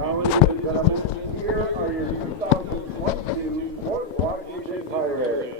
Now, ladies and gentlemen, here are your 2022 Port Washington Pirates.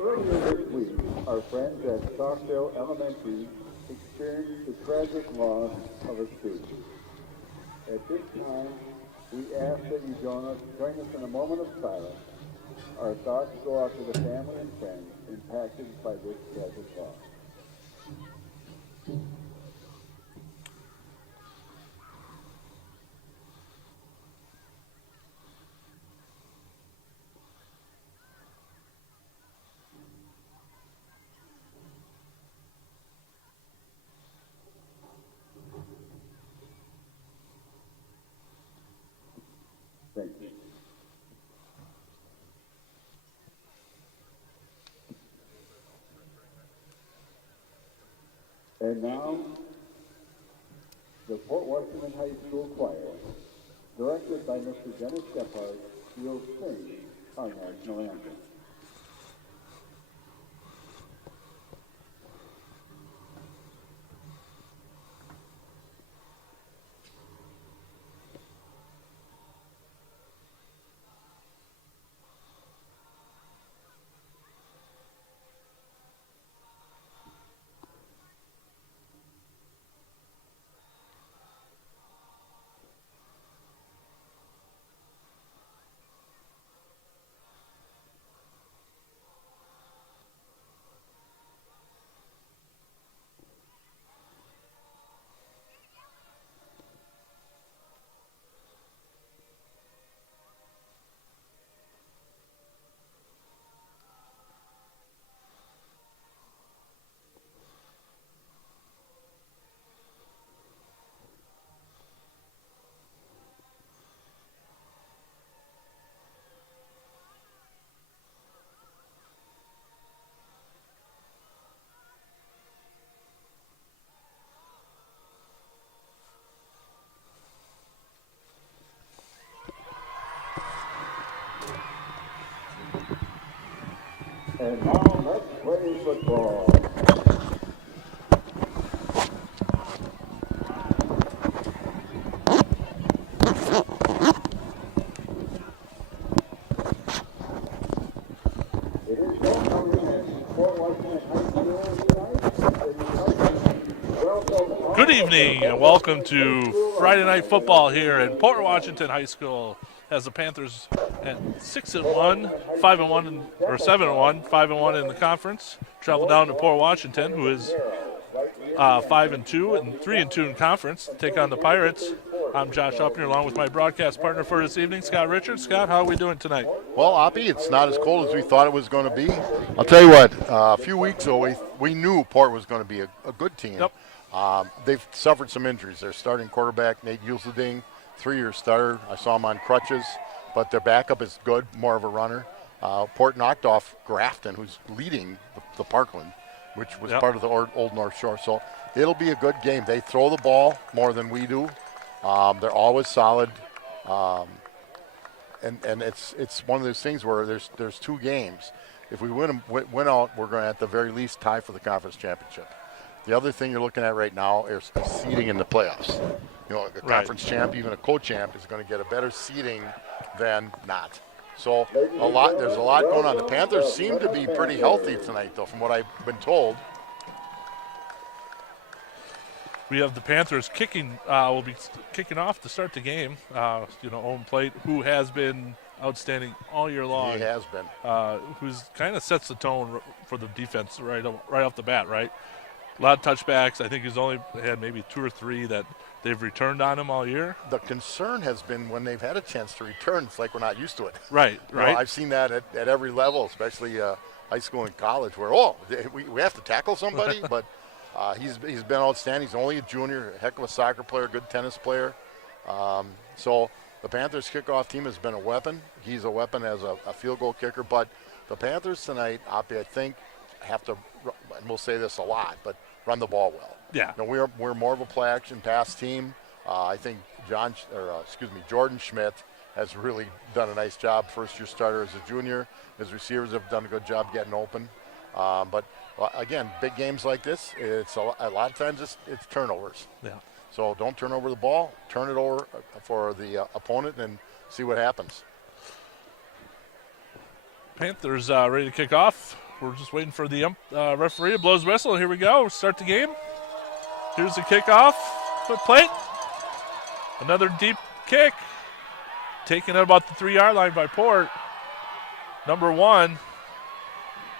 Earlier this week, our friends at Stockdale Elementary experienced the tragic loss of a student. At this time, we ask that you join us in a moment of silence. Our thoughts go out to the family and friends impacted by this tragic loss. Thank you. And now, the Port Washington High School Choir, directed by Mr. Dennis Gephardt, will sing our national anthem. And now let's play football. It is homecoming at Port Washington High School tonight. Good evening and welcome to Friday Night Football here at Port Washington High School as the Panthers at 6-1, 5-1, or 7-1, 5-1 in the conference. Travel down to Port Washington, who is 5-2 and 3-2 in conference, take on the Pirates. I'm Josh Uppner along with my broadcast partner for this evening, Scott Richards. Scott, how are we doing tonight? Well, Oppie, it's not as cold as we thought it was going to be. I'll tell you what, a few weeks ago, we knew Port was going to be a good team. Yep. They've suffered some injuries. Their starting quarterback, Nate Uselding, 3-year starter. I saw him on crutches, but their backup is good, more of a runner. Port knocked off Grafton, who's leading the Parkland which was part of the old North Shore. So it'll be a good game. They throw the ball more than we do. They're always solid. And it's one of those things where there's 2 games. If we win out, we're going to at the very least tie for the conference championship. The other thing you're looking at right now is seeding in the playoffs. You know, a conference champ, even a co-champ, is going to get a better seeding than not. So there's a lot going on. The Panthers seem to be pretty healthy tonight, though, from what I've been told. We have the Panthers will be kicking off to start the game. Owen Plate, who has been outstanding all year long. He has been. Who's kind of sets the tone for the defense right off the bat, right? A lot of touchbacks. I think he's only had maybe 2 or 3 that they've returned on him all year. The concern has been when they've had a chance to return, it's like we're not used to it. Right. I've seen that at every level, especially high school and college, where, we have to tackle somebody, but he's been outstanding. He's only a junior, a heck of a soccer player, good tennis player. So the Panthers kickoff team has been a weapon. He's a weapon as a field goal kicker, but the Panthers tonight, Oppie, I think, have to, and we'll say this a lot, but run the ball well. Yeah. We're more of a play action pass team. I think Jordan Schmidt has really done a nice job. First year starter as a junior. His receivers have done a good job getting open. But again, big games like this, it's a lot of times it's turnovers. Yeah. So don't turn over the ball. Turn it over for the opponent and see what happens. Panthers ready to kick off. We're just waiting for the referee to blow his whistle. Here we go. Start the game. Here's the kickoff. Foot plate. Another deep kick. Taken at about the 3-yard line by Port. Number 1,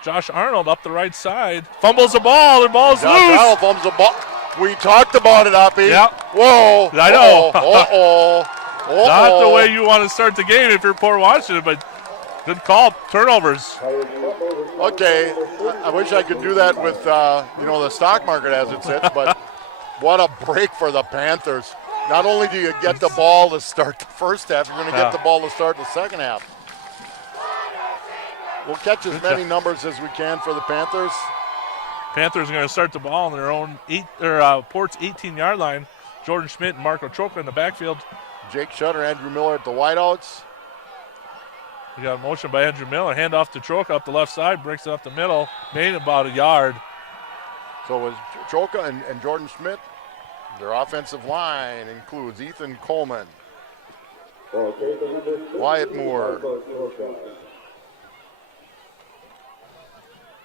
Josh Arnold up the right side. Fumbles the ball. The ball's loose. Arnold fumbles the ball. We talked about it, Oppie. Yep. Whoa. I know. Not the way you want to start the game if you're Port Washington, but good call. Turnovers. Okay. I wish I could do that with, the stock market as it sits, but what a break for the Panthers. Not only do you get the ball to start the first half, you're going to get the ball to start the second half. We'll catch as many numbers as we can for the Panthers. Panthers are going to start the ball on their own Port's 18-yard line. Jordan Schmidt and Marco Choka in the backfield. Jake Shutter, Andrew Miller at the wideouts. We got a motion by Andrew Miller. Hand off to Choka up the left side, breaks it up the middle, made about a yard. So it was Choka and Jordan Schmidt. Their offensive line includes Ethan Coleman, Wyatt Moore,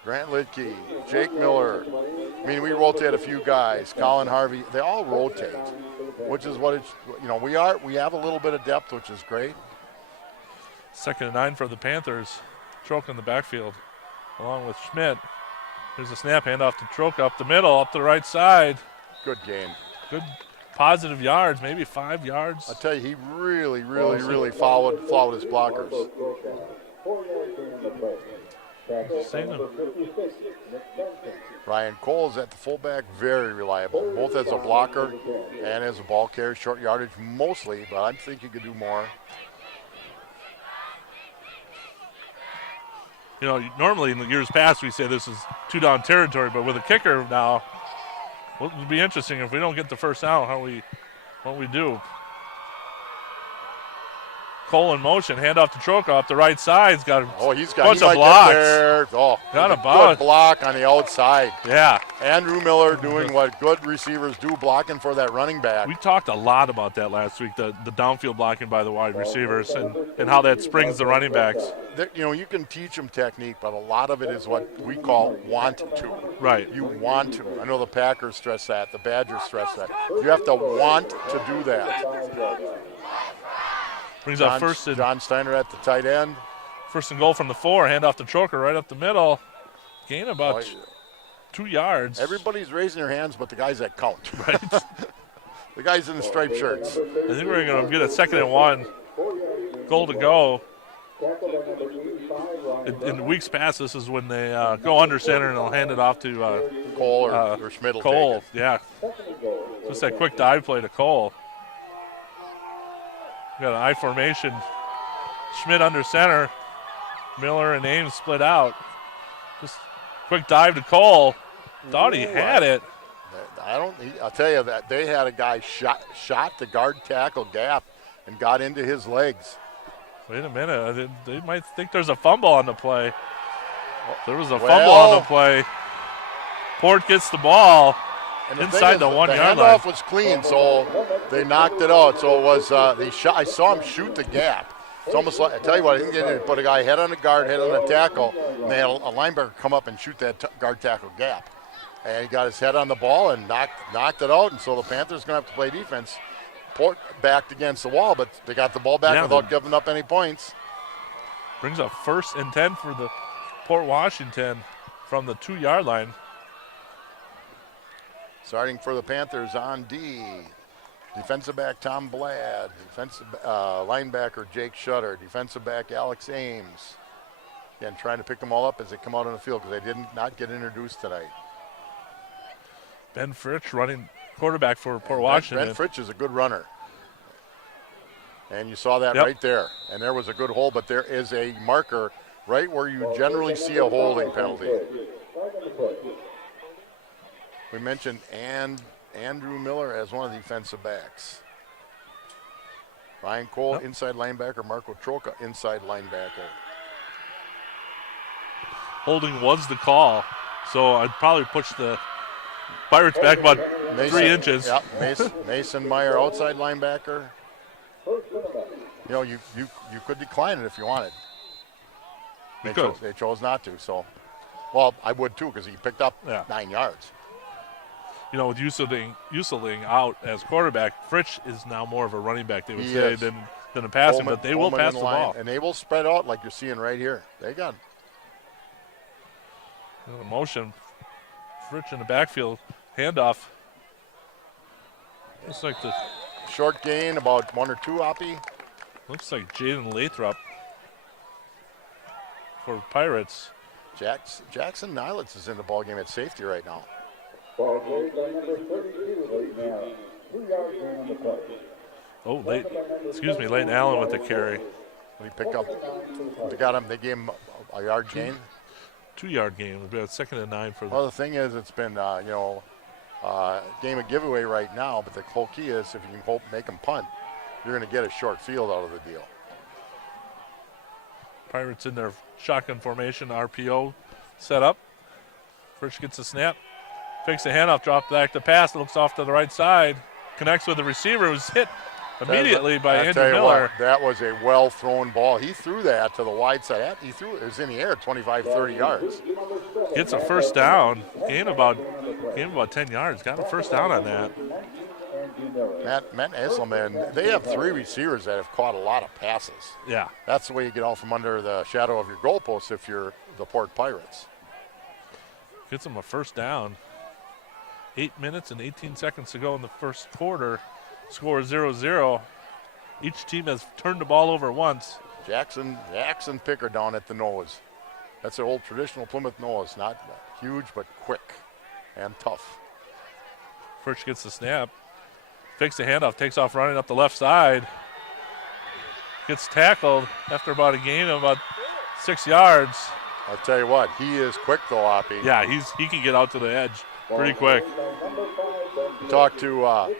Grant Lidke, Jake Miller. I mean, we rotate a few guys. Colin Harvey. They all rotate, which is what it's. We have a little bit of depth, which is great. 2nd and 9 for the Panthers. Troka in the backfield, along with Schmidt. There's a snap handoff to Troka up the middle, up the right side. Good game. Good positive yards, maybe 5 yards. I tell you, he really followed his blockers. Ryan Cole's at the fullback, very reliable, both as a blocker and as a ball carrier, short yardage mostly, but I think he could do more. Normally in the years past we say this is 2-down territory, but with a kicker now, it would be interesting if we don't get the first down, what we do. Cole in motion, handoff to Troka up the right side. He's got a bunch of blocks. Got a good block on the outside. Yeah. Andrew Miller doing what good receivers do, blocking for that running back. We talked a lot about that last week, the downfield blocking by the wide receivers and how that springs the running backs. You can teach them technique, but a lot of it is what we call want to. Right. You want to. I know the Packers stress that. The Badgers stress that. You have to want to do that. Brings up John Steiner at the tight end. 1st and goal from the 4. Hand off to Troker right up the middle. Gain about 2 yards. Everybody's raising their hands, but the guys that count. Right. The guys in the striped shirts. I think we're going to get a 2nd and 1. Goal to go. In weeks past, this is when they go under center and they'll hand it off to Cole or Schmidt. Cole, yeah. Just that quick dive play to Cole. We got an I formation. Schmidt under center. Miller and Ames split out. Just quick dive to Cole. thought he had it. I'll tell you that they had a guy shot the guard tackle gap and got into his legs. Wait a minute. They might think there's a fumble on the play. There was a fumble on the play. Port gets the ball inside the 1 yard line. The handoff was clean, so they knocked it out. So it was I saw him shoot the gap. It's almost like, I tell you what, I think they did put a guy head on the guard, head on the tackle, and they had a linebacker come up and shoot that guard tackle gap. And he got his head on the ball and knocked it out, and so the Panthers going to have to play defense. Port backed against the wall, but they got the ball back without giving up any points. Brings up 1st and 10 for the Port Washington from the 2 yard line. Starting for the Panthers on D, defensive back Tom Blad, defensive linebacker Jake Shutter, defensive back Alex Ames. Again, trying to pick them all up as they come out on the field because they did not get introduced tonight. Ben Fritsch running quarterback for Port Washington. Ben Fritsch is a good runner. And you saw that right there. And there was a good hole, but there is a marker right where you generally see a holding penalty. We mentioned Andrew Miller as one of the defensive backs. Ryan Cole, inside linebacker. Marco Troca, inside linebacker. Holding was the call, so I'd probably push the Pirates back about 3 inches. Yep, Mason Meyer, outside linebacker. You know, you could decline it if you wanted. They chose not to, so. Well, I would too, because he picked up 9 yards. You know, with Useling out as quarterback, Fritsch is now more of a running back, they would say, than a passing, but they will pass the ball. And they will spread out like you're seeing right here. They got motion. Fritsch in the backfield, handoff. Looks like the short gain, about 1 or 2, Oppie. Looks like Jaden Lathrop for Pirates. Jackson Nilitz is in the ballgame at safety right now. Ball carried by number 32 right now. 2 yards gain on the play. Leighton Allen with the carry. He picked up. They gave him a yard gain. 2 yard gain. It'll be a 2nd and 9 for them. Well, the thing is, it's been game of giveaway right now. But the whole key is, if you can make them punt, you're going to get a short field out of the deal. Pirates in their shotgun formation, RPO set up. Fritsch gets a snap, fakes the handoff, drop back to pass, looks off to the right side, connects with the receiver who's hit immediately by Andrew Miller. That was a well-thrown ball. He threw that to the wide side. It was in the air 25, 30 yards. Gets a first down, gained about 10 yards, got a first down on that. Matt Esselman, they have 3 receivers that have caught a lot of passes. Yeah. That's the way you get out from under the shadow of your goalposts if you're the Port Pirates. Gets them a first down. 8 minutes and 18 seconds to go in the first quarter. Score 0-0. Each team has turned the ball over once. Jackson Picker down at the nose. That's the old traditional Plymouth nose. Not huge, but quick and tough. Fritsch gets the snap. Fakes the handoff, takes off running up the left side. Gets tackled after about a gain of about 6 yards. I'll tell you what, he is quick though, Oppie. Yeah, he can get out to the edge pretty quick. Talked to a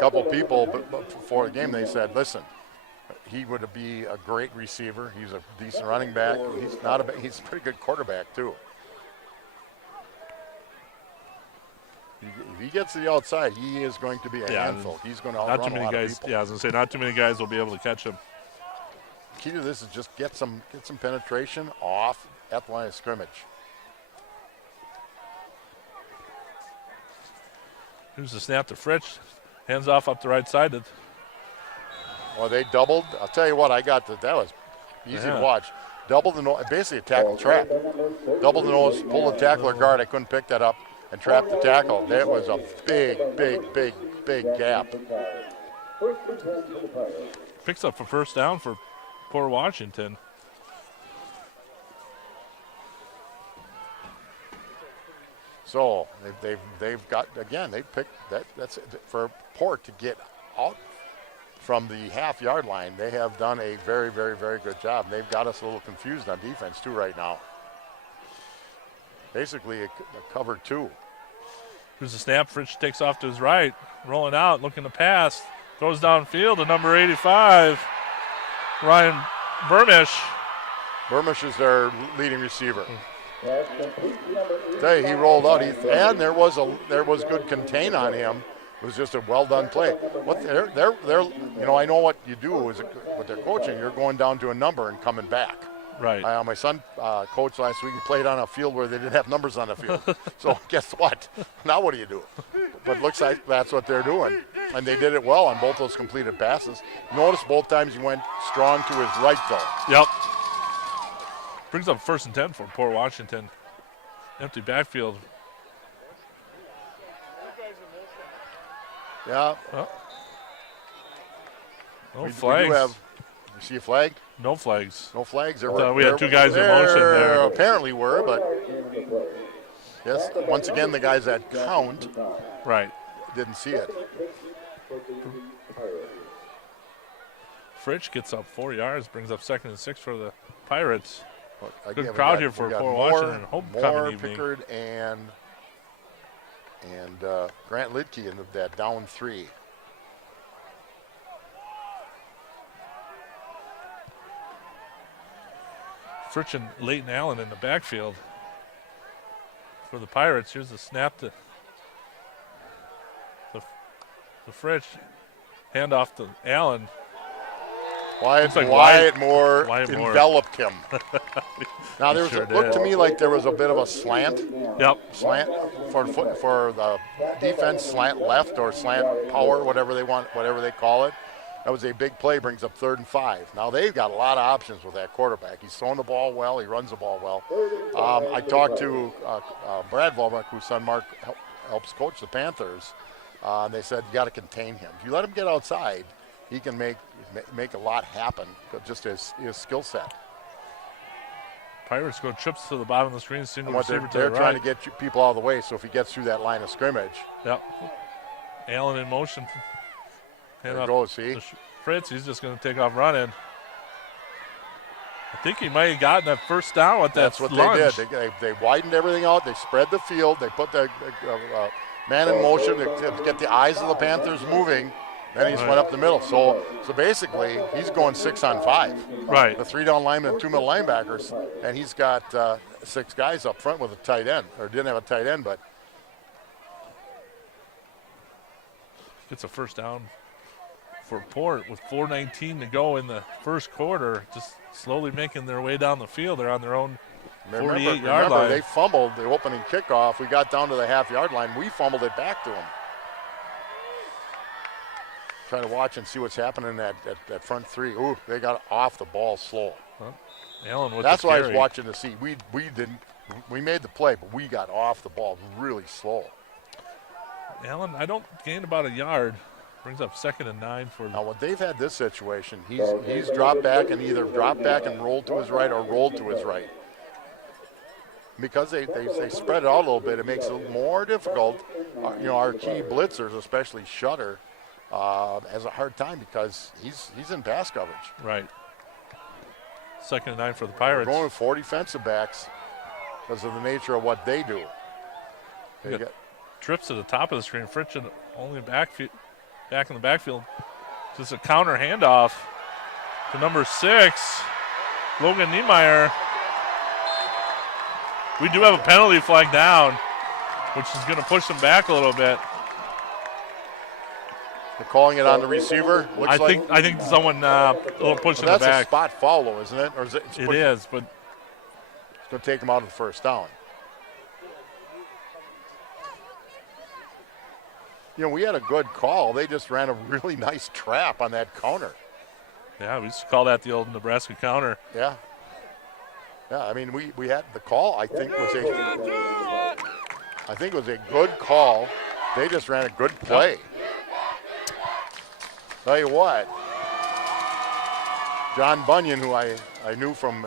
couple people before the game. They said, listen, he would be a great receiver. He's a decent running back. He's a pretty good quarterback too. If he gets to the outside, he is going to be a handful. He's going to outrun not too many guys. people. Yeah, I was going to say not too many guys will be able to catch him. The key to this is just get some penetration off at the line of scrimmage. Here's the snap to Fritsch. Hands off up the right side. Well, they doubled. I'll tell you what, that was easy to watch. Double the nose, basically a tackle trap. Double the nose, pull the tackler guard. I couldn't pick that up. And trap the tackle. That was a big gap. Picks up a first down for Port Washington. So they've got, again, they picked that's for Port to get out from the half-yard line. They have done a very, very, very good job. They've got us a little confused on defense too right now. basically a cover 2. Here's the snap. Fritsch takes off to his right, rolling out, looking to pass. Throws downfield to number 85, Ryan Burmish. Burmish is their leading receiver. Tell you, he rolled out, and there was good contain on him. It was just a well done play. What they're I know what you do is with their coaching. You're going down to a number and coming back. Right. My son coached last week. He played on a field where they didn't have numbers on the field. So guess what? Now what do you do? But looks like that's what they're doing, and they did it well on both those completed passes. Notice both times he went strong to his right though. Yep. Brings up 1st and 10 for Port Washington. Empty backfield. Yeah. Oh. No We flags. do have. You see a flag? No flags. No flags. We had 2 guys in motion there. Apparently were, but yes. Once again, the guys that count Right. didn't see it. Fritsch gets up 4 yards, brings up 2nd and 6 for the Pirates. Again, we crowd got- here for we got Port Moore- Washington homecoming Moore, evening. Pickard, and Grant Lidke in that down 3. Fritsch and Leighton Allen in the backfield for the Pirates. Here's the snap to Fritsch. Handoff to Allen. Wyatt Moore enveloped him. Now there was looked to me like there was a bit of a slant. Yep. Slant for the defense, slant left or slant power, whatever they call it. That was a big play, brings up 3rd and 5. Now they've got a lot of options with that quarterback. He's throwing the ball well, he runs the ball well. I talked to Brad Volbeck, whose son Mark helps coach the Panthers, and they said you got to contain him. If you let him get outside, he can make a lot happen, but just his skill set. Pirates go trips to the bottom of the screen, single receiver to the They're right. trying to get people out of the way, so if he gets through that line of scrimmage. Yep. Allen in motion. There you go, see? Fritz, he's just going to take off running. I think he might have gotten that 1st down with that That's what lunge. they did. They widened everything out. They spread the field. They put the man in motion to get the eyes of the Panthers moving. Then he just went up the middle. So basically, he's going 6 on 5. Right. The 3 down linemen and 2 middle linebackers, and he's got 6 guys up front with a tight end, or didn't have a tight end, but Gets a 1st down for Port with 4:19 to go in the 1st quarter. Just slowly making their way down the field. They're on their own 48-yard line. They fumbled the opening kickoff. We got down to the half-yard line. We fumbled it back to them. Trying to watch and see what's happening that front 3. Ooh, they got off the ball slow. Allen with That's the what I carry. was watching to see. We made the play, but we got off the ball really slow. Allen, I don't gain about a yard. Brings up 2nd and 9 for. Now, when they've had this situation, he's dropped back and either dropped back and rolled to his right or rolled to his right. Because they spread it out a little bit, it makes it more difficult. Our key blitzers, especially Shutter, has a hard time because he's in pass coverage. Right. 2nd and 9 for the Pirates. They're going with 4 defensive backs because of the nature of what they do. They got trips to the top of the screen. Fritsch only back in the backfield. Just a counter handoff to number 6, Logan Niemeyer. We do have a penalty flag down, which is going to push them back a little bit. They're calling it on the receiver. I think someone a little push in the that's back. a spot follow, isn't it? Or is it? It is, but it's going to take them out of the 1st down. We had a good call. They just ran a really nice trap on that counter. yeah, we used to call that the old Nebraska counter. Yeah. Yeah, I mean, we had the call, I think was a good call. They just ran a good play. Tell you what, John Bunyan, who I knew from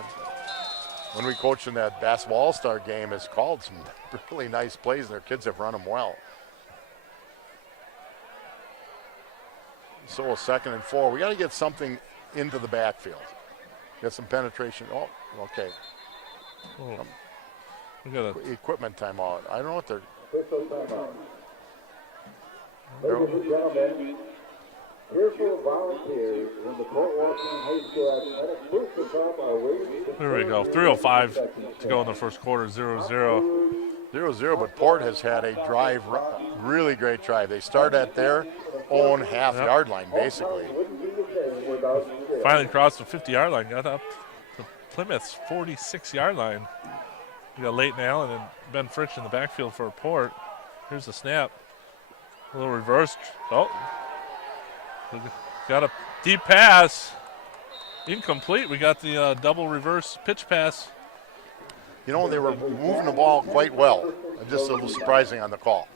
when we coached in that basketball all-star game, has called some really nice plays, and their kids have run them well. So 2nd and 4. We got to get something into the backfield. Get some penetration. Oh, okay. We got equipment timeout. I don't know what they're. Official timeout. Ladies and gentlemen, cheerful volunteers in the Port Washington High School Athletic Booster Club are waiting. There we go. 3:05 to go in the first quarter. 0-0. 0-0, but Port has had a drive, really great drive. They start at their own half-yard line, basically. Finally crossed the 50-yard line. Got up to Plymouth's 46-yard line. We got Leighton Allen and Ben Fritsch in the backfield for Port. Here's the snap. A little reverse. Oh. Got a deep pass. Incomplete. We got the double reverse pitch pass. You know, they were moving the ball quite well. Just a little surprising on the call.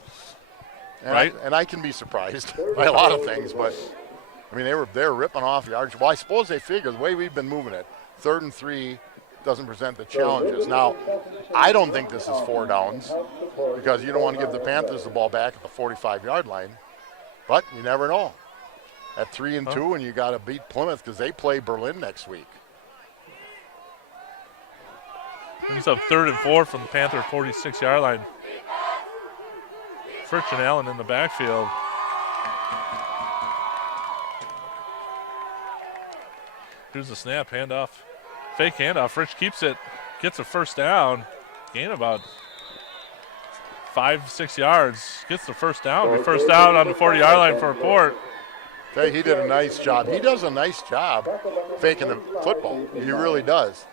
And right. I can be surprised by a lot of things, but, I mean, they were ripping off yards. Well, I suppose they figure the way we've been moving it, 3rd and 3 doesn't present the challenges. Now, I don't think this is 4 downs because you don't want to give the Panthers the ball back at the 45-yard line, but you never know. At 3 and 2, and you got to beat Plymouth because they play Berlin next week. Brings up 3rd and 4 from the Panther 46-yard line. Fritsch and Allen in the backfield. Here's the snap, handoff. Fake handoff. Fritsch keeps it, gets a first down. Gain about 5-6 yards. Gets the first down. First down on the 40-yard line for Port. Hey, he did a nice job. He does a nice job faking the football. He really does.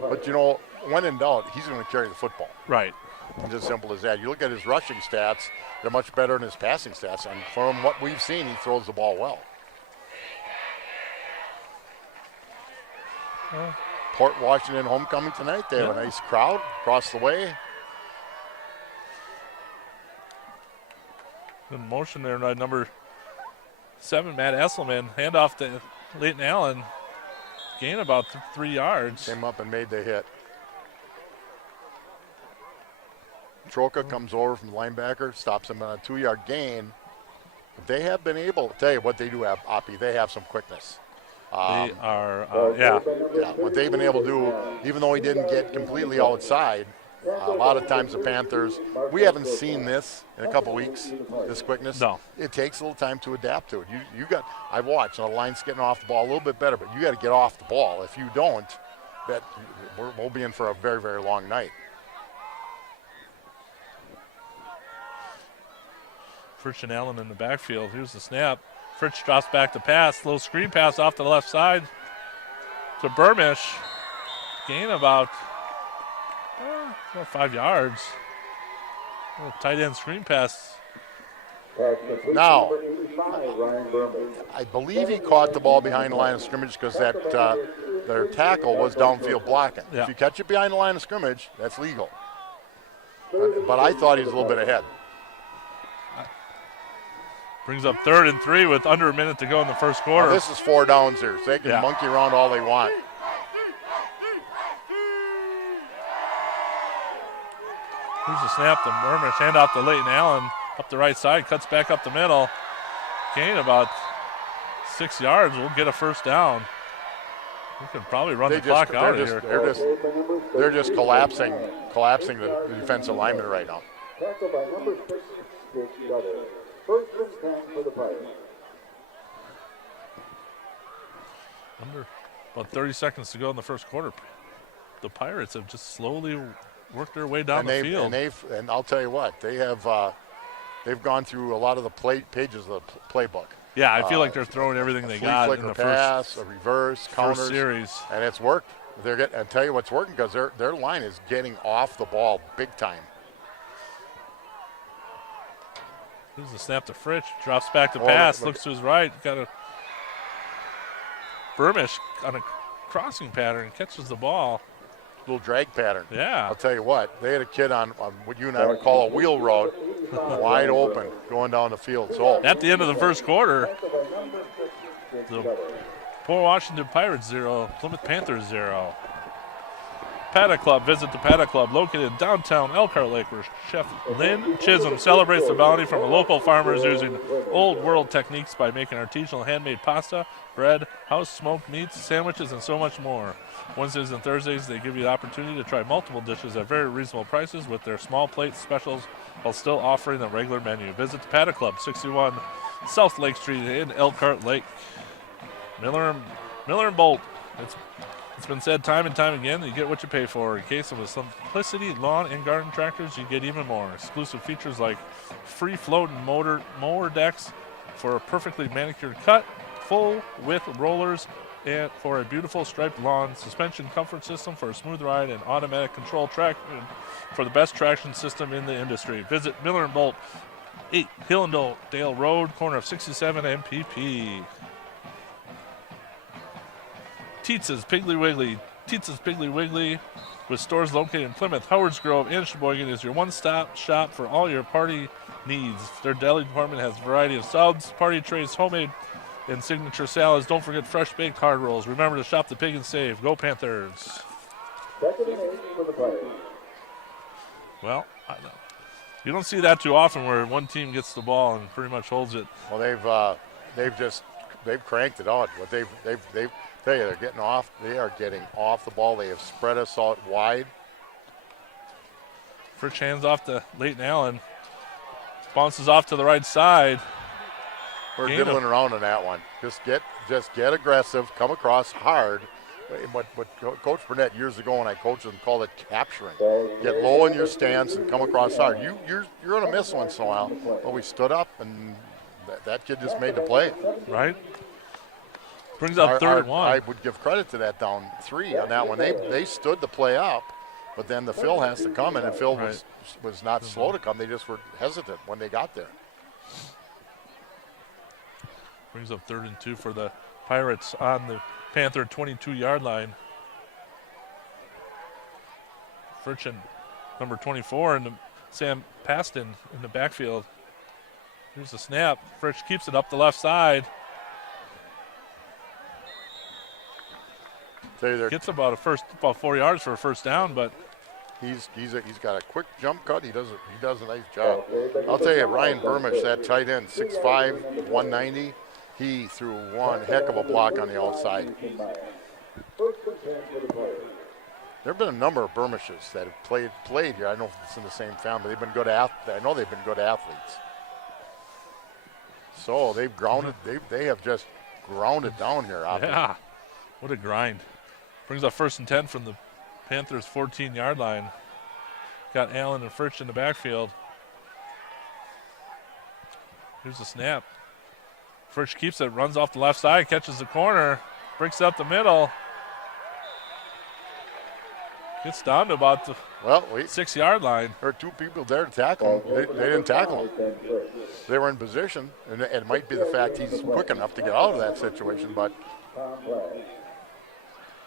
But, you know, when in doubt, he's going to carry the football. Right. It's as simple as that. You look at his rushing stats, they're much better than his passing stats. And from what we've seen, he throws the ball well. Port Washington homecoming tonight. They have a nice crowd across the way. In motion there, number 7, Matt Esselman. Handoff to Leighton Allen. Gain about 3 yards. Came up and made the hit. Troca comes over from the linebacker, stops him on a 2-yard gain. They have been able to tell you what they do have, Oppie. They have some quickness. They are, Yeah, what they've been able to do, even though he didn't get completely outside, a lot of times the Panthers, we haven't seen this in a couple weeks, this quickness. No. It takes a little time to adapt to it. I've watched, the line's getting off the ball a little bit better, but you got to get off the ball. If you don't, we'll be in for a very, very long night. Fritsch and Allen in the backfield. Here's the snap. Fritsch drops back to pass. Little screen pass off to the left side to Burmish. Gain about 5 yards. A little tight end screen pass. Now, I believe he caught the ball behind the line of scrimmage because their tackle was downfield blocking. Yeah. If you catch it behind the line of scrimmage, that's legal. But I thought he was a little bit ahead. Brings up 3rd and 3 with under a minute to go in the first quarter. Now, this is 4 downs here, so they can monkey around all they want. Here's the snap to Burmish. Hand off to Leighton Allen up the right side. Cuts back up the middle. Gain about 6 yards. We'll get a first down. We could probably run the clock out of here. They're just collapsing the defensive lineman right now. Tackled by number 6, Dudder. 1st and 10 for the Pirates. Under about 30 seconds to go in the first quarter. The Pirates have just slowly worked their way down the field. And I'll tell you what, they've gone through a lot of the pages of the playbook. Yeah, I feel like they're throwing everything they got in the pass, a reverse, counters, series, and it's worked. I'll tell you what's working because their line is getting off the ball big time. Here's the snap to Fritsch. Drops back to pass. Looks to his right. Got a Burmish on a crossing pattern. Catches the ball. Little drag pattern. Yeah. I'll tell you what. They had a kid on what you and I would call a wheel road, wide open, going down the field. So at the end of the first quarter, the Port Washington Pirates 0, Plymouth Panthers 0. Paddock Club. Visit the Paddock Club located in downtown Elkhart Lake, where Chef Lynn Chisholm celebrates the bounty from the local farmers using old world techniques by making artisanal handmade pasta, bread, house smoked meats, sandwiches, and so much more. Wednesdays and Thursdays, they give you the opportunity to try multiple dishes at very reasonable prices with their small plate specials while still offering the regular menu. Visit the Paddock Club, 61 South Lake Street in Elkhart Lake. Miller and Bolt. It's been said time and time again, you get what you pay for. In case of a Simplicity lawn and garden tractors, you get even more. Exclusive features like free floating mower decks for a perfectly manicured cut, full width rollers, and for a beautiful striped lawn, suspension comfort system for a smooth ride, and automatic control traction for the best traction system in the industry. Visit Miller and Bolt, 8 Hillendale Road, corner of 67 and PP. Tietz's Piggly Wiggly. Tietz's Piggly Wiggly, with stores located in Plymouth, Howards Grove, and Sheboygan, is your one-stop shop for all your party needs. Their deli department has a variety of salads, party trays, homemade and signature salads. Don't forget fresh baked hard rolls. Remember to shop the pig and save. Go Panthers. Well, you don't see that too often where one team gets the ball and pretty much holds it. Well, they've cranked it out. What they've tell you, they are getting off the ball. They have spread us out wide. Fritsch hands off to Leighton Allen. Bounces off to the right side. We're diddling around on that one. Just get aggressive, come across hard. What Coach Burnett years ago when I coached him called it capturing. Get low in your stance and come across hard. You're going to miss once in a while. But we stood up, and that kid just made the play. Right. Brings up third and one. I would give credit to that down 3 on that one. They stood the play up, but then the Phil has to come, and Phil was not slow to come. They just were hesitant when they got there. Brings up 3rd and 2 for the Pirates on the Panther 22-yard line. Fritsch and number 24 and Sam Paston in the backfield. Here's the snap. Fritsch keeps it up the left side. Gets about 4 yards for a first down, but he's got a quick jump cut. He does a nice job. I'll tell you, Ryan Burmish, that tight end, 6'5", 190. He threw one heck of a block on the outside. There have been a number of Burmishes that have played here. I don't know if it's in the same family. They've been good I know they've been good athletes. So they've grounded. They have just grounded down here. Yeah, what a grind. Brings up 1st and 10 from the Panthers' 14-yard line. Got Allen and Fritsch in the backfield. Here's the snap. Fritsch keeps it, runs off the left side, catches the corner, breaks up the middle. Gets down to about the 6-yard line. There are 2 people there to tackle him. They didn't tackle him. They were in position, and it might be the fact he's quick enough to get out of that situation, but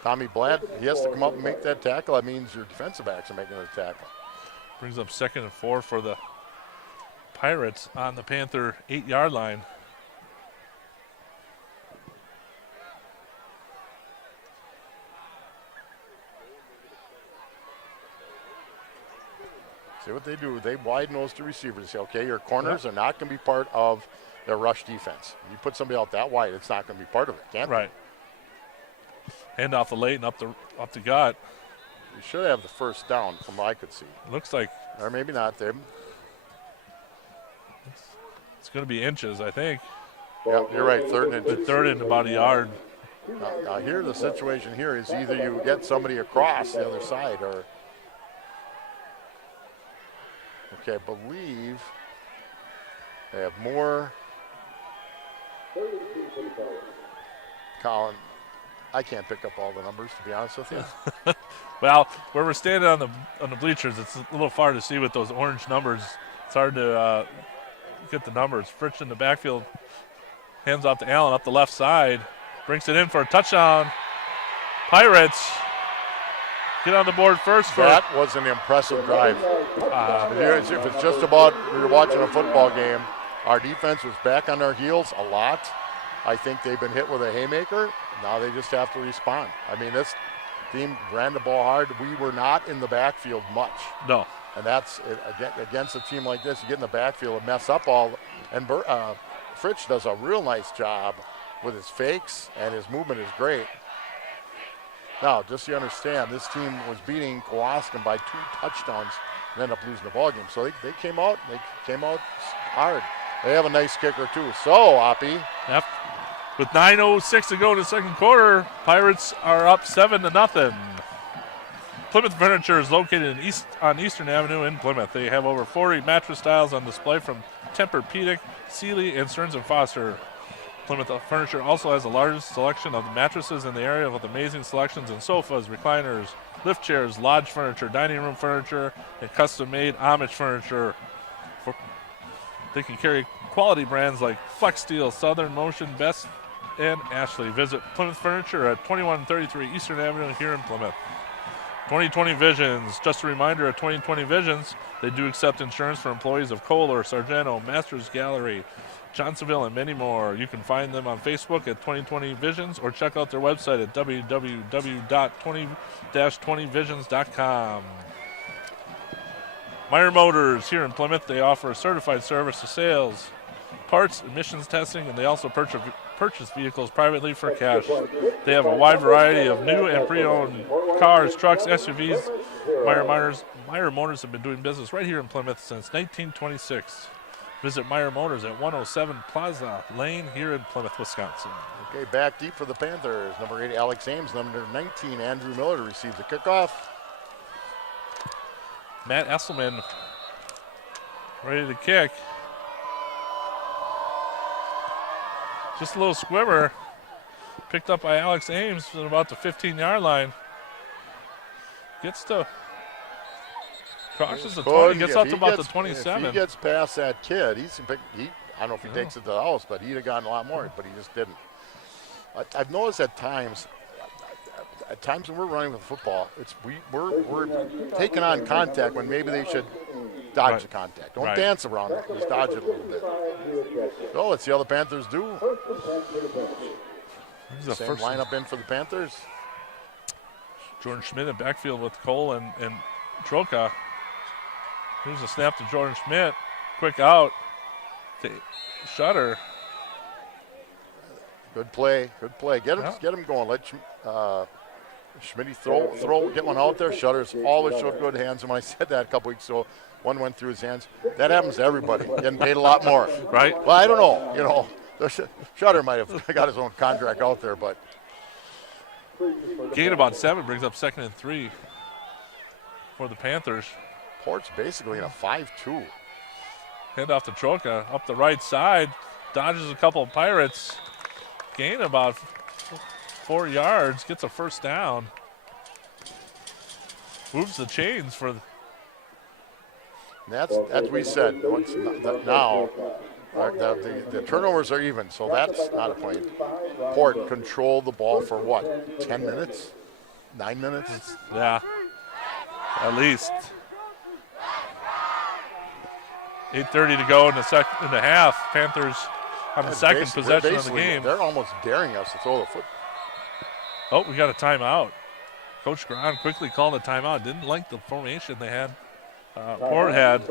Tommy Blatt, he has to come up and make that tackle. That means your defensive backs are making the tackle. Brings up 2nd and 4 for the Pirates on the Panther 8-yard line. See what they do. They widen those 2 receivers. They say, okay, your corners are not going to be part of their rush defense. You put somebody out that wide, it's not going to be part of it, can't right. Hand off the Leighton up the gut. You should have the first down from what I could see. Looks like. Or maybe not. It's going to be inches, I think. Yeah, you're right. 3rd and inches. 3rd and about a yard. Now here, the situation here is either you get somebody across the other side or. Okay, I believe they have more. Colin, I can't pick up all the numbers, to be honest with you. Well, where we're standing on the bleachers, it's a little far to see with those orange numbers. It's hard to get the numbers. Fritsch in the backfield, hands off to Allen up the left side, brings it in for a touchdown. Pirates get on the board first. That was an impressive drive. If it's just about you're watching a football game, our defense was back on their heels a lot. I think they've been hit with a haymaker. Now they just have to respond. I mean, team ran the ball hard. We were not in the backfield much. No. And that's against a team like this, you get in the backfield and mess up all. And Fritsch does a real nice job with his fakes, and his movement is great. Now, just so you understand, this team was beating Kowalski by 2 touchdowns and ended up losing the ball game. So they came out hard. They have a nice kicker too. So, Oppie. Yep. With 9:06 to go in the second quarter, Pirates are up 7-0. Plymouth Furniture is located on Eastern Avenue in Plymouth. They have over 40 mattress styles on display from Tempur-Pedic, Sealy, and Stearns & Foster. Plymouth Furniture also has the largest selection of mattresses in the area with amazing selections in sofas, recliners, lift chairs, lodge furniture, dining room furniture, and custom-made Amish furniture. They can carry quality brands like Flex Steel, Southern Motion, Best, and Ashley. Visit Plymouth Furniture at 2133 Eastern Avenue here in Plymouth. 2020 Visions. Just a reminder of 2020 Visions, they do accept insurance for employees of Kohler, Sargento, Masters Gallery, Johnsonville, and many more. You can find them on Facebook at 2020 Visions or check out their website at www.20-20visions.com. Meyer Motors here in Plymouth, they offer a certified service to sales, parts, emissions testing, and they also purchase vehicles privately for cash. They have a wide variety of new and pre-owned cars, trucks, SUVs. Meyer Motors have been doing business right here in Plymouth since 1926. Visit Meyer Motors at 107 Plaza Lane here in Plymouth, Wisconsin. Okay, back deep for the Panthers. Number 8, Alex Ames. Number 19, Andrew Miller to receive the kickoff. Matt Esselman ready to kick. Just a little squibber. Picked up by Alex Ames at about the 15-yard line. Crosses the 20, gets up to about the 27. If he gets past that kid, I don't know if he takes it to the house, but he'd have gotten a lot more, but he just didn't. I've noticed at times when we're running with football, we're taking on contact when maybe they should dodge the contact. Don't dance around it, just dodge it a little bit. So let's see how the Panthers do. Same lineup in for the Panthers. Jordan Schmidt in backfield with Cole and Troka. Here's a snap to Jordan Schmidt. Quick out to Shutter. Good play. Get him going. Let Schmidt throw, get one out there. Shutter's always showed good hands. And when I said that a couple weeks ago, one went through his hands. That happens to everybody. Getting paid a lot more. Right? Well, I don't know. Shutter might have got his own contract out there, but. Gain about 7 brings up 2nd and 3 for the Panthers. Port's basically in a 5-2. Hand off to Troka up the right side. Dodges a couple of Pirates. Gain about 4 yards. Gets a first down. Moves the chains for. That's we said. Now the turnovers are even, so that's not a point. Port controlled the ball for what? 10 minutes? 9 minutes? Yeah, at least. 8:30 to go in the half. Panthers on the second possession of the game. They're almost daring us to throw the foot. Oh, we got a timeout. Coach Graham quickly called a timeout. Didn't like the formation they had. Port had.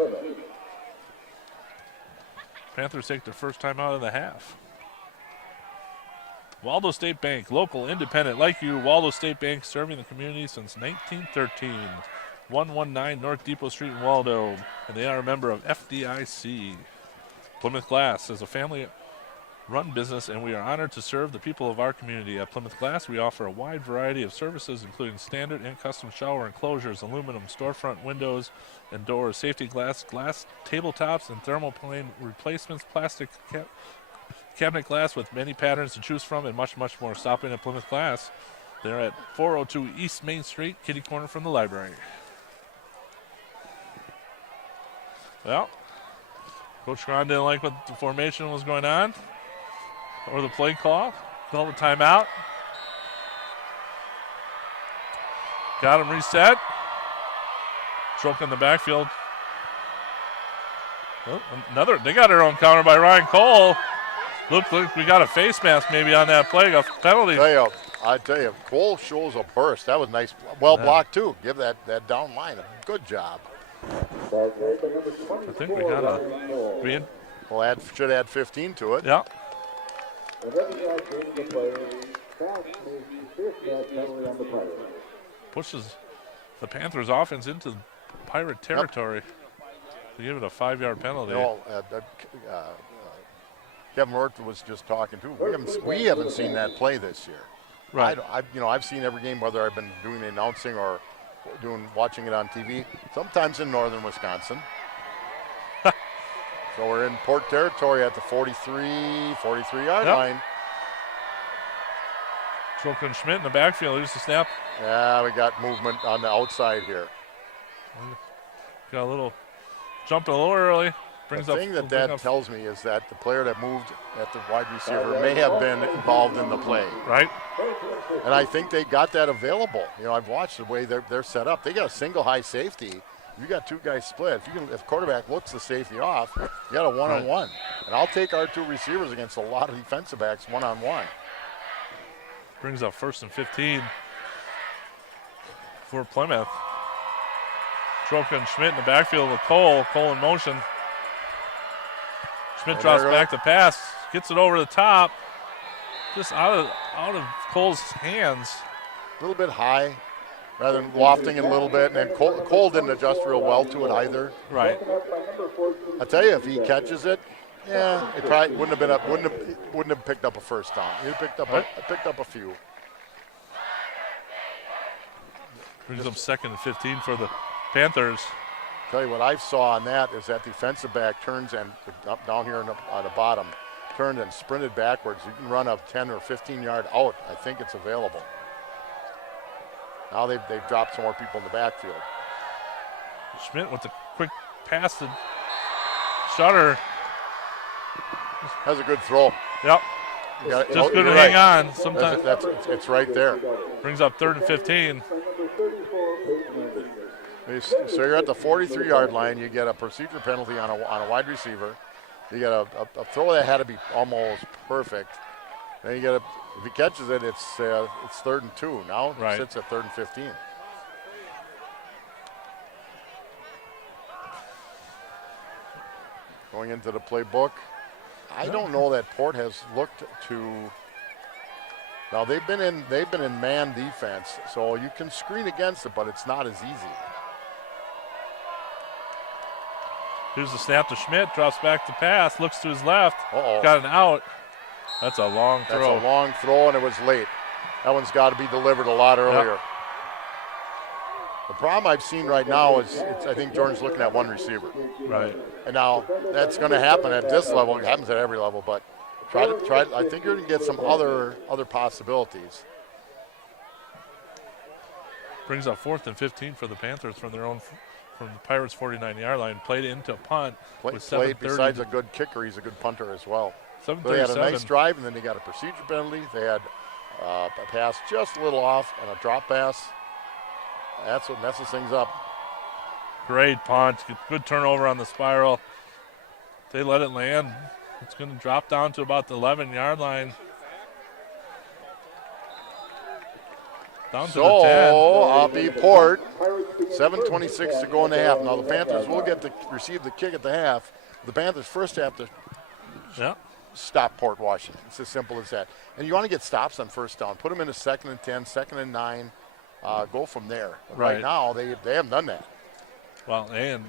Panthers take their first timeout of the half. Waldo State Bank, local, independent, like you. Waldo State Bank serving the community since 1913. 119 North Depot Street in Waldo, and they are a member of FDIC. Plymouth Glass is a family-run business, and we are honored to serve the people of our community. At Plymouth Glass, we offer a wide variety of services, including standard and custom shower enclosures, aluminum storefront windows and doors, safety glass tabletops, and thermoplane replacements, plastic cabinet glass with many patterns to choose from, and much, much more. Stop in at Plymouth Glass. They're at 402 East Main Street, kitty corner from the library. Well, Coach Ron didn't like what the formation was going on or the play call. Called a timeout. Got him reset. Stroke in the backfield. Oh, they got their own counter by Ryan Cole. Looked like we got a face mask maybe on that play. A penalty. I tell you, Cole shows a burst. That was nice. Well blocked, too. Give that down line a good job. I think we got a green. Well, should add 15 to it. Yeah. Pushes the Panthers offense into Pirate territory. To give it a 5-yard penalty. You know, Kevin Rourke was just talking too. We haven't seen that play this year. Right. I've seen every game, whether I've been doing the announcing or watching it on TV. Sometimes in northern Wisconsin. So we're in Port territory at the 43-yard line. Jochen Schmidt in the backfield. Here's the snap. Yeah, we got movement on the outside here. Got a little jump a little early. The thing that tells me is that the player that moved at the wide receiver may have been involved in the play. Right. And I think they got that available. You know, I've watched the way they're set up. They got a single high safety. You got two guys split. If quarterback looks the safety off, you got a one-on-one. And I'll take our two receivers against a lot of defensive backs one-on-one. Brings up 1st and 15 for Plymouth. Jochen Schmidt in the backfield with Cole. Cole in motion. Schmidt drops back to pass, gets it over the top, just out of Cole's hands. A little bit high, rather than lofting it a little bit, and then Cole didn't adjust real well to it either. Right. I tell you, if he catches it, yeah, it probably wouldn't have picked up a first down. He picked up a few. Brings up 2nd and 15 for the Panthers. Tell you what I saw on that is that defensive back turns and up down here on the bottom, turned and sprinted backwards. You can run a 10 or 15-yard out. I think it's available. Now they've dropped some more people in the backfield. Schmidt with the quick pass to Shutter. That's a good throw. Yep. Just good to hang on. Sometimes it's right there. Brings up 3rd and 15. So you're at the 43-yard line. You get a procedure penalty on a wide receiver. You get a throw that had to be almost perfect. Then you get if he catches it, it's 3rd and 2. Now it sits at 3rd and 15. Going into the playbook. I don't know that Port has looked to. Now they've been in man defense, so you can screen against it, but it's not as easy. Here's the snap to Schmidt, drops back to pass, looks to his left, Uh-oh. Got an out. That's a long throw. That's a long throw, and it was late. That one's got to be delivered a lot earlier. Yep. The problem I've seen right now is I think Jordan's looking at one receiver. Right. And now that's going to happen at this level. It happens at every level, but try. I think you're going to get some other possibilities. Brings up 4th and 15 for the Panthers from the Pirates' 49-yard line. Played into a punt. Besides a good kicker, he's a good punter as well. So 7:37. they had a nice drive, and then they got a procedure penalty. They had a pass just a little off and a drop pass. That's what messes things up. Great punt. Good turnover on the spiral. They let it land. It's going to drop down to about the 11-yard line. Down to the 10. So, I'll be Port. 7:26 to go in the half. Now, the Panthers will get to receive the kick at the half. The Panthers first have to stop Port Washington. It's as simple as that. And you want to get stops on first down. Put them in a 2nd and 10, 2nd and 9. Go from there. Right now, they haven't done that. Well, and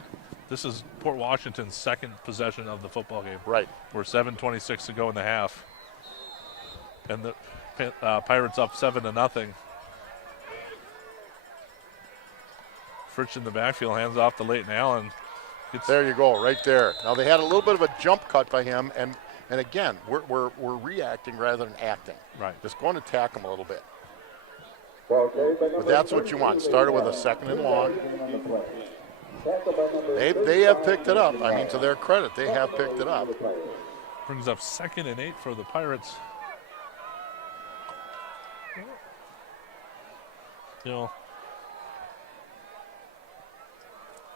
this is Port Washington's second possession of the football game. Right. We're 7:26 to go in the half. And the Pirates up 7-0. Fritsch in the backfield, hands off to Leighton Allen. There you go, right there. Now they had a little bit of a jump cut by him, and again, we're reacting rather than acting. Right. Just going to attack him a little bit. But that's what you want. Started with a 2nd and long. They have picked it up. I mean, to their credit, they have picked it up. Brings up 2nd and 8 for the Pirates. You know,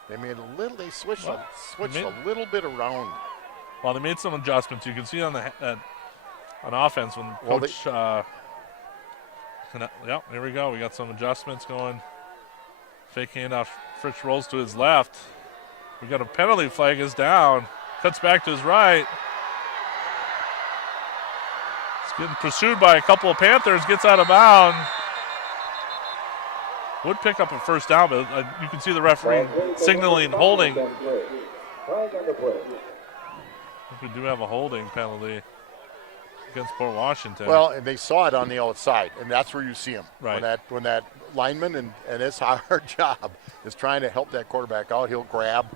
they switched a little bit around. Well, they made some adjustments. You can see on offense when Coach Yep, here we go. We got some adjustments going. Fake handoff. Fritz rolls to his left. We got a penalty flag is down. Cuts back to his right. It's getting pursued by a couple of Panthers. Gets out of bounds. Would pick up a first down, but you can see the referee signaling holding. We do have a holding penalty against Port Washington. Well, and they saw it on the outside, and that's where you see him. Right. When that lineman and his hard job is trying to help that quarterback out, he'll grab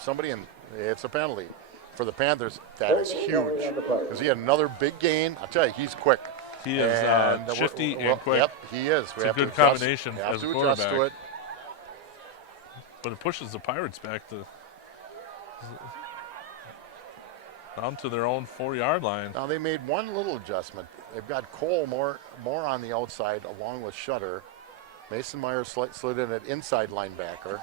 somebody, and it's a penalty. For the Panthers, that is huge because he had another big gain. I'll tell you, he's quick. He is shifty and quick. Yep, he is. It's a good combination as as a adjust quarterback. to it. But it pushes the Pirates back down to their own 4-yard line. Now they made one little adjustment. They've got Cole more on the outside along with Shutter. Mason Myers slid in at inside linebacker.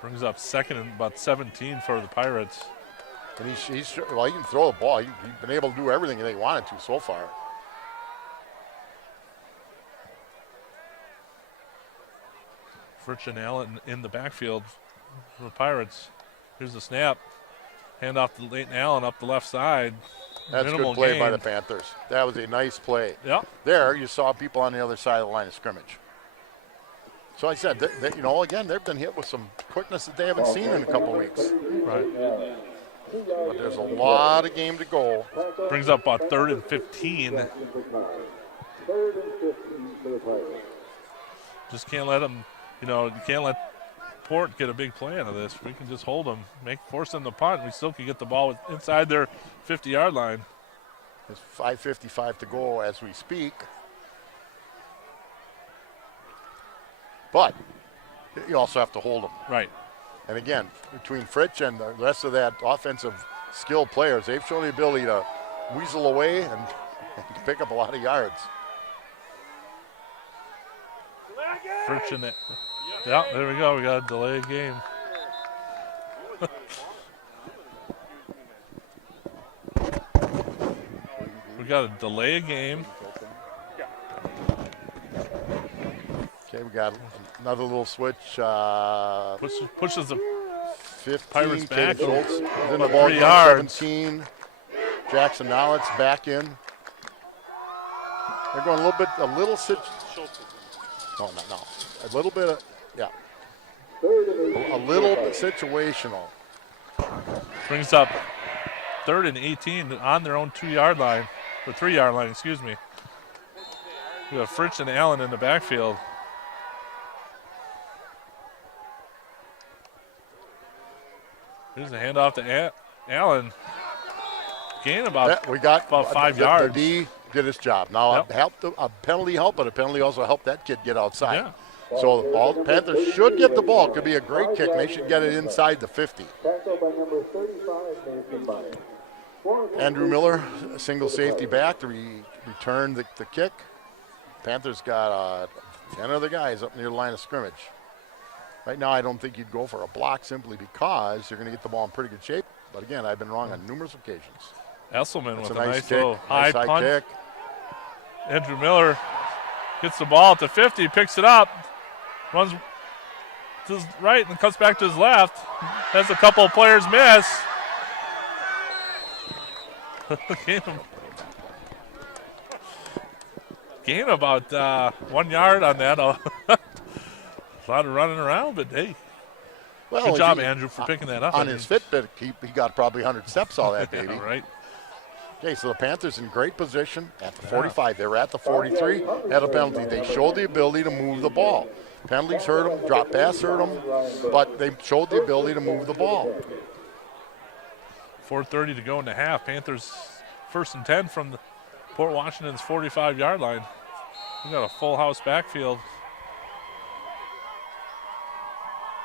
Brings up second and about 17 for the Pirates. And he can throw the ball. He's been able to do everything they wanted to so far. Fritz and Allen in the backfield for the Pirates. Here's the snap. Hand off to Leighton Allen up the left side. That's a Minimal good play gain. by the Panthers. That was a nice play. Yep. There, you saw people on the other side of the line of scrimmage. So I said, again, they've been hit with some quickness that they haven't seen in a couple weeks. Right. But there's a lot of game to go. Brings up about 3rd and 15. Just can't let them, you can't let Port get a big play out of this. We can just hold them, force them to punt. We still can get the ball inside their 50-yard line. There's 5:55 to go as we speak. But you also have to hold them. Right. And again, between Fritz and the rest of that offensive skilled players, they've shown the ability to weasel away and pick up a lot of yards. Fritz and yeah, there we go. We got a delayed game. We got a delayed game. Okay, we got another little switch. Pushes the 15, Pirates back. Schultz is in the About ball 3 game, yards. 17. Jackson Nollett's back in. They're going a little bit. No. A little bit of, yeah. A little bit situational. Brings up 3rd and 18 on their own 2-yard line, or 3-yard line, excuse me. We have Fritz and Allen in the backfield. Here's a handoff to Allen. Gain about, We got about 5 yards. The D did his job. Now, Yep. a penalty helped, but a penalty also helped that kid get outside. Yeah. So all the Panthers should get the ball. Could be a great kick. They should get it inside the 50. Andrew Miller, single safety back to return the kick. Panthers got 10 other guys up near the line of scrimmage. Right now, I don't think you'd go for a block simply because you're going to get the ball in pretty good shape. But again, I've been wrong on numerous occasions. Esselman That's with a a nice nice kick, little high nice punt. kick. Andrew Miller gets the ball at the 50, picks it up, runs to his right and cuts back to his left. Has a couple of players miss. Gain about 1 yard on that. A lot of running around, but hey, Well, good if job, he- Andrew, for picking that up. On his Fitbit, he got probably 100 steps all that, baby. Yeah, right. Okay, so the Panthers in great position at the 45. They were at the 43, had a penalty. They showed the ability to move the ball. Penalties hurt them, drop pass hurt them, but they showed the ability to move the ball. 4:30 to go in the half. Panthers 1st and 10 from the Port Washington's 45-yard line. We got a full house backfield.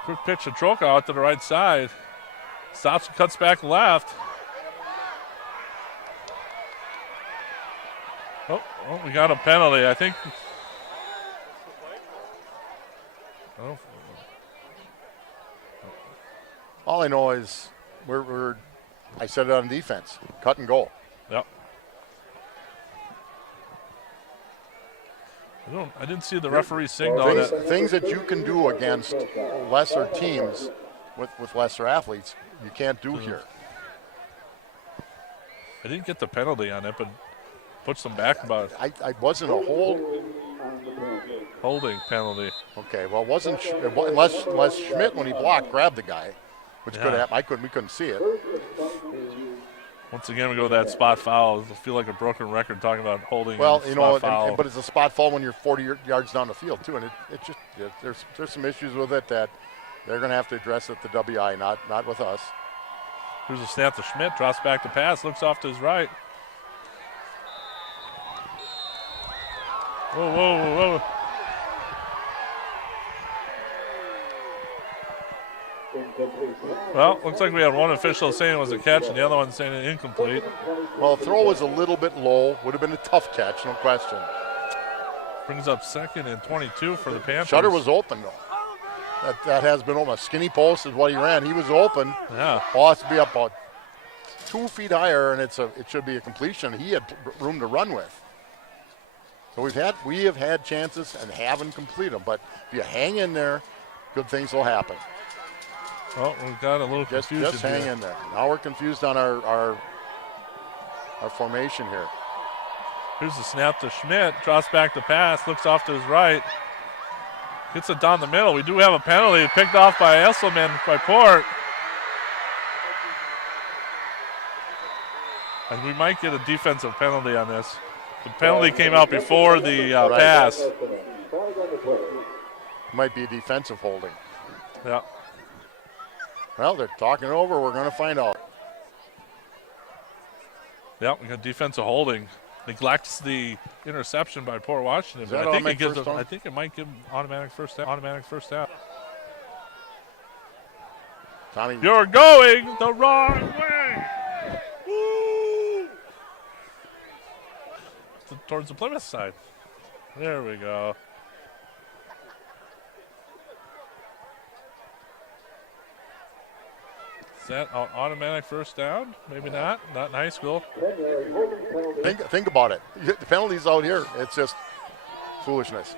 Quick pitch to Troca out to the right side. Stops and cuts back left. Oh, we got a penalty, I think. Oh. All I know is I said it on defense, cut and go. Yep. I didn't see the referee signal on it. Things that you can do against lesser teams with lesser athletes, you can't do here. I didn't get the penalty on it, but puts them back about I wasn't a holding penalty. Okay, well, unless Schmidt, when he blocked, grabbed the guy, which could happen. We couldn't see it. Once again, we go to that spot foul. I feel like a broken record talking about holding. Well, foul. but it's a spot foul when you're 40 yards down the field too, and there's some issues with it that they're going to have to address at the WI, not with us. Here's a snap to Schmidt, drops back to pass, looks off to his right. Whoa. Well, looks like we had one official saying it was a catch and the other one saying it incomplete. Well, the throw was a little bit low. Would have been a tough catch, no question. Brings up 2nd and 22 for the Panthers. Shutter was open, though. That has been open. A skinny post is what he ran. He was open. Yeah. Ball has to be up about 2 feet higher, and it should be a completion. He had room to run with. So we have had chances and haven't completed them. But if you hang in there, good things will happen. Well, we've got a little confusion. Just hang in there. Now we're confused on our formation here. Here's the snap to Schmidt. Drops back the pass. Looks off to his right. Gets it down the middle. We do have a penalty picked off by Esselman by Port. And we might get a defensive penalty on this. The penalty came out before the pass. Might be a defensive holding. Yeah. Well, they're talking over. We're going to find out. Yeah, we got defensive holding. Neglects the interception by Port Washington. But I think it might give him automatic first down. Tommy, you're going the wrong way. Woo! Towards the Plymouth side. There we go. Is that an automatic first down? Maybe not. Not in high school. Think about it. The penalties out here, it's just foolishness.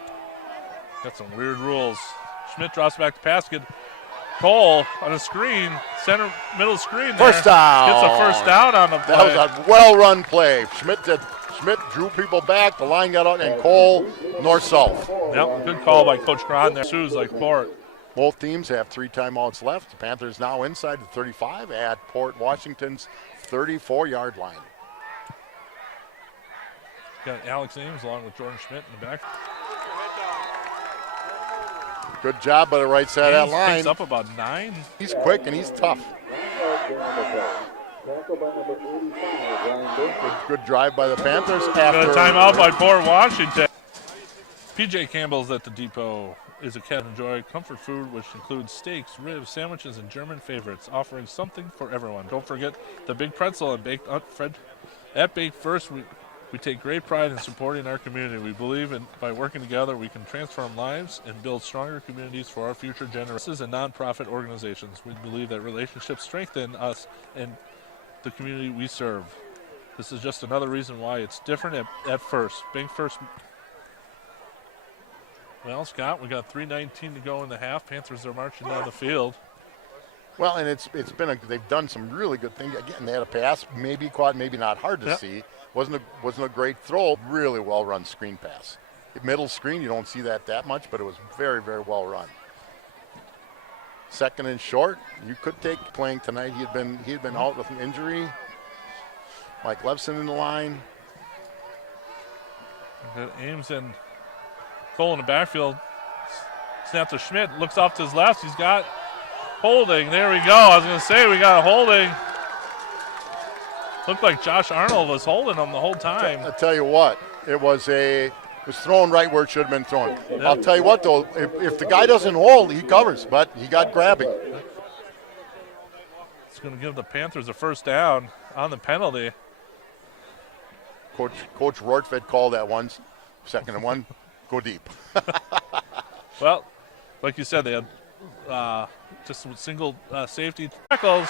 Got some weird rules. Schmidt drops back to pass. Good. Cole on a screen, middle screen there. First down. Gets a first down on the play. That was a well-run play. Schmidt drew people back. The line got out, and Cole north-south. Yep, good call by Coach Cron there. Sue's like Port. Both teams have 3 timeouts left. The Panthers now inside the 35 at Port Washington's 34-yard line. Got Alex Ames along with Jordan Schmidt in the back. Good job by the right side of that line. Picks up about 9. He's quick and he's tough. Good drive by the Panthers. Got a timeout by Port Washington. PJ Campbell's at the depot is a cat enjoy comfort food, which includes steaks, ribs, sandwiches, and German favorites, offering something for everyone. Don't forget the big pretzel and baked Fred. At Baked First, we take great pride in supporting our community. We believe by working together, we can transform lives and build stronger communities for our future generations and nonprofit organizations. We believe that relationships strengthen us and the community we serve. This is just another reason why it's different at First. Bank First. Well, Scott, we got 3:19 to go in the half. Panthers are marching down the field. Well, and they've done some really good things. Again, they had a pass, maybe caught, maybe not, hard to see. Wasn't a great throw. Really well run screen pass. Middle screen, you don't see that much, but it was very, very well run. 2nd and short. You could take playing tonight. He had been out with an injury. Mike Levson in the line. Ames and Cole in the backfield. Snap to Schmidt. Looks off to his left. He's got holding. There we go. I was going to say we got a holding. Looked like Josh Arnold was holding him the whole time. I'll tell you what. It was thrown right where it should have been thrown. Yep. I'll tell you what, though. If the guy doesn't hold, he covers. But he got grabbing. It's going to give the Panthers a first down on the penalty. Coach Rortvedt called that once. 2nd and 1. Go deep. Well, like you said, they had just some single safety tackles.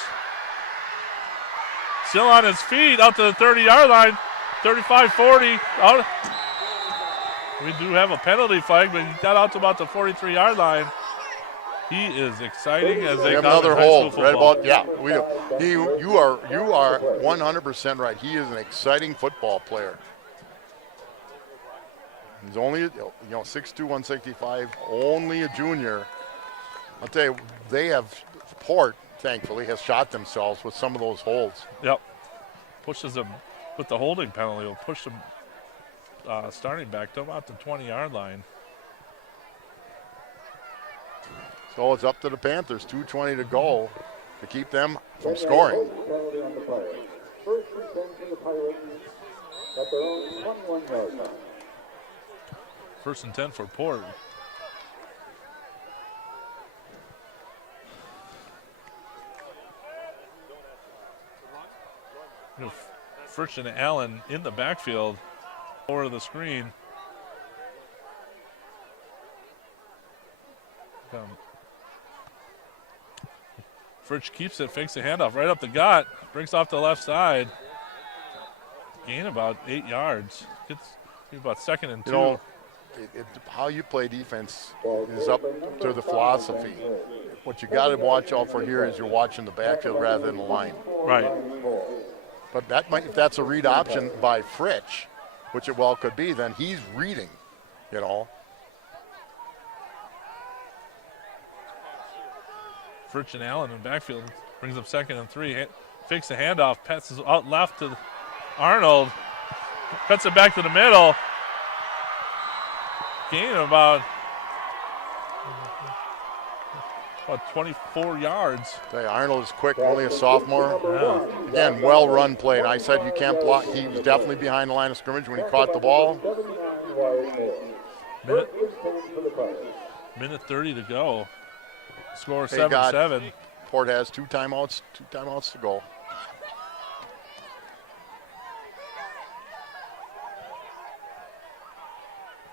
Still on his feet, out to the 30-yard line, 35-40. We do have a penalty flag, but he got out to about the 43-yard line. He is exciting as they have come another in high school hold. Right football. about, yeah. You are 100% right. He is an exciting football player. He's only 6'2", 165, only a junior. I'll tell you, Port, thankfully, has shot themselves with some of those holds. Yep. Pushes them with the holding penalty. Will push them starting back to about the 20-yard line. So it's up to the Panthers, 2:20 to go to keep them from scoring. First and 10 for the Pirates at their own 21-yard line. First and 10 for Port. Fritch and Allen in the backfield over the screen. Fritch keeps it, fakes the handoff right up the gut, brings off the left side. Gain about 8 yards. Gets about 2nd and 2. How you play defense is up to the philosophy. What you got to watch out for here is you're watching the backfield rather than the line. Right. But if that's a read option by Fritch, which it well could be, then he's reading, Fritch and Allen in backfield brings up 2nd and 3. Fakes the handoff, passes out left to Arnold. Cuts it back to the middle. Gain of about 24 yards. Arnold is quick, only a sophomore. Yeah. Again, well-run play. And I said you can't block. He was definitely behind the line of scrimmage when he caught the ball. Minute 30 to go. Score 7-7. Port has two timeouts to go.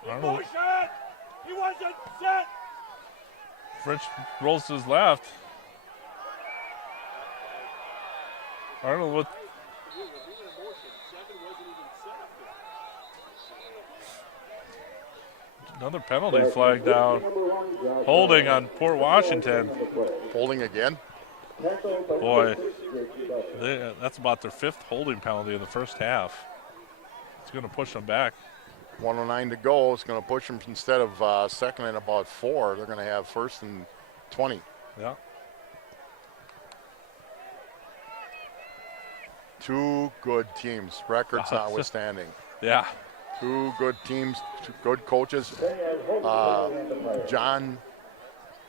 Arnold. He wasn't set. Fritch rolls to his left. Arnold with another penalty flag down. Holding on Port Washington. Holding again? Boy, that's about their 5th holding penalty in the first half. It's going to push them back. 1:09 to go. It's going to push them instead of 2nd and about 4. They're going to have 1st and 20. Yeah. Two good teams, records notwithstanding. Yeah. Two good teams, two good coaches. John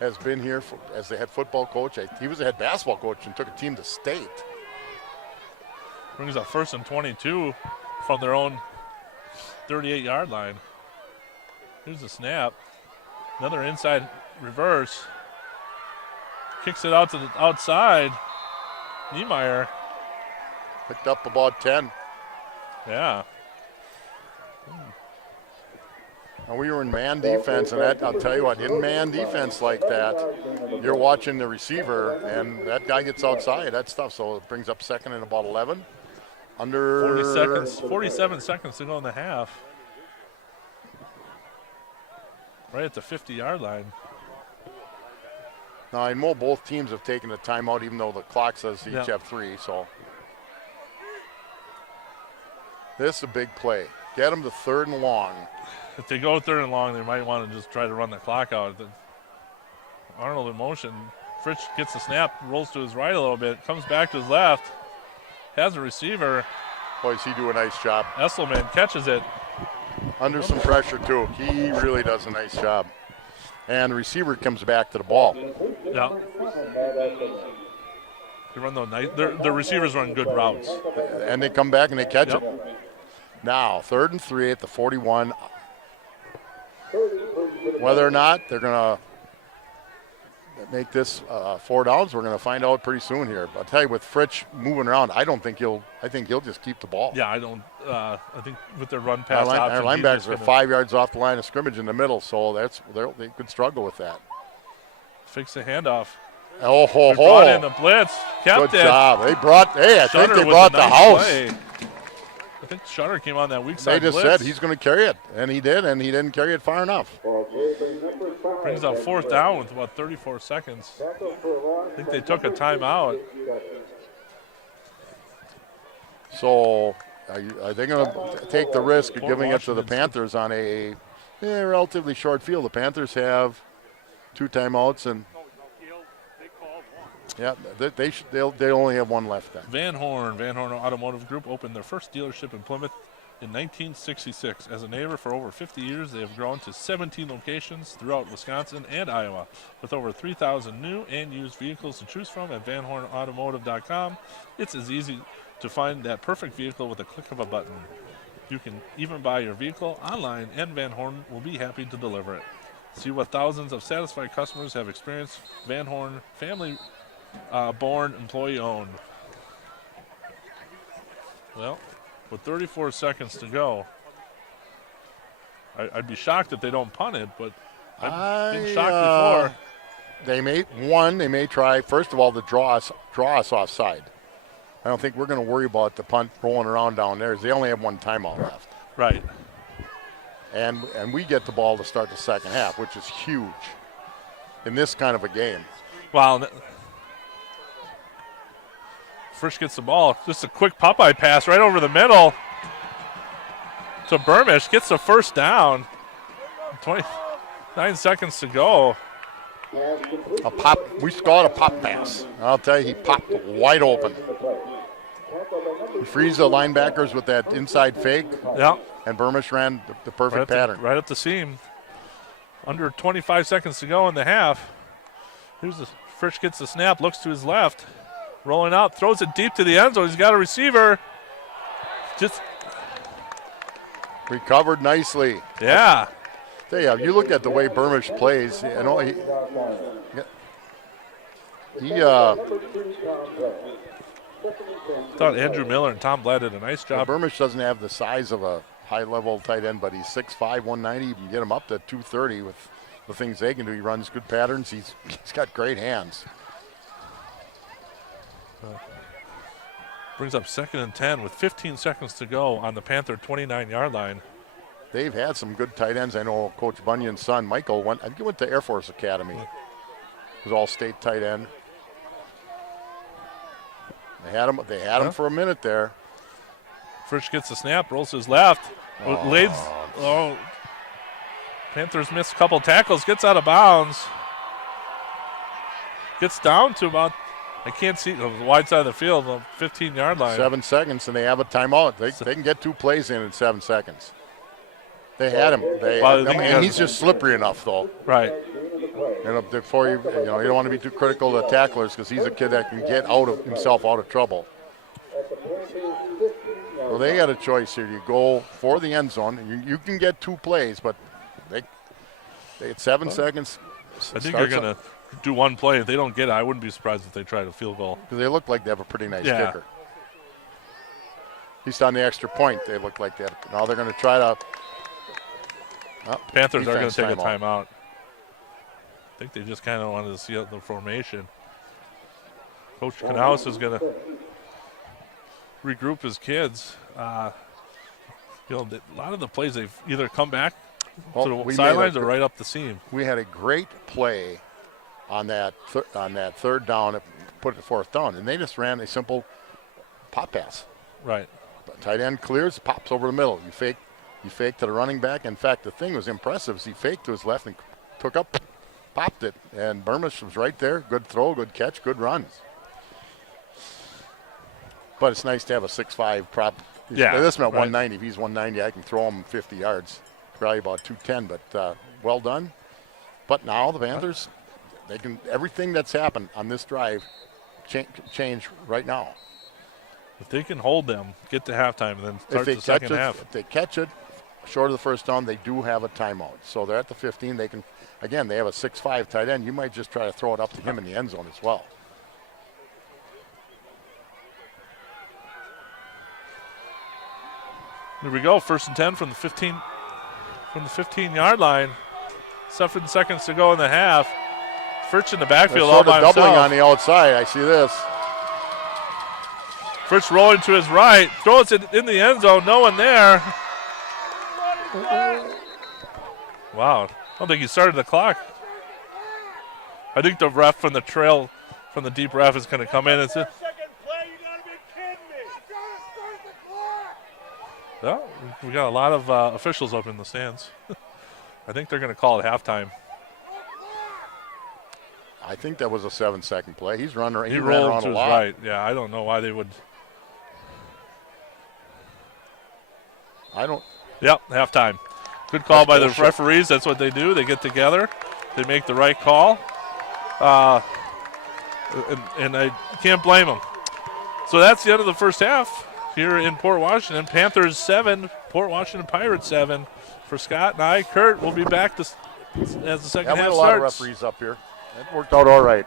has been here as the head football coach. He was the head basketball coach and took a team to state. Brings up 1st and 22 from their own 38-yard line. Here's the snap. Another inside reverse. Kicks it out to the outside. Niemeyer. Picked up about 10. Yeah. And we were in man defense, and I'll tell you what, in man defense like that, you're watching the receiver, and that guy gets outside. That's tough. So it brings up 2nd and about 11. Under 47 seconds to go in the half. Right at the 50-yard line. Now, I know both teams have taken a timeout, even though the clock says each have 3. So this is a big play. Get them to 3rd and long. If they go 3rd and long, they might want to just try to run the clock out. Arnold in motion. Fritch gets the snap, rolls to his right a little bit, comes back to his left, has a receiver. Boy, does he do a nice job. Esselman catches it. Under some pressure, too. He really does a nice job. And the receiver comes back to the ball. Yeah. They run the receivers run good routes. And they come back and they catch it. Now, 3rd and 3 at the 41. Whether or not they're going to make this 4 downs, we're going to find out pretty soon here. But I'll tell you, with Fritch moving around, I think he'll just keep the ball. Yeah, I think with their run pass option, our linebackers are 5 yards off the line of scrimmage in the middle, so they could struggle with that. Fix the handoff. Oh, ho, ho. Brought in the blitz. Kept Good it. job. I think they brought the nice house. Play. I think Shutter came on that weak They side just blitz. said he's going to carry it, and he did, and he didn't carry it far enough. Brings up 4th down with about 34 seconds. I think they took a timeout. So are they going to take the risk of giving it to the Panthers on a relatively short field? The Panthers have 2 timeouts, and they only have 1 left then. Van Horn Automotive Group opened their first dealership in Plymouth in 1966. As a neighbor for over 50 years, they have grown to 17 locations throughout Wisconsin and Iowa. With over 3,000 new and used vehicles to choose from at vanhornautomotive.com, it's as easy to find that perfect vehicle with a click of a button. You can even buy your vehicle online, and Van Horn will be happy to deliver it. See what thousands of satisfied customers have experienced. Van Horn, family born, employee owned. Well, with 34 seconds to go, I'd be shocked if they don't punt it, but I've been shocked before. They may try, first of all, to draw us offside. I don't think we're going to worry about the punt rolling around down there. They only have 1 timeout left. Right. And we get the ball to start the second half, which is huge in this kind of a game. Wow. Frisch gets the ball. Just a quick Popeye pass right over the middle to Burmish. Gets the first down. 29 seconds to go. A pop. We call it a pop pass. I'll tell you, he popped wide open. He frees the linebackers with that inside fake. Yeah. And Burmish ran the perfect pattern. Right up the seam. Under 25 seconds to go in the half. Frisch gets the snap, looks to his left. Rolling out, throws it deep to the end zone. He's got a receiver. Just recovered nicely. Yeah. You look at the way Burmish plays. You know, he thought Andrew Miller and Tom Blatt did a nice job. Burmish doesn't have the size of a high-level tight end, but he's 6'5", 190. You can get him up to 230 with the things they can do. He runs good patterns. He's got great hands. Brings up 2nd and 10 with 15 seconds to go on the Panther 29-yard line. They've had some good tight ends. I know Coach Bunyan's son, Michael, went to Air Force Academy. He was all-state tight end. They had him for a minute there. Frisch gets the snap, rolls his left. Panthers missed a couple tackles, gets out of bounds. Gets down to about, I can't see, the wide side of the field, the 15-yard line. 7 seconds, and they have a timeout. They can get 2 plays in 7 seconds. They had him. And he's just slippery enough, though. Right. Before you don't want to be too critical of the tacklers because he's a kid that can get himself out of trouble. Well, they had a choice here. You go for the end zone. You can get 2 plays, but they had 7 seconds. I think they're going to do 1 play. If they don't get it, I wouldn't be surprised if they tried a field goal. Because they look like they have a pretty nice kicker. At least on the extra point, they look like that. Now they're going to try to. Panthers are going to take a timeout. I think they just kind of wanted to see out the formation. Coach Canales is going to regroup his kids. A lot of the plays, they've either come back to the sidelines or right up the seam. We had a great play on that third down, put it to 4th down, and they just ran a simple pop pass. Right. Tight end clears, pops over the middle. You fake to the running back. In fact, the thing was impressive. He faked to his left and took up, popped it, and Burmish was right there. Good throw, good catch, good run. But it's nice to have a 6'5" prop. This meant 190. If he's 190, I can throw him 50 yards. Probably about 210, but well done. But now the Panthers, they can everything that's happened on this drive change right now. If they can hold them, get to halftime, and then start the second half. If they catch it short of the first down, they do have a timeout. So they're at the 15. They can, again, they have a 6'5" tight end. You might just try to throw it up to him in the end zone as well. Here we go, 1st and 10 from the 15-yard line. 7 seconds to go in the half. Frisch in the backfield all by himself. Doubling on the outside. I see this. Fritz rolling to his right, throws it in the end zone, no one there. Wow, I don't think he started the clock. I think the ref from the trail, from the deep ref, is going to come in and say, well, we got a lot of officials up in the stands. I think they're going to call it halftime. I think that was a 7-second play. He ran He around rolled to a his lot. right. Yeah, I don't know why they would. Yep, halftime. Good call That's by bullshit. the referees. That's what they do. They get together. They make the right call. And I can't blame them. So that's the end of the first half here in Port Washington. Panthers 7, Port Washington Pirates 7. For Scott and I, Kurt, we'll be back as the second Yeah, we half had a lot of starts. referees up here. That worked out all right.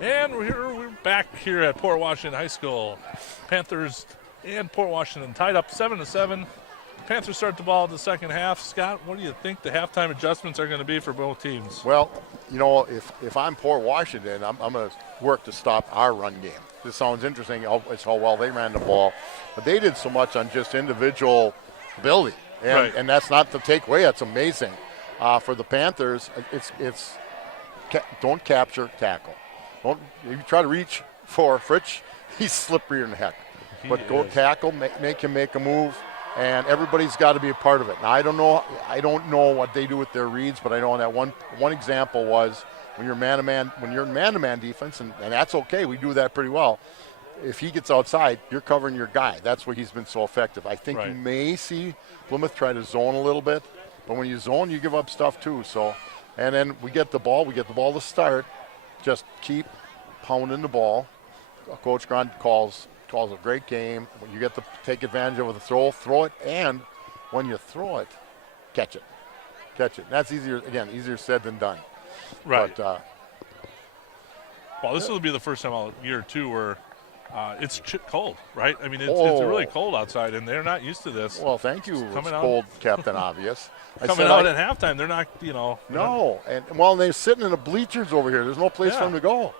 And we're back here at Port Washington High School. Panthers and Port Washington tied up 7-7. Panthers start the ball in the second half. Scott, what do you think the halftime adjustments are going to be for both teams? Well, you know, if I'm Port Washington, I'm going to work to stop our run game. This sounds interesting. It's how well they ran the ball. But they did so much on just individual ability. And that's not the takeaway. That's amazing. For the Panthers, it's don't capture, tackle. Don't, if you try to reach for Fritsch, he's slipperier than heck. But go tackle, make him make a move, and everybody's got to be a part of it. Now I don't know what they do with their reads, but I know that one example was when you're in man-to-man defense, and that's okay. We do that pretty well. If he gets outside, you're covering your guy. That's where he's been so effective. I think you may see Plymouth try to zone a little bit, but when you zone, you give up stuff too. So, and then we get the ball to start. Just keep pounding the ball. Coach Grant calls a great game. When you get to take advantage of the throw it, and when you throw it, catch it. That's easier said than done. Right. But, well, this will be the first time all year too where it's cold, right? I mean, it's really cold outside, and they're not used to this. Well, thank you, cold Captain Obvious. Coming out at halftime, they're not, No, and they're sitting in the bleachers over here. There's no place for them to go.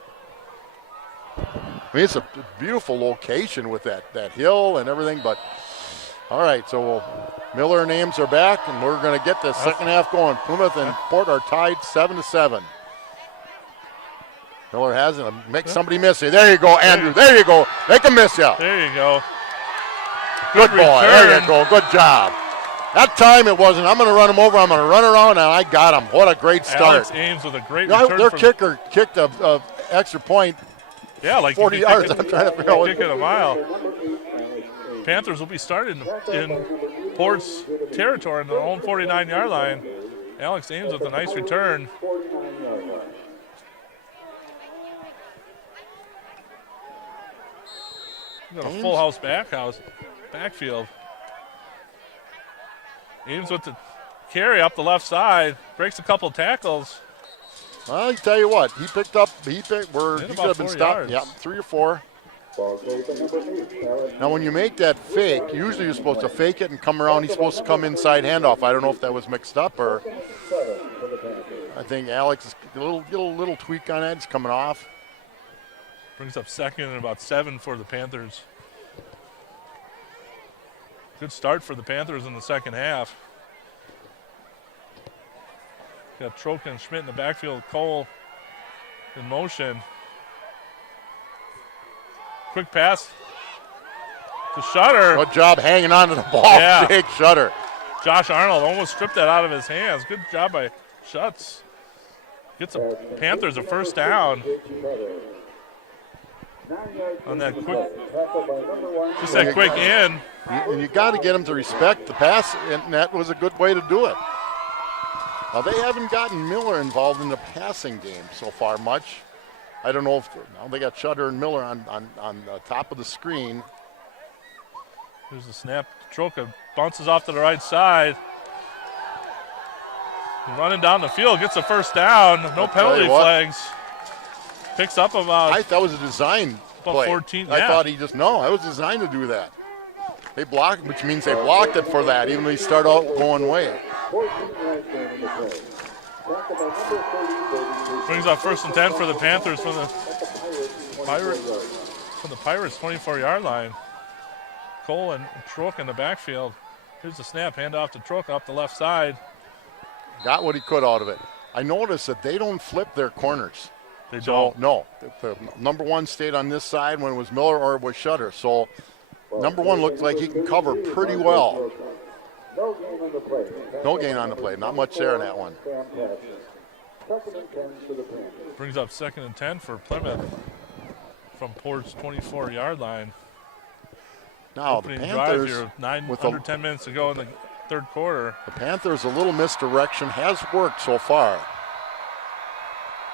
I mean, it's a beautiful location with that hill and everything, but all right, so Miller and Ames are back, and we're going to get the second half going. Plymouth and Port are tied 7-7. Miller has it. Make somebody miss it. There you go, Andrew. There you go. Make him miss you. There you go. Good boy. There you go. Good job. That time it wasn't, I'm going to run him over, I'm going to run around, and I got him. What a great start. Alex Ames with a great return. Their kicker kicked a extra point. Yeah, like 40 yards. I'm trying to figure out. Kick it a mile. Panthers will be starting in Port's territory in their own 49-yard line. Alex Ames with a nice return. Got a full house backfield. Ames with the carry up the left side, breaks a couple tackles. Well, I tell you what, he could have been stopped. Yards. Yeah, 3 or 4. Now, when you make that fake, usually you're supposed to fake it and come around. He's supposed to come inside handoff. I don't know if that was mixed up or. I think Alex is a little tweak on that. He's coming off. Brings up second and about 7 for the Panthers. Good start for the Panthers in the second half. Got Troken and Schmidt in the backfield. Cole in motion. Quick pass to Shutter. Good job hanging on to the ball, Jake Shutter. Josh Arnold almost stripped that out of his hands. Good job by Schutz. Gets the Panthers a first down. On that quick in. And you got to get them to respect the pass, and that was a good way to do it. Now, they haven't gotten Miller involved in the passing game so far much. I don't know if they got Shutter and Miller on the top of the screen. Here's the snap. Troka bounces off to the right side. Running down the field, gets a first down. No penalty flags. Picks up about. I thought it was a design play. 14. I thought it was designed to do that. They blocked, which means they blocked it for that, even though he started out going away. Brings up 1st and 10 for the Panthers from the Pirates 24-yard line. Cole and Trook in the backfield. Here's the snap, hand off to Trook up the left side. Got what he could out of it. I noticed that they don't flip their corners. They don't. No, the number one stayed on this side when it was Miller or it was Shutter. So number one looked like he can cover pretty well. No gain on the play. Not much there in that one. Brings up 2nd and 10 for Plymouth from Port's 24-yard line. Now Opening the Panthers, drive here, under 10 minutes to go in the third quarter. The Panthers, a little misdirection has worked so far.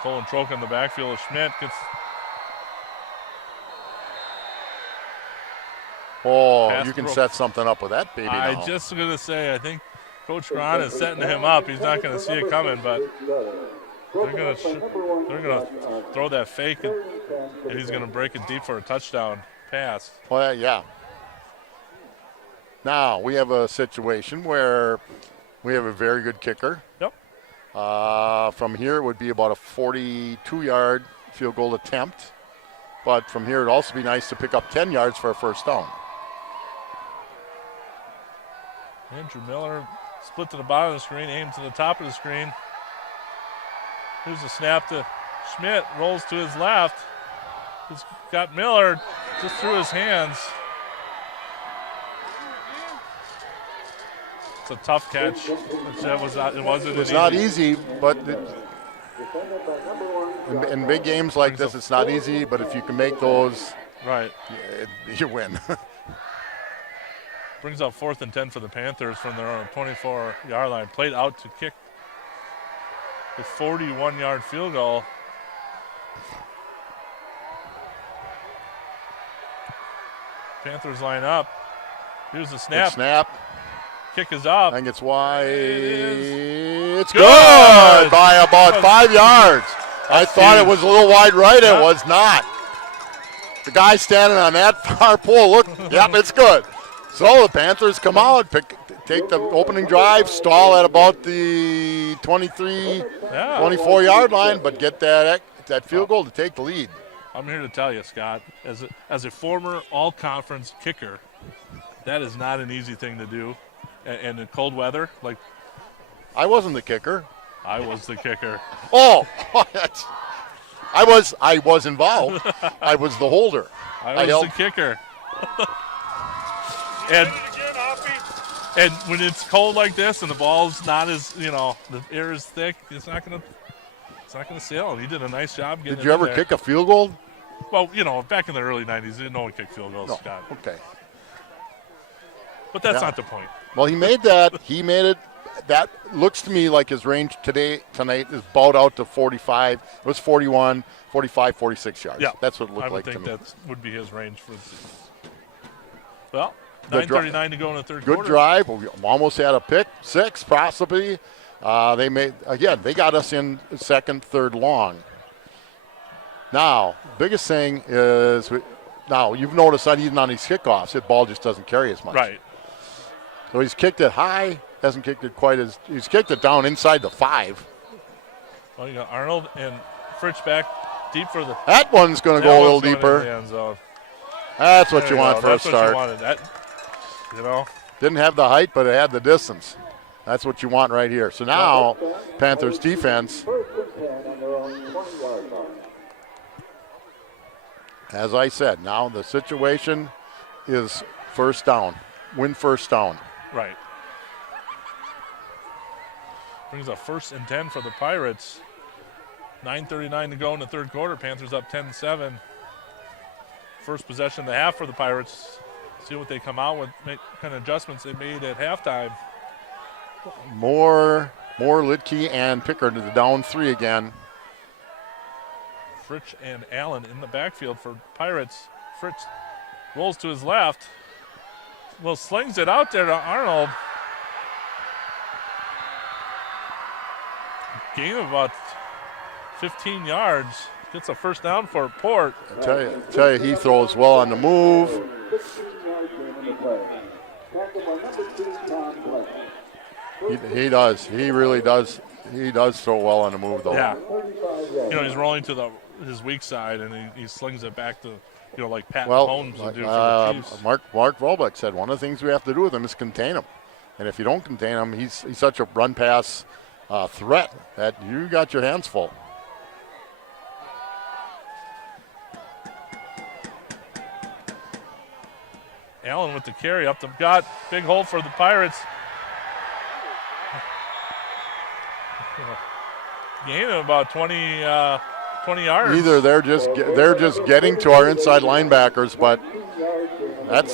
Cole and Troke in the backfield. Schmidt gets. You can set something up with that baby now. I just going to say, I think Coach Cron is setting him up. He's not going to see it coming, but They're gonna throw that fake, and he's gonna break it deep for a touchdown pass. Well, yeah. Now we have a situation where we have a very good kicker. Yep. From here it would be about a 42-yard field goal attempt. But from here it'd also be nice to pick up 10 yards for a first down. Andrew Miller split to the bottom of the screen, aimed to the top of the screen. Here's the snap to Schmidt, rolls to his left. He's got Miller just through his hands. It's a tough catch. It wasn't not easy, but in big games like this, it's not easy. But if you can make those, right, you win. Brings up 4th and 10 for the Panthers from their 24-yard line. Played out to kick a 41-yard field goal. Panthers line up. Here's the snap. Good snap. Kick is up. I think it's wide. It's good by about 5 yards. I thought it was a little wide right. It was not. The guy standing on that far pole, look, yep, it's good. So the Panthers come out, take the opening drive, stall at about the 23, 24-yard line, but get that field goal to take the lead. I'm here to tell you, Scott, as a former all-conference kicker, that is not an easy thing to do. And in cold weather, like I wasn't the kicker. I was the kicker. Oh, I was involved. I was the holder. I was the kicker. and when it's cold like this and the ball's not as the air is thick, it's not gonna sail. And he did a nice job getting. Did you ever kick a field goal? Well, back in the early '90s, no one kicked field goals, No. Scott. Okay. But that's not the point. Well, he made that. He made it. That looks to me like his range tonight is bowed out to 45. It was 41, 45, 46 yards. Yeah. That's what it looked like to me. I would think that would be his range for the season. Well, 9:39 to go in the third quarter. Good drive. We almost had a pick, 6 possibly. They got us in second, third long. Now, biggest thing is, you've noticed that even on these kickoffs, the ball just doesn't carry as much. Right. So he's kicked it high, hasn't kicked it quite as, he's kicked it down inside the 5. Well, you got Arnold and Fritsch back deep for the. That one's going to go a little deeper. That's what you want for a start. Didn't have the height, but it had the distance. That's what you want right here. So now, Panthers defense, as I said, now the situation is first down. Win first down. Right. Brings up 1st and 10 for the Pirates. 9:39 to go in the third quarter. Panthers up 10-7. First possession of the half for the Pirates. See what they come out with, what kind of adjustments they made at halftime. More Litke and Pickard to the down 3 again. Fritsch and Allen in the backfield for Pirates. Fritsch rolls to his left. Well, slings it out there to Arnold. Gain of about 15 yards. Gets a first down for Port. I tell you, he throws well on the move. He does. He really does. He does throw well on the move, though. Yeah. He's rolling to his weak side, and he slings it back to, like Pat Mahomes would do for the Chiefs. Mark Volbeck said one of the things we have to do with him is contain him. And if you don't contain him, he's such a run-pass threat that you got your hands full. Allen with the carry up the gut. Big hole for the Pirates. Gain of about 20 yards. Either they're just getting to our inside linebackers, but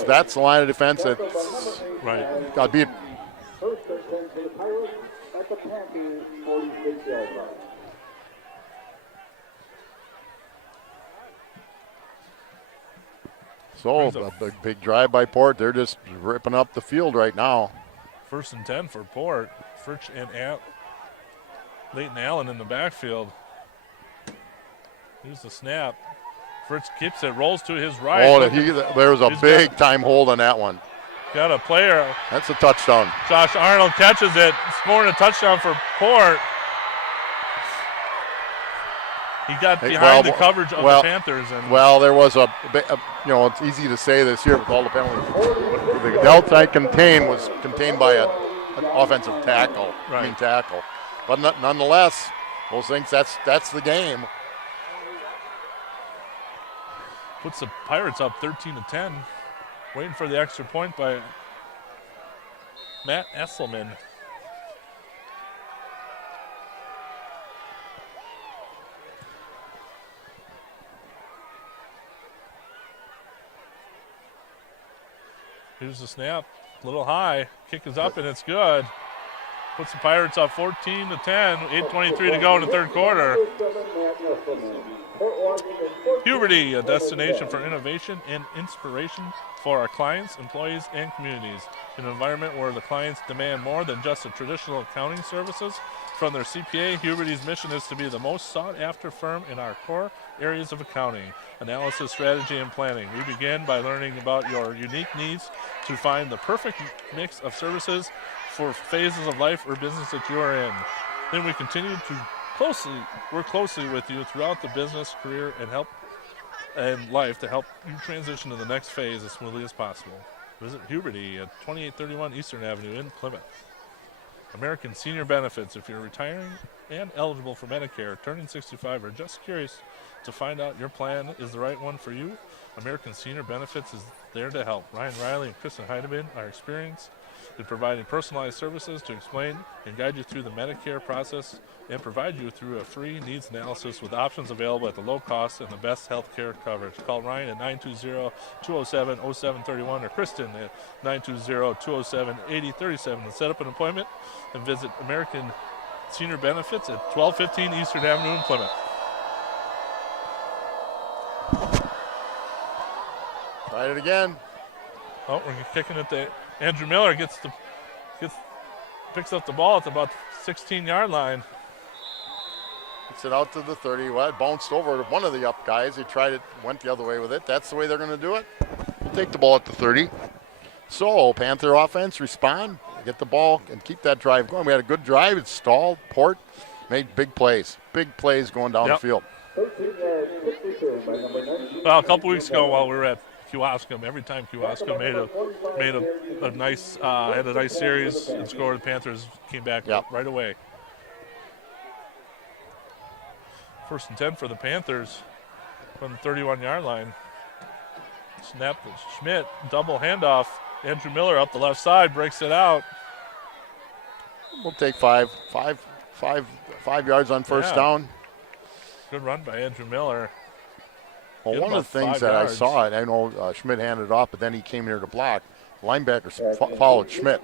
that's the line of defense that's right. Got to be. So a big drive by Port. They're just ripping up the field right now. 1st and 10 for Port. Fritsch and Leighton Allen in the backfield. Here's the snap. Fritz keeps it, rolls to his right. Oh, there was a big time hold on that one. Got a player. That's a touchdown. Josh Arnold catches it, scoring a touchdown for Port. He got behind the coverage of the Panthers. There was it's easy to say this here with all the penalties. But the outside contain was contained by an offensive tackle, tackle. But nonetheless, those things, that's the game. Puts the Pirates up 13-10. Waiting for the extra point by Matt Esselman. Here's the snap. A little high. Kick is up and it's good. Puts the Pirates up 14-10. 8:23 to go in the third quarter. Huberty, a destination for innovation and inspiration for our clients, employees, and communities. In an environment where the clients demand more than just the traditional accounting services from their CPA, Huberty's mission is to be the most sought-after firm in our core areas of accounting, analysis, strategy, and planning. We begin by learning about your unique needs to find the perfect mix of services for phases of life or business that you are in. Then we continue to work closely with you throughout the business, career, and life to help you transition to the next phase as smoothly as possible. Visit Huberty at 2831 Eastern Avenue in Plymouth. American Senior Benefits. If you're retiring and eligible for Medicare, turning 65, or just curious to find out your plan is the right one for you, American Senior Benefits is there to help. Ryan Riley and Kristen Heidemann are experienced in providing personalized services to explain and guide you through the Medicare process and provide you through a free needs analysis with options available at the low cost and the best health care coverage. Call Ryan at 920-207-0731 or Kristen at 920-207-8037 to set up an appointment and visit American Senior Benefits at 1215 Eastern Avenue in Plymouth. Try it again. Oh, we're kicking it to Andrew Miller. Picks up the ball at about 16-yard line. Gets it out to the 30. Well, it bounced over one of the up guys. He tried it, went the other way with it. That's the way they're going to do it. We'll take the ball at the 30. So, Panther offense, respond, get the ball, and keep that drive going. We had a good drive. It stalled. Port made big plays. Big plays going down the field. Well, a couple weeks ago while we were at Kewaskum, every time Kewaskum made a nice had a nice series and scored, the Panthers came back right away. 1st and 10 for the Panthers from the 31-yard line. Snap to Schmidt, double handoff. Andrew Miller up the left side, breaks it out. We'll take five yards on first down. Good run by Andrew Miller. Well, one of the things that I saw, I know Schmidt handed it off, but then he came here to block. Linebackers followed Schmidt.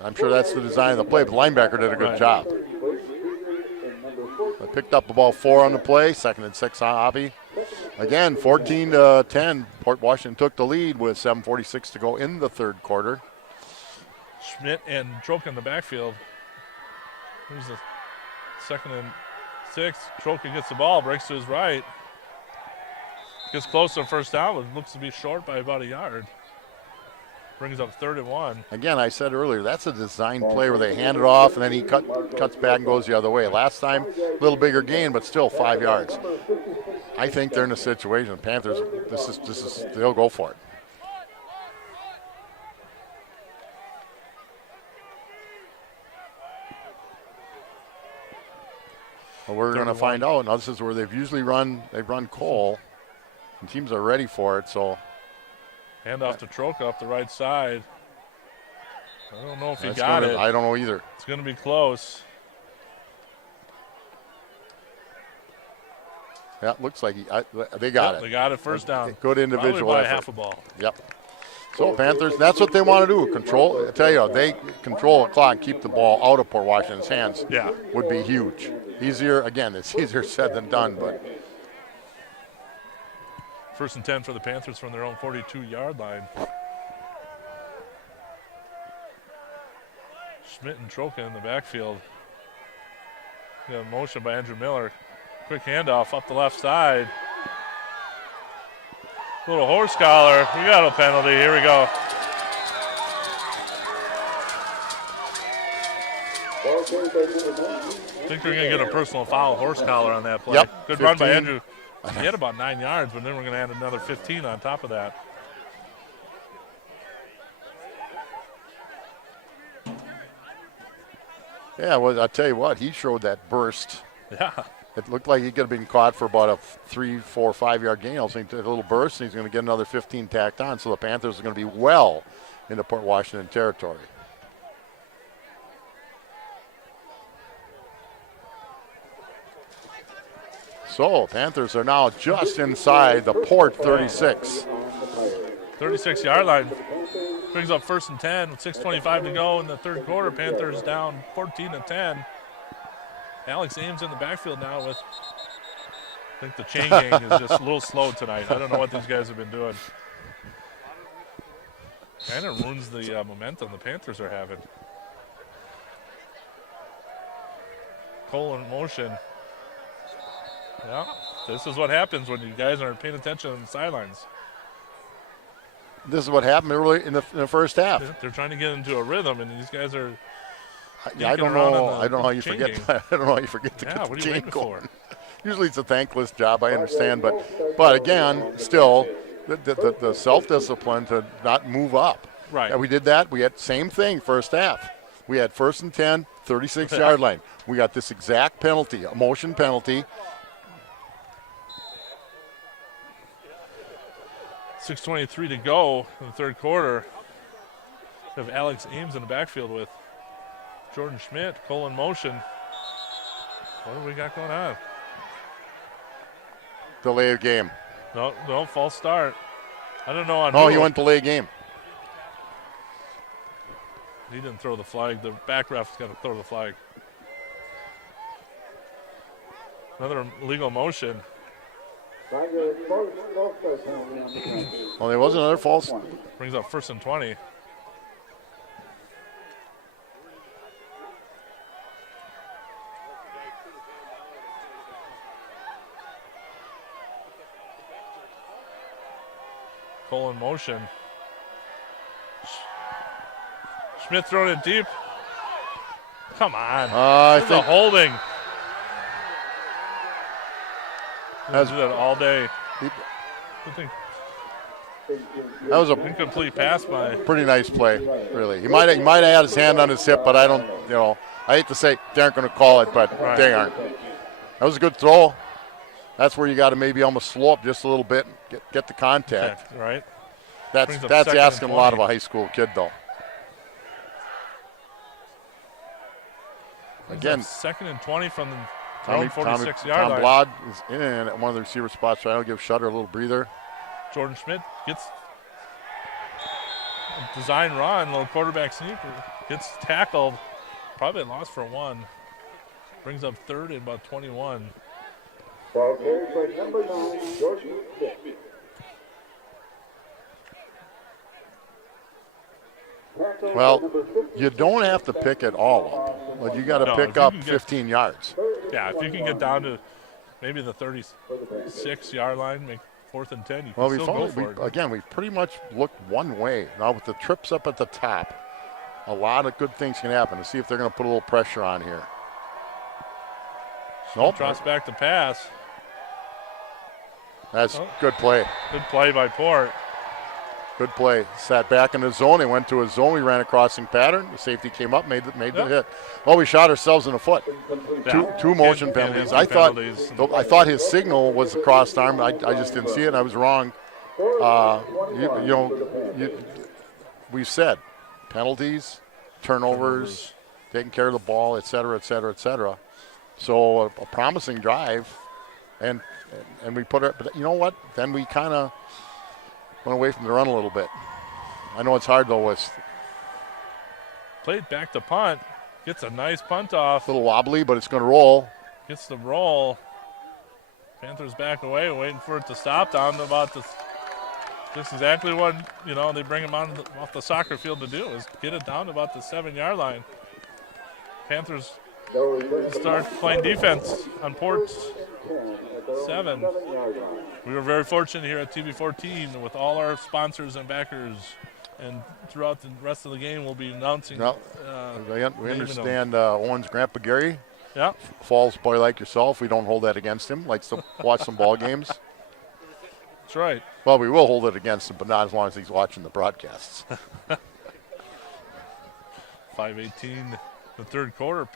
I'm sure that's the design of the play, but the linebacker did a good job. I picked up about 4 on the play, 2nd and 6 on Avi. Again, 14-10. Port Washington took the lead with 7:46 to go in the third quarter. Schmidt and Troke in the backfield. Here's the 2nd and 6. Troke gets the ball, breaks to his right. Gets close to the first down, but looks to be short by about a yard. Brings up 3rd and 1. Again, I said earlier, that's a design play where they hand it off and then he cuts back and goes the other way. Last time, a little bigger gain, but still 5 yards. I think they're in a situation. Panthers, they'll go for it. Well, we're going to find out. Now this is where they've run Cole, and teams are ready for it. So, hand off to Troca up the right side. I don't know if he got it. I don't know either. It's going to be close. Yeah, it looks like they got it. They got it first down. Good individual by effort. half a ball. Yep. So Panthers, that's what they want to do. Control. I tell you, they control the clock, keep the ball out of Port Washington's hands. Yeah, would be huge. It's easier said than done, but. 1st and 10 for the Panthers from their own 42-yard line. Schmidt and Troca in the backfield. Got a motion by Andrew Miller. Quick handoff up the left side. Little horse collar. We got a penalty. Here we go. I think we're going to get a personal foul, horse collar on that play. Yep, Good run by 15. Andrew. He had about 9 yards, but then we're going to add another 15 on top of that. Yeah, well, I'll tell you what, he showed that burst. Yeah. It looked like he could have been caught for about a 3, 4, 5 yard gain. I was thinking a little burst, and he's going to get another 15 tacked on. So the Panthers are going to be well into Port Washington territory. So Panthers are now just inside the Port 36. 36-yard line. Brings up 1st and 10 with 6:25 to go in the third quarter. Panthers down 14-10. Alex Ames in the backfield now with, I think the chain gang is just a little slow tonight. I don't know what these guys have been doing. Kind of ruins the momentum the Panthers are having. Cole in motion. Yeah, this is what happens when you guys aren't paying attention on the sidelines. This is what happened early in the first half. They're trying to get into a rhythm, and these guys are. I don't know. I don't know how you forget. I don't know how you forget to get the chain going. Usually it's a thankless job. I understand, but again, still, the self-discipline to not move up. Right. And we did that. We had same thing first half. We had 1st and 10, 36-yard line. We got this exact penalty, a motion penalty. 6:23 to go in the third quarter. We have Alex Ames in the backfield with Jordan Schmidt. Cole in motion. What do we got going on? Delay of game. No, false start. I don't know on Oh, who. he went delay game. He didn't throw the flag. The back ref's got to throw the flag. Another illegal motion. Well, there was another false. Brings up 1st and 20. Cole in motion. Schmidt throwing it deep. Come on. This is a holding. Has do that all day. That was a incomplete pass by. Pretty nice play, really. He might have had his hand on his hip, but I don't. I hate to say they aren't going to call it, but they aren't. That was a good throw. That's where you got to maybe almost slow up just a little bit, and get the contact. Okay, right. That's asking a lot of a high school kid, though. Again, 2nd and 20 from the 46-yard line. Tom Blod is in at one of the receiver spots, trying to give Shutter a little breather. Jordan Schmidt gets a design run, little quarterback sneak, gets tackled. Probably a loss for 1. Brings up 3rd and about 21. Number 9, Jordan Schmidt. Well, you don't have to pick it all up, but you got to pick up 15 yards. Yeah, if you can get down to maybe the 36-yard line, make 4th and 10, you can still go for it. Again, we pretty much looked one way. Now with the trips up at the top, a lot of good things can happen. To see if they're going to put a little pressure on here. Nope. Drops back to pass. That's good play. Good play by Port. Good play. Sat back in the zone. He went to a zone. We ran a crossing pattern. The safety came up, made the hit. Well, we shot ourselves in the foot. Two motion penalties. I thought his signal was the crossed arm. I just didn't see it, and I was wrong. We've said penalties, turnovers, taking care of the ball, et cetera, et cetera, et cetera. So a promising drive, and we put it. But you know what? Then we kind of went away from the run a little bit. I know it's hard, though. Played back to punt. Gets a nice punt off. A little wobbly, but it's going to roll. Gets the roll. Panthers back away, waiting for it to stop down to about this. This is exactly what, they bring him off the soccer field to do, is get it down to about the 7-yard line. Panthers start playing defense on Port's 7. We were very fortunate here at TV14 with all our sponsors and backers, and throughout the rest of the game we'll be announcing. No, we understand Owen's Grandpa Gary. Yeah. Falls boy like yourself. We don't hold that against him. Likes to watch some ball games. That's right. Well, we will hold it against him, but not as long as he's watching the broadcasts. 5:18, the third quarter.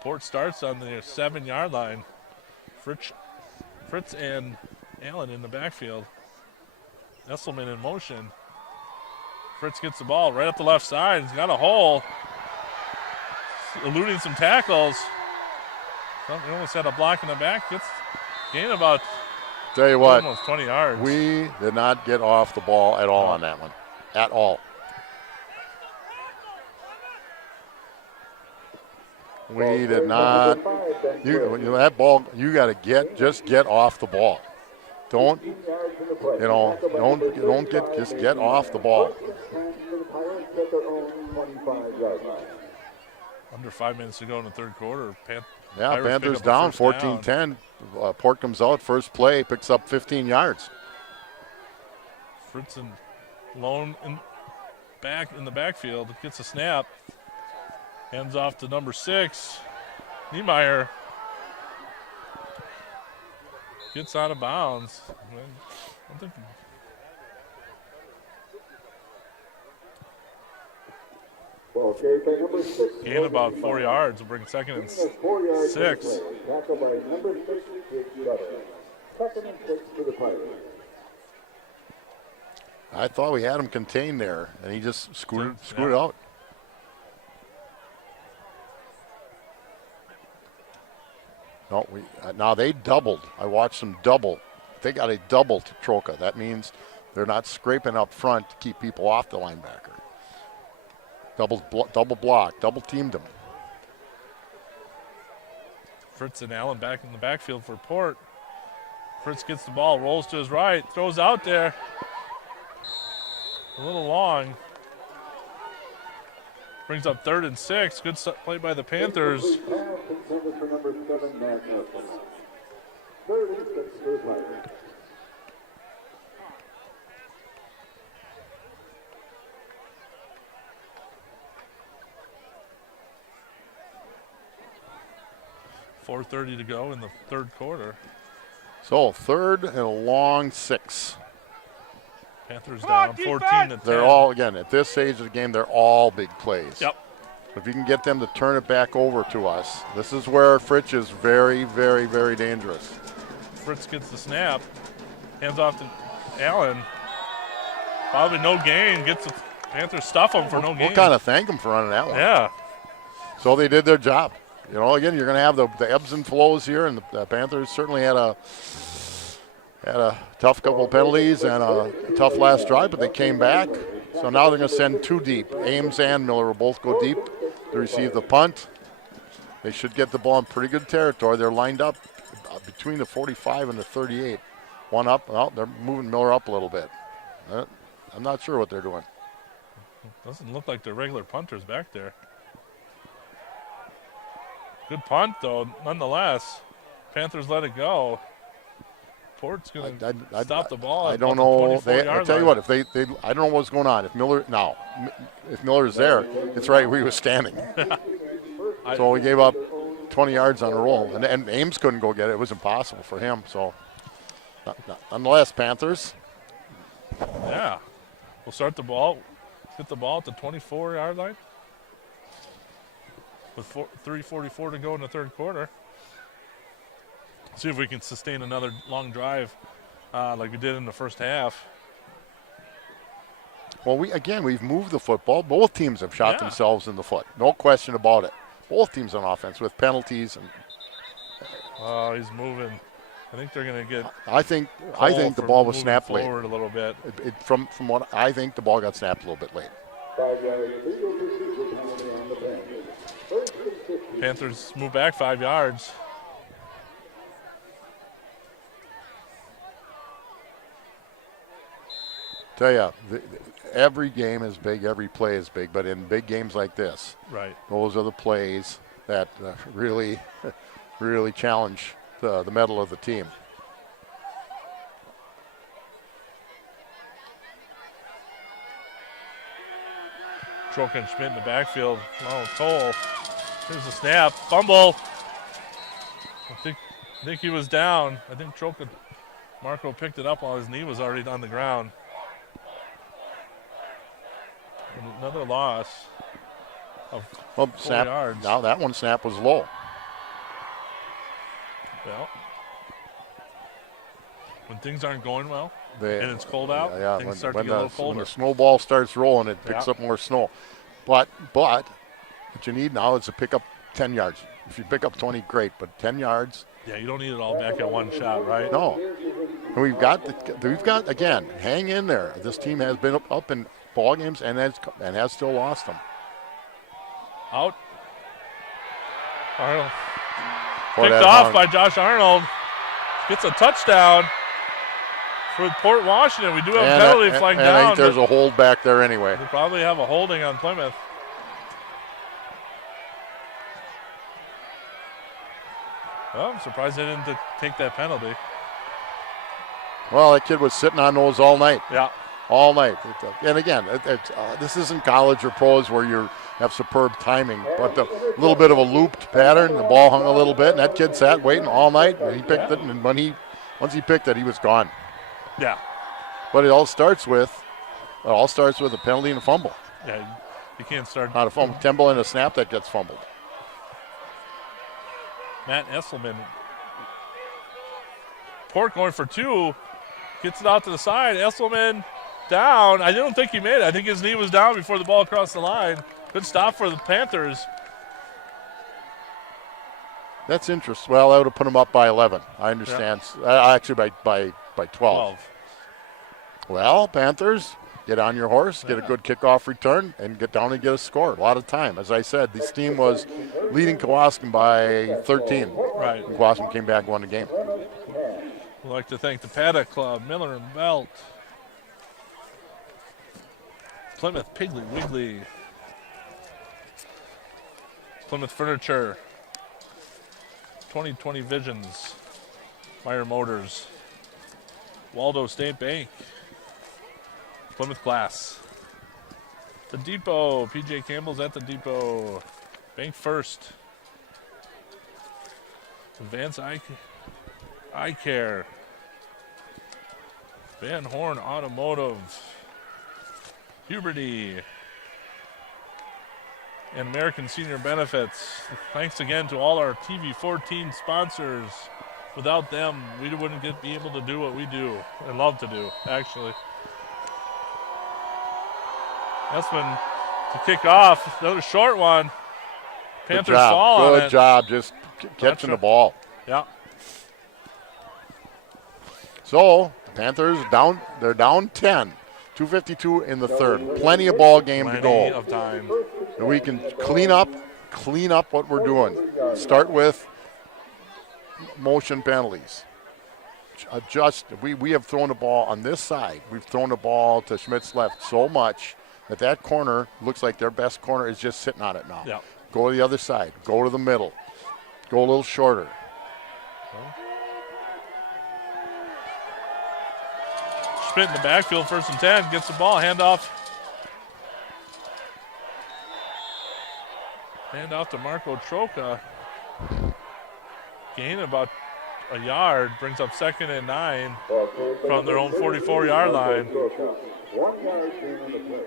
Port starts on the 7-yard line. Fritz and Allen in the backfield. Esselman in motion. Fritz gets the ball right up the left side. He's got a hole. Eluding some tackles. He almost had a block in the back. Gets gain about Tell you what, almost 20 yards. we did not get off the ball at all on that one. At all. We did not. That ball, you got to just get off the ball. Don't just get off the ball. Under 5 minutes to go in the third quarter. Panthers down 14-10. Port comes out, first play, picks up 15 yards. Fritz and Lone back in the backfield, gets a snap. Hands off to number 6. Niemeyer gets out of bounds. I think gain about 4 yards. Will bring second and 6. Tackled by number 6, second and 6 for the Pirates. I thought we had him contained there, and he just screwed it out. No, now they doubled. I watched them double. They got a double to Troca. That means they're not scraping up front to keep people off the linebacker. Double block, double teamed him. Fritz and Allen back in the backfield for Port. Fritz gets the ball, rolls to his right, throws out there. A little long. Brings up 3rd and 6. Good play by the Panthers. 4:30 to go in the third quarter. So 3rd and a long 6. Panthers down 14-10. They're all, again, at this stage of the game, they're all big plays. Yep. If you can get them to turn it back over to us, this is where Fritz is very, very, very dangerous. Fritz gets the snap, hands off to Allen. Probably no gain. Gets the Panthers stuff him for no gain. We'll kind of thank them for running that one. Yeah. So they did their job. You know, again, you're going to have the ebbs and flows here, and the Panthers certainly had a tough couple of penalties and a tough last drive, but they came back. So now they're going to send 2 deep. Ames and Miller will both go deep to receive the punt. They should get the ball in pretty good territory. They're lined up between the 45 and the 38. One up. Well, they're moving Miller up a little bit. I'm not sure what they're doing. Doesn't look like they're regular punters back there. Good punt, though, nonetheless. Panthers let it go. Port's going to stop the ball. I don't know. I tell you what, if they I don't know what's going on. If Miller's there, it's right where he was standing. So we gave up 20 yards on a roll, and Ames couldn't go get it. It was impossible for him. So, nonetheless, Panthers. Yeah, we'll start the ball. Hit the ball at the 24-yard line. With 3:44 to go in the third quarter. See if we can sustain another long drive like we did in the first half. Well, we've moved the football. Both teams have shot themselves in the foot. No question about it. Both teams on offense with penalties. And he's moving. I think they're going to get. I think the ball was snapped late. Forward a little bit. From what I think, the ball got snapped a little bit late. Panthers move back 5 yards. Tell you, every game is big, every play is big, but in big games like this, right, those are the plays that really, really challenge the mettle of the team. Troca and Schmidt in the backfield. Oh, Cole. Here's the snap. Fumble. I think he was down. I think Marco picked it up while his knee was already on the ground. And another loss of 4 yards. Now that one snap was low. Well, when things aren't going well and it's cold out, things start to get a little colder. When the snowball starts rolling, it picks up more snow. But what you need now is to pick up 10 yards. If you pick up 20, great, but 10 yards. Yeah, you don't need it all back at one shot, right? No. And we've got again, hang in there. This team has been up in ball games and has still lost them. Out. Arnold. Picked off by Josh Arnold. Gets a touchdown for Port Washington. We do have a penalty flag down. I think there's a hold back there anyway. We probably have a holding on Plymouth. Well, I'm surprised they didn't take that penalty. Well, that kid was sitting on those all night. Yeah. All night. And again, this isn't college or pros where you have superb timing, but a little bit of a looped pattern. The ball hung a little bit, and that kid sat waiting all night, and he picked it, and once he picked it, he was gone. Yeah. But it all starts with a penalty and a fumble. Yeah, you can't start. Not a fumble. Temple and a snap that gets fumbled. Matt Esselman. Port going for 2. Gets it out to the side. Esselman down. I don't think he made it. I think his knee was down before the ball crossed the line. Good stop for the Panthers. That's interesting. Well, I would have put him up by 11. I understand. Yeah. Actually, by 12. Well, Panthers, get on your horse, get a good kickoff return, and get down and get a score. A lot of time. As I said, this team was leading Kewaskum by 13. Right. And Kewaskum came back and won the game. We'd like to thank the Paddock Club, Miller and Belt, Plymouth Piggly Wiggly, Plymouth Furniture, 2020 Visions, Meyer Motors, Waldo State Bank, Plymouth Glass, The Depot, PJ Campbell's at The Depot, Bank First, Advanced Eye Care, Van Horn Automotive, Puberty, and American Senior Benefits. Thanks again to all our TV14 sponsors. Without them, we wouldn't be able to do what we do and love to do, actually. Esselman to kick off. Another short one. Panthers fall on it. Good job just catching the ball. Yeah. So, Panthers down. They're down 10. 2:52 in the third. Plenty of ball game to go. Plenty of time. And we can clean up what we're doing. Start with motion penalties. Adjust. We have thrown the ball on this side. We've thrown the ball to Schmidt's left so much that corner looks like their best corner is just sitting on it now. Yeah. Go to the other side. Go to the middle. Go a little shorter. Schmidt in the backfield, 1st and 10, gets the ball, handoff. Handoff to Marco Troca. Gain about a yard, brings up 2nd and 9 from their own 44-yard line. 1 yard gain on the play.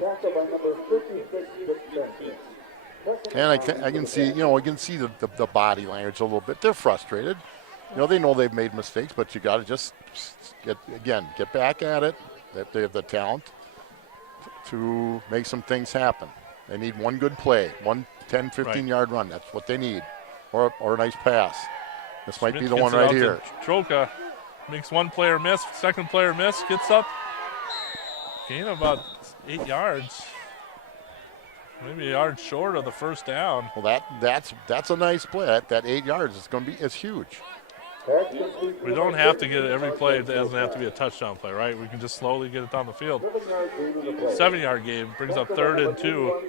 Tackled by number 56, Panther. And I can see, the body language a little bit. They're frustrated. They know they've made mistakes, but you got to just get back at it. That they have the talent to make some things happen. They need one good play, 10, 15-yard run. That's what they need, or a nice pass. This might be the one right here. Troca makes one player miss, second player miss, gets up. Gain about 8 yards. Maybe a yard short of the first down. Well, that's a nice play. That 8 yards is huge. We don't have to get it every play. It doesn't have to be a touchdown play, right? We can just slowly get it down the field. 7-yard game brings up 3rd and 2.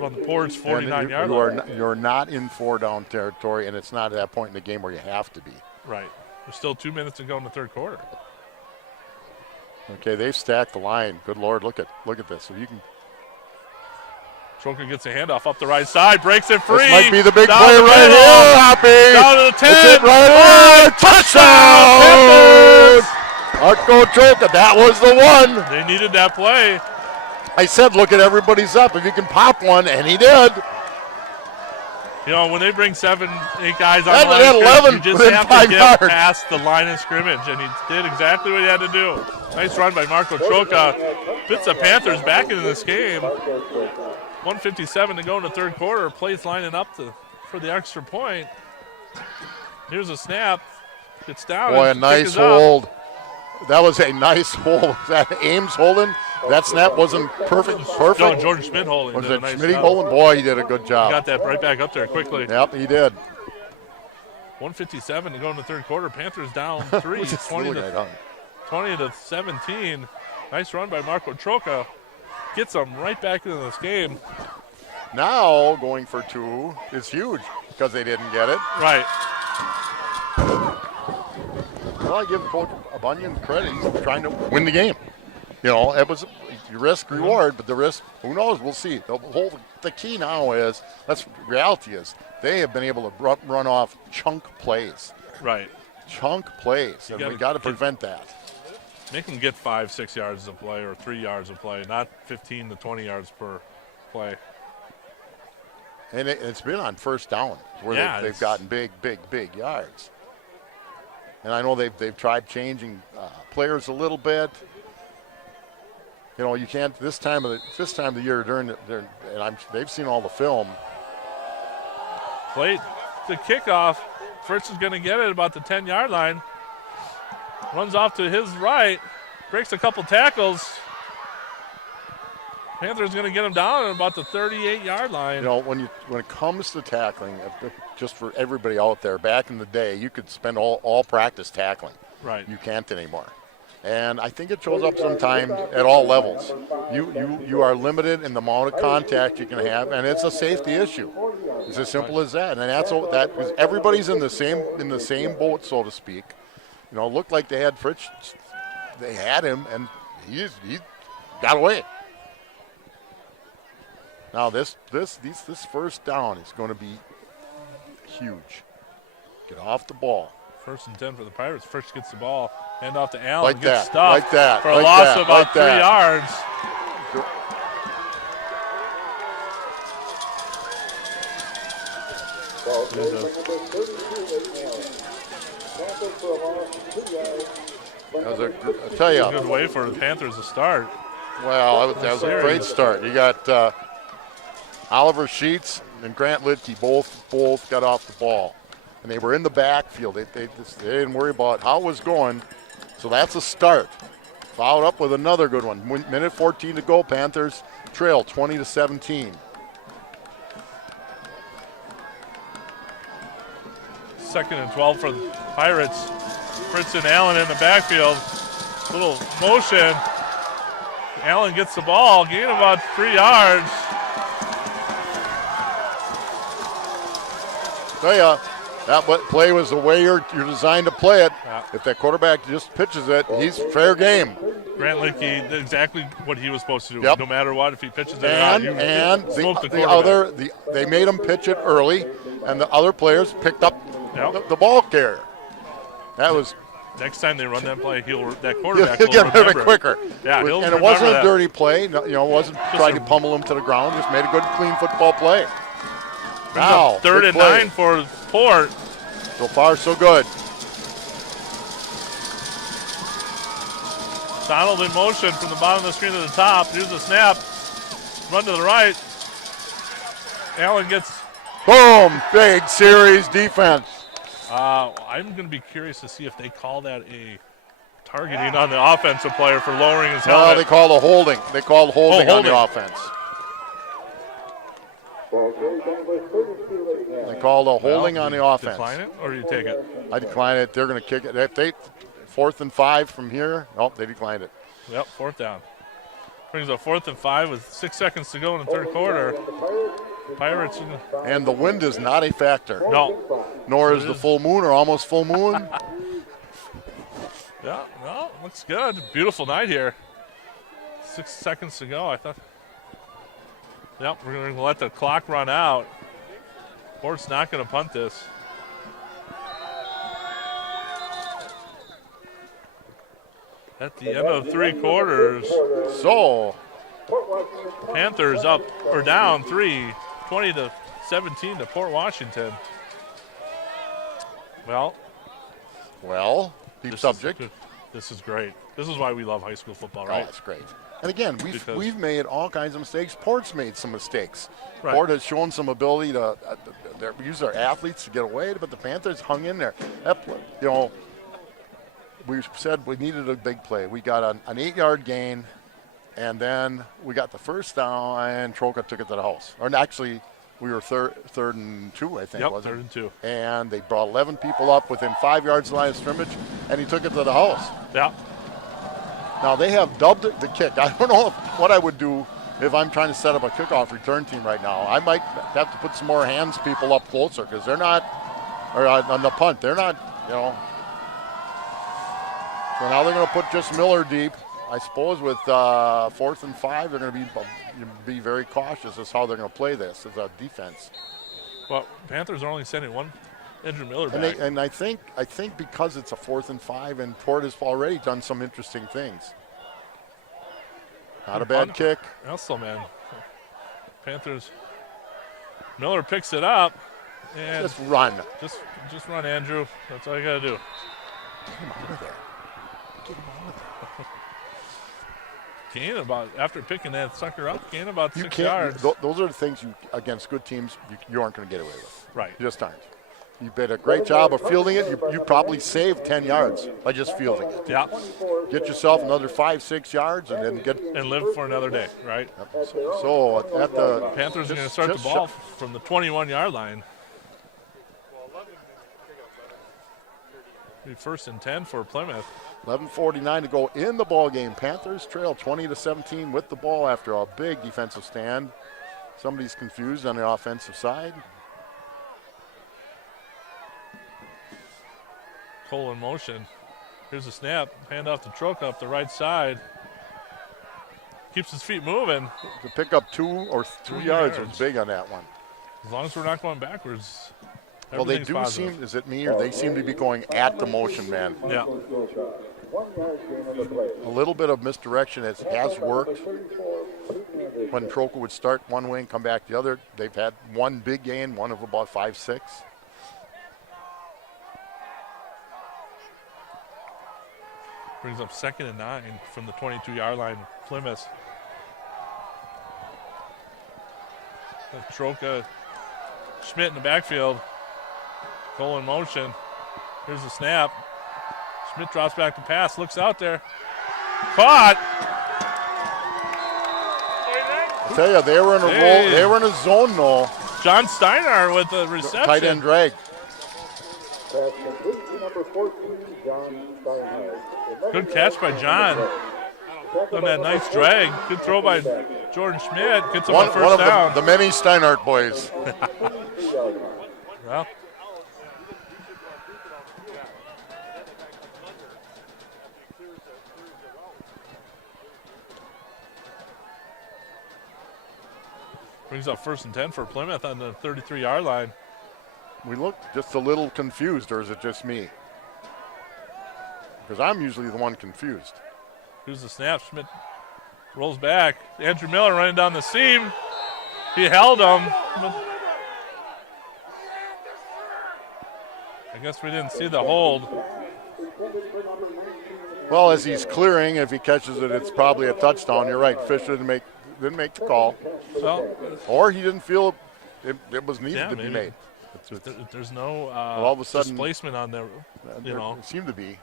on the Ford's 49-yard line. You're not in 4-down territory, and it's not at that point in the game where you have to be. Right. There's still 2 minutes to go in the third quarter. Okay, they've stacked the line. Good Lord, look at this. If you can. Troca gets a handoff up the right side, breaks it free. This might be the big Down play the right middle. here, Hoppy. Down to the 10. It's it right here. Touchdown! Panthers! Marco Troca, that was the one. They needed that play. I said, look at everybody's up. If you can pop one, and he did. You know, when they bring 7, 8 guys on That the line of 11 scrimmage, you just within have 5 to get yards. past the line of scrimmage, and he did exactly what he had to do. Nice run by Marco Troca. Puts the Panthers back into this game. 1:57 to go in the third quarter. Plays lining up for the extra point. Here's a snap. Gets down. Boy, a and nice kick is up. hold. That was a nice hold. Was that Ames holding? That snap wasn't perfect. No, Jordan Schmidt holding. Was did a it nice Schmidt job. holding? Boy, he did a good job. Got that right back up there quickly. Yep, he did. 1:57 to go in the third quarter. Panthers down 3, Just 20 really to right on. 20 to 17. Nice run by Marco Troca. Gets them right back into this game. Now going for 2 is huge because they didn't get it. Right. Well, I give Coach Bunyan credit. He's trying to win the game. You know, it was risk reward, but the risk, who knows? We'll see. The key now is, reality is, they have been able to run off chunk plays. Right. Chunk plays, and we got to prevent that. Make them get 5, 6 yards of play or 3 yards of play, not 15 to 20 yards per play. And it's been on first down where they've gotten big yards. And I know they've tried changing players a little bit. You know, you can't this time of the year they've seen all the film. Late the kickoff. Fritz is going to get it about the 10-yard line. Runs off to his right, breaks a couple tackles. Panthers going to get him down at about the 38-yard line. You know, when it comes to tackling, just for everybody out there, back in the day, you could spend all practice tackling. Right. You can't anymore. And I think it shows up sometimes at all levels. You are limited in the amount of contact you can have, and it's a safety issue. It's as simple as that. And that's all that, because everybody's in the same boat, so to speak. You know, it looked like they had Fritz. They had him, and he got away. Now this first down is going to be huge. Get off the ball. 1st and 10 for the Pirates. Fritz gets the ball, hand off to Allen, Like gets that, stuffed like that, for a like loss that, of about like 3 that. yards. I tell you, Good way for the Panthers to start. well, that was a great start. You got Oliver Sheets and Grant Lidke both got off the ball, and they were in the backfield. They didn't worry about how it was going, so that's a start. Followed up with another good one. Minute 14 to go. Panthers trail 20-17. 2nd and 12 for the Pirates. Fritz and Allen in the backfield. Little motion. Allen gets the ball, gain about 3 yards. Tell ya, that play was the way you're designed to play it. Yeah. If that quarterback just pitches it, he's fair game. Grant Lidke did exactly what he was supposed to do. Yep. No matter what, if he pitches it or not, And you smoke the quarterback. they made him pitch it early, and the other players picked up the ball carrier. That was. Next time they run that play, that quarterback He'll will get rid of remember it quicker. Yeah, and he'll it wasn't remember a dirty play. No, it wasn't trying to pummel him to the ground. Just made a good, clean football play. Now, 3rd and 9 for Port. So far, so good. Donald in motion from the bottom of the screen to the top. Here's the snap. Run to the right. Allen gets. Boom! Big series defense. I'm going to be curious to see if they call that a targeting on the offensive player for lowering his helmet. No, they call the holding. They call holding on the offense. They call the holding on the offense. Decline it, or do you take it? I decline it. They're going to kick it. If they 4th and 5 from here, nope, they declined it. Yep, 4th down. Brings up 4th and 5 with 6 seconds to go in the third quarter. Pirates. And the wind is not a factor. No. Nor is the full moon or almost full moon. Yeah, no, looks good. Beautiful night here. 6 seconds to go, I thought. Yep, we're going to let the clock run out. Port's not going to punt this. At the end of 3 quarters. So, Panthers up or down 3, 20-17 to Port Washington. Well, deep subject. This is great. This is why we love high school football, right? Oh, that's great. And again, we've made all kinds of mistakes. Port's made some mistakes. Right. Port has shown some ability to use their athletes to get away, but the Panthers hung in there. We said we needed a big play. We got an 8-yard gain, and then we got the first down, and Troca took it to the house. Or actually, we were third and 2, I think, Yep, wasn't it? 3rd and 2. And they brought 11 people up within 5 yards of the line of scrimmage, and he took it to the house. Yeah. Now, they have dubbed it the kick. I don't know what I would do if I'm trying to set up a kickoff return team right now. I might have to put some more hands people up closer because they're not, or on the punt, they're not, So now they're going to put just Miller deep. I suppose with 4th and 5, they're going to be very cautious as how they're going to play this as a defense. Well, Panthers are only sending one Andrew Miller back. And I think because it's a 4th and 5, and Port has already done some interesting things. Not a bad kick. Also, man, Panthers. Miller picks it up, and Just run. Just run, Andrew. That's all you got to do. Get him out of there. Get him out of there. Gain after picking that sucker up, gain about You 6 can't. yards. Those are the things against good teams you aren't going to get away with. Right. You just aren't. You did a great job of fielding it. You probably saved 10 yards by just fielding it. Yeah. Get yourself another 5-6 yards and then get. And live for another day, right? So at the Panthers are going to start the ball from the 21-yard line. Be 1st and 10 for Plymouth. 11:49 to go in the ball game. Panthers trail 20-17 with the ball after a big defensive stand. Somebody's confused on the offensive side. Cole in motion. Here's a snap. Hand off to Troca up the right side. Keeps his feet moving. To pick up 2 or 3 yards was big on that one. As long as we're not going backwards. Well, they do positive. seem, is it me or they seem to be going at the motion man? Yeah. A little bit of misdirection has worked. When Troca would start one way and come back the other, they've had one big gain, one of about 5-6. Brings up 2nd and 9 from the 22-yard line. Plymouth. Troca, Schmidt in the backfield. Cole in motion. Here's the snap. Schmidt drops back to pass, looks out there. Caught! I tell you, they were in a roll. They were in a zone, though. John Steiner with the reception. Tight end drag. Good catch by John. On that nice drag. Good throw by Jordan Schmidt. Gets him on first one down. of the many Steinhardt boys. Well, brings up 1st and 10 for Plymouth on the 33-yard line. We look just a little confused, or is it just me? Because I'm usually the one confused. Here's the snap. Schmidt rolls back. Andrew Miller running down the seam. He held him. I guess we didn't see the hold. Well, as he's clearing, if he catches it, it's probably a touchdown. You're right. Fish didn't make the call. Well, or he didn't feel it was needed to be made. There's no all of a sudden, displacement on there. It seemed to be.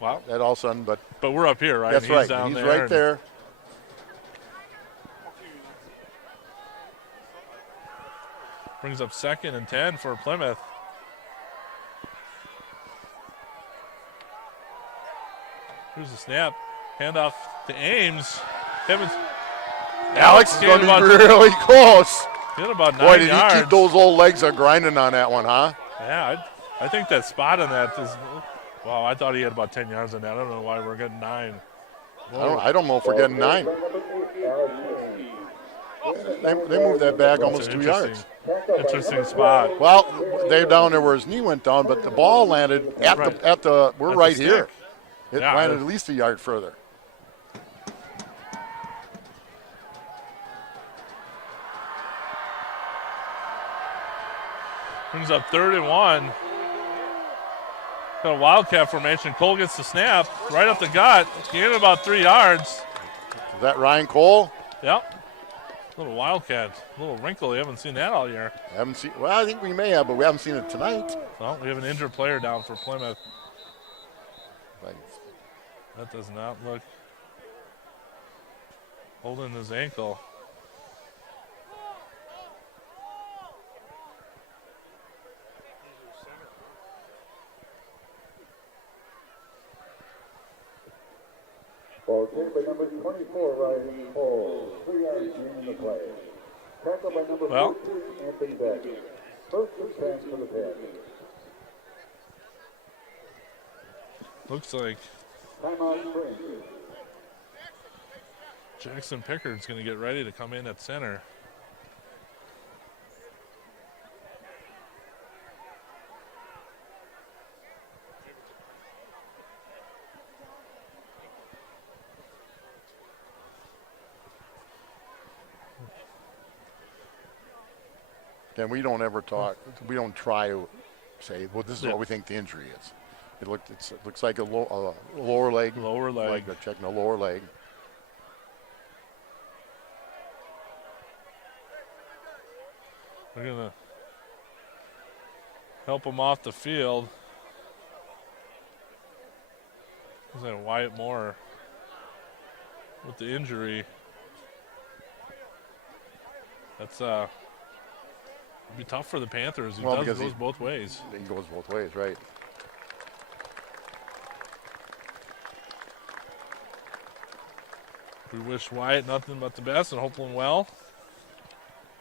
Wow. That all of a sudden, but we're up here, right? That's right. Down He's there right there. Brings up 2nd and 10 for Plymouth. Here's the snap. Handoff to Ames. Alex is going to gained be really close. Get about 9 Boy, did yards. he keep those old legs grinding on that one, huh? Yeah, I think that spot on that is. Wow, I thought he had about 10 yards on that. I don't know why we're getting 9. I don't know if we're getting 9. They moved that back almost 2 yards. Interesting spot. Well, they're down there where his knee went down, but the ball landed at the. We're right here. It landed at least a yard further. Brings up 3rd and 1. Got a wildcat formation. Cole gets the snap right up the gut. Gained about 3 yards. Is that Ryan Cole? Yep. Little wildcat, little wrinkle. We haven't seen that all year. Haven't seen. Well, I think we may have, but we haven't seen it tonight. Well, we have an injured player down for Plymouth. That does not look holding his ankle. Ball kick by number 24, Ryan Cole. 3 yards in the play. Tackle by number 14, Anthony Beck. First and 10 for the Panthers. Looks like Timeout Spring. Jackson Pickard's going to get ready to come in at center. And we don't ever talk. We don't try to say, well, this is what we think the injury is. It looks like a lower leg. Lower leg. Like they're checking a lower leg. They're going to help him off the field. Is that Wyatt Moore with the injury? That's it'll be tough for the Panthers. He goes both ways. He goes both ways, right? We wish Wyatt nothing but the best and hope him well.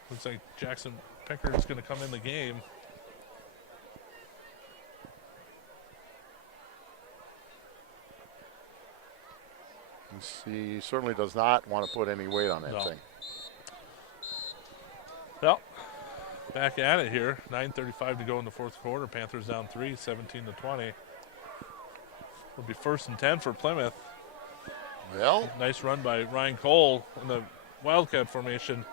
Looks like Jackson Pickard is going to come in the game. He certainly does not want to put any weight on that thing. Well, back at it here. 9:35 to go in the fourth quarter. Panthers down 3, 17-20. It'll be 1st and 10 for Plymouth. Well, nice run by Ryan Cole in the Wildcat formation.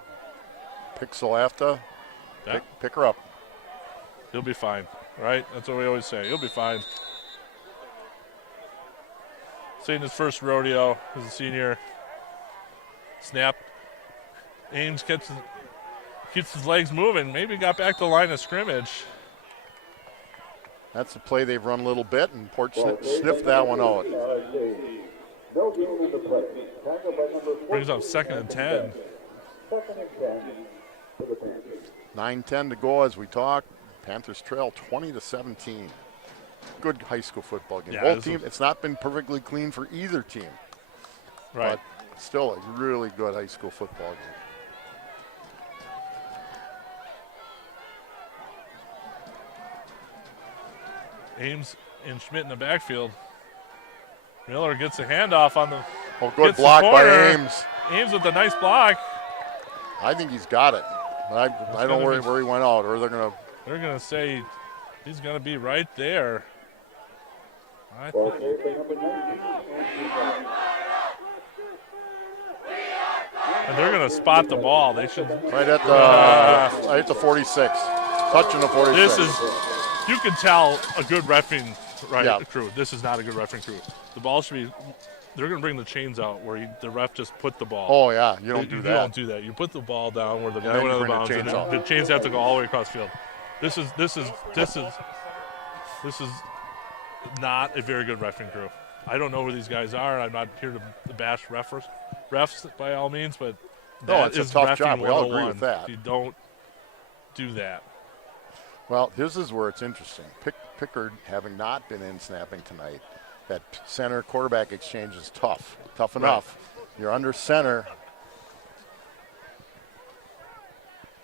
Pixel after. Yeah. Pick her up. He'll be fine, right? That's what we always say. He'll be fine. Seeing his first rodeo as a senior. Snap. Ames keeps his legs moving. Maybe got back to the line of scrimmage. That's the play they've run a little bit, and Port sniffed that one out. Brings up 2nd and 10. 9:10 to go as we talk. Panthers trail 20-17. Good high school football game. Both teams. It's not been perfectly clean for either team. Right. But still a really good high school football game. Ames and Schmidt in the backfield. Miller gets a handoff on the. Oh, good block by Ames. Ames with a nice block. I think he's got it. I don't know where he went out, or they're gonna say he's gonna be right there. And they're gonna spot the ball. They should right at the 46, touching the 46. This is, you can tell a good reffing crew. This is not a good reffing crew. The ball should be. They're going to bring the chains out where the ref just put the ball. Oh, yeah. You don't do that. You don't do that. You put the ball down where the guy went out of bounds, and the chains have to go all the way across the field. This is not a very good reffing crew. I don't know who these guys are. I'm not here to bash refs by all means, but it's a tough job. We all agree with that. You don't do that. Well, this is where it's interesting. Pickard, having not been in snapping tonight, that center quarterback exchange is tough enough. You're under center.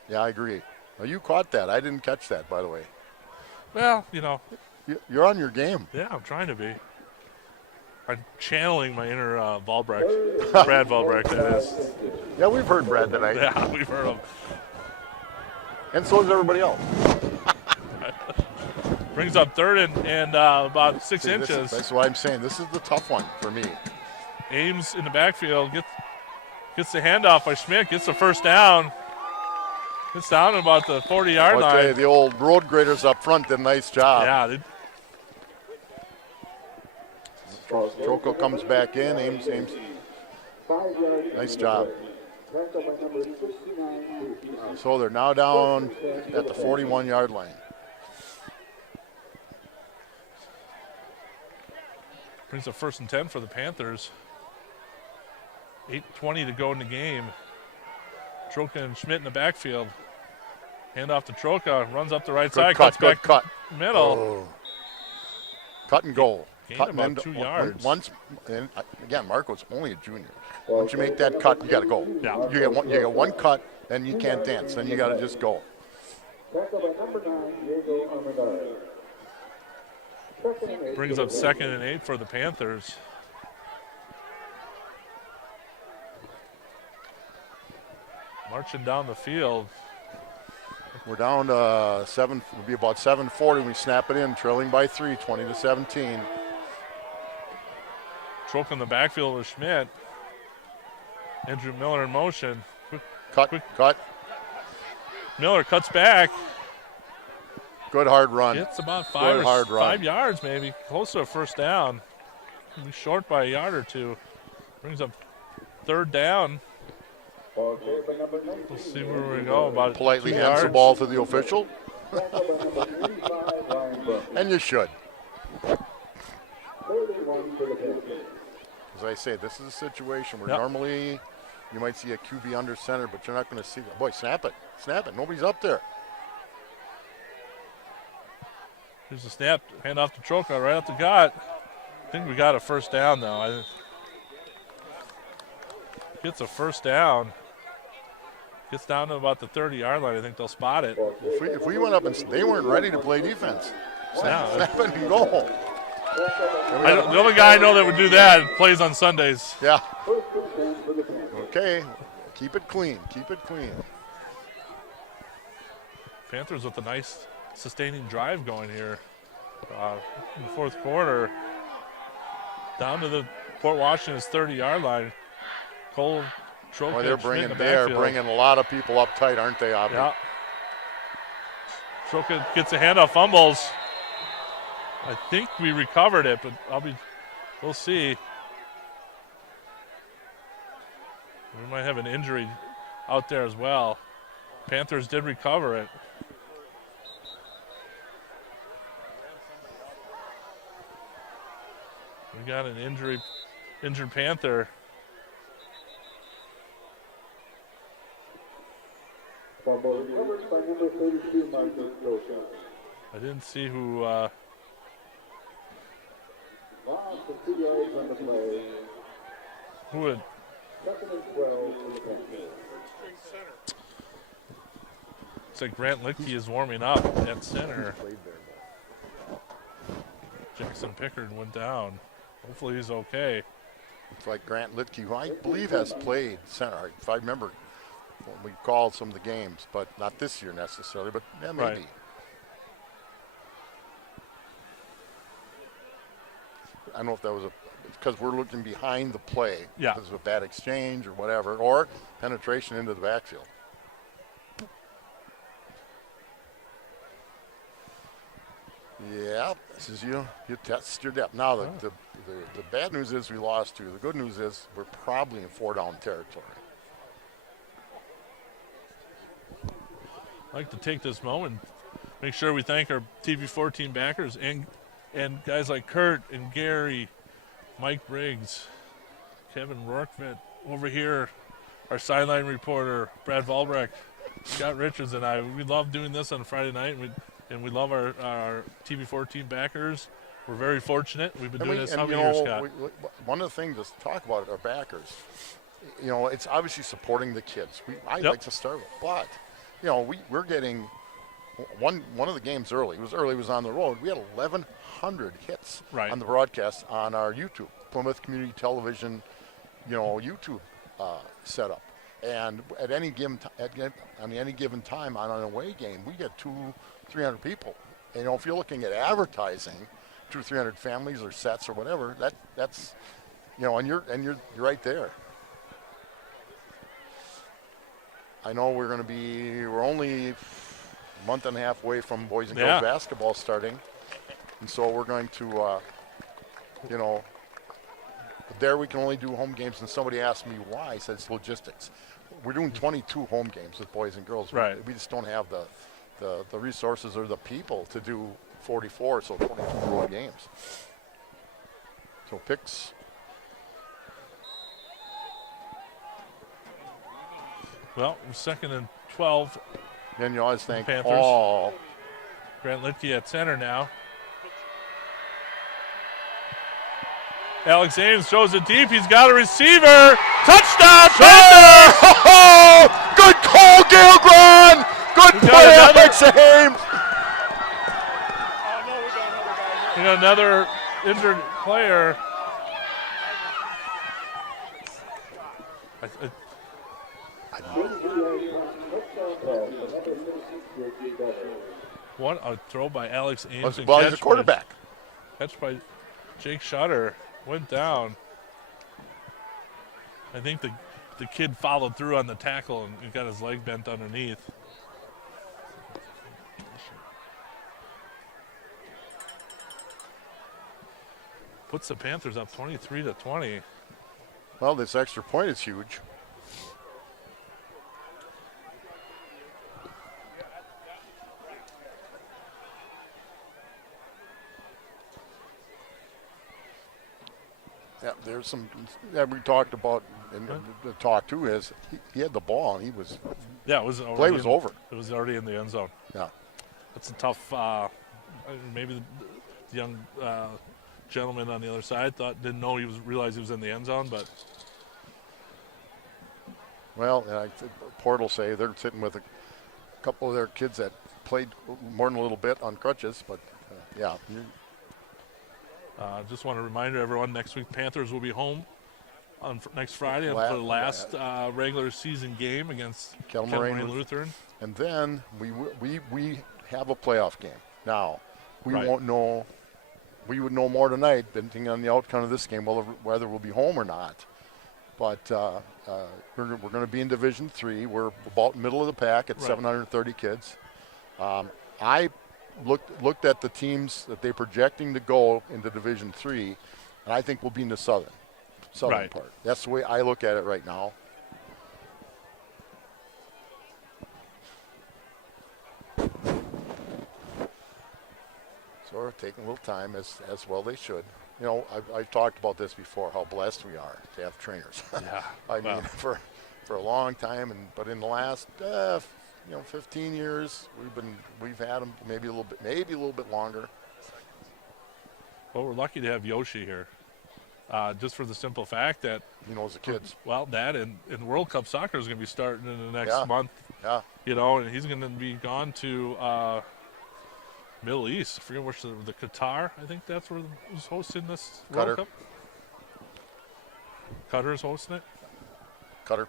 Yeah, I agree. Well, you caught that. I didn't catch that, by the way. Well, You're on your game. yeah, I'm trying to be. I'm channeling my inner Valbrecht, Brad Valbrecht, that is. Yeah, we've heard Brad tonight. Yeah, we've heard him. And so does everybody else. Brings up third and about 6 See, inches. That's what I'm saying. This is the tough one for me. Ames in the backfield, gets the handoff by Schmidt, gets the first down. Gets down at about the 40-yard line. Okay, the old road graders up front did a nice job. Yeah. Joko comes back in. Ames. Nice job. So they're now down at the 41-yard line. Brings up 1st and 10 for the Panthers. 8:20 to go in the game. Troca and Schmidt in the backfield. Hand off to Troca, runs up the right side, cuts back middle. Oh. Cut and goal. Gained Cut about 2 yards. And again, Marco's only a junior. Once you make that cut, you got to go. Yeah. You get one cut, then you can't dance. Then you got to just go. Brings up 2nd and 8 for the Panthers. Marching down the field. We're down to 7. It'll be about 7:40. We snap it in, trailing by 3, 20-17. Troca in the backfield with Schmidt. Andrew Miller in motion. Cut. Miller cuts back. Good hard run. It's about Good hard run. 5 yards, maybe. Close to a first down. He'll be short by a yard or two. Brings up 3rd down. We'll see where we go. About Politely 2 hands yards. the ball to the official. And you should. As I say, this is a situation where normally you might see a QB under center, but you're not going to see that. Boy, snap it. Nobody's up there. Here's the snap. Hand off to Troca right off the gut. I think we got a first down, though. Gets a first down. Gets down to about the 30-yard line. I think they'll spot it. If we went up and they weren't ready to play defense, snap it and go. The only guy I know that would do that plays on Sundays. Yeah. Okay. Keep it clean. Panthers with a nice sustaining drive going here in the 4th quarter. Down to the Port Washington's 30-yard line. Cole Troca. Boy, they're bringing a lot of people up tight, aren't they, Aubrey? Yeah. Troca gets a handoff, fumbles. I think we recovered it, but we'll see. We might have an injury out there as well. Panthers did recover it. We got an injured Panther. I didn't see who. Who would? Looks like Grant Lichtke is warming up at center. Jackson Pickard went down. Hopefully he's okay. It's like Grant Lichtke, who I believe has played center, if I remember when we called some of the games, but not this year necessarily, but yeah, maybe. Right. I don't know if that was because we're looking behind the play. Yeah. Because of a bad exchange or whatever, or penetration into the backfield. Yeah, this is you test your depth. Now the bad news is we lost 2. The good news is we're probably in 4-down territory. I'd like to take this moment, make sure we thank our TV14 backers and guys like Kurt and Gary, Mike Briggs, Kevin Rourkevit over here, our sideline reporter, Brad Valbrecht, Scott Richards, and I. We love doing this on Friday night, and we love our TV14 backers. We're very fortunate. We've been doing this how many years, Scott? One of the things to talk about are backers. It's obviously supporting the kids. I Yep. like to start with, but we're getting one of the games early. It was on the road. We had 1,100 hits Right. on the broadcast on our YouTube, Plymouth Community Television, YouTube setup. And at any given time on an away game, we get 200-300 people. And if you're looking at advertising, 200-300 families or sets or whatever, that's and you're right there. I know we're only a month and a half away from boys and girls basketball starting, and so we're going to, there we can only do home games. And somebody asked me why. I said it's logistics. We're doing 22 home games with boys and girls. Right. We just don't have the resources or the people to do 44, so 22 road games. So picks. Well, 2nd and 12. Then you always think, Panthers. oh. Grant Litke at center now. Alex Ames throws it deep. He's got a receiver. Touchdown, Panthers! Oh, good call, Gail Grun. Good play, Alex Ames. We got another injured player. A throw by Alex Ames. Well, he's a quarterback. Catch by Jake Shutter. Went down. I think the kid followed through on the tackle and he got his leg bent underneath. Puts the Panthers up 23-20. Well, this extra point is huge. Yeah, there's some that we talked about, and the talk too is he had the ball and he was. Yeah, it was play was over. It was already in the end zone. Yeah, it's a tough. Maybe the young gentleman on the other side didn't realize he was in the end zone, but. Well, Port say they're sitting with a couple of their kids that played more than a little bit on crutches, but yeah. Just want to remind everyone, next week Panthers will be home on next Friday for the last regular season game against Kettle-Moraine Lutheran. And then we have a playoff game. Now, we won't know. We would know more tonight, depending on the outcome of this game, whether we'll be home or not. But we're going to be in Division III. We're about middle of the pack at 730 kids. I looked at the teams that they're projecting to go into Division III, and I think we'll be in the southern part. That's the way I look at it right now. So we're taking a little time, as well they should. I've talked about this before, how blessed we are to have trainers. Yeah. I mean, for a long time, but in the last 15 years, we've had them maybe a little bit longer. Well, we're lucky to have Yoshi here, just for the simple fact that he knows the kids. Well, that and World Cup soccer is going to be starting in the next month. Yeah. And he's going to be gone to Middle East. I forget which the Qatar. I think that's where who's hosting this World Cup. Qatar's hosting it. Qatar.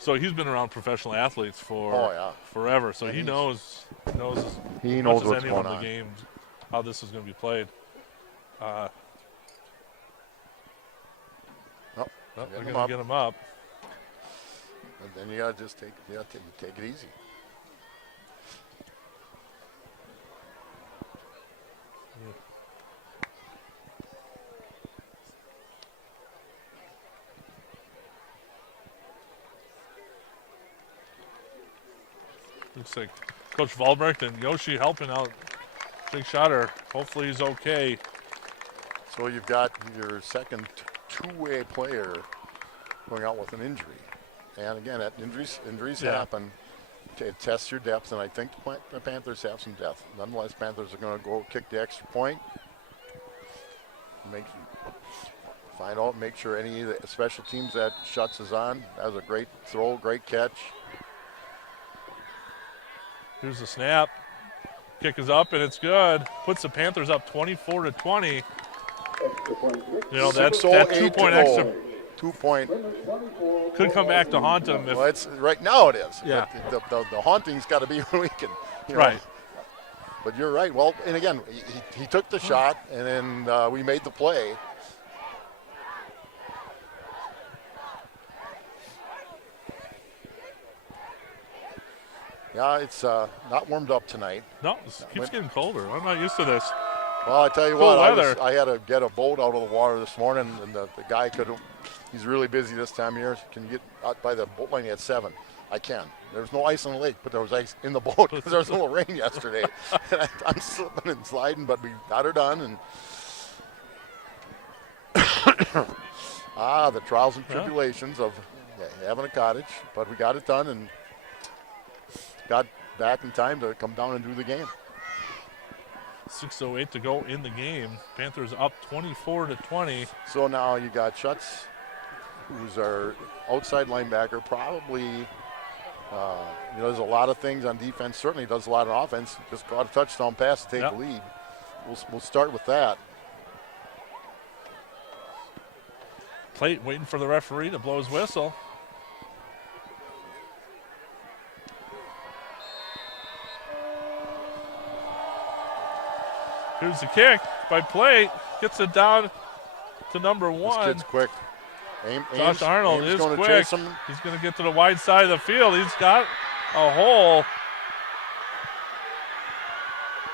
So he's been around professional athletes for forever. So he knows what's going on. The game, how this is going to be played. They're going to get him up. And then you got to just take it easy. Looks like Coach Valbrecht and Yoshi helping out Big Shotter. Hopefully he's okay. So you've got your second two-way player going out with an injury. And again, injuries happen. It tests your depth, and I think the Panthers have some depth. Nonetheless, Panthers are going to go kick the extra point. Find out, make sure any of the special teams that Schutz is on. That was a great throw, great catch. Here's the snap. Kick is up, and it's good. Puts the Panthers up 24-20. You know, that 2-point extra 2-point. could come back to haunt them. If, Well, it's right now it is. Yeah. But the haunting's got to be when we can. You know. right. But you're right. Well, and again, he took the shot, and then we made the play. Yeah, it's not warmed up tonight. No, it keeps getting colder. I'm not used to this. Well, I tell you Cool what, weather. I had to get a boat out of the water this morning, and the guy he's really busy this time of year. Can you get out by the boat landing at 7? I can. There's no ice on the lake, but there was ice in the boat because there was a little rain yesterday. And I'm slipping and sliding, but we got her done. And the trials and tribulations of having a cottage, but we got it done and got back in time to come down and do the game. 6:08 to go in the game. Panthers up 24-20. So now you got Schutz, who's our outside linebacker, probably, there's a lot of things on defense. Certainly does a lot on offense. Just got a touchdown pass to take the lead. We'll start with that. Plate waiting for the referee to blow his whistle. Here's the kick by Plate. Gets it down to number 1. This kid's quick. Josh Arnold Ames is gonna quick. chase him. He's going to get to the wide side of the field. He's got a hole.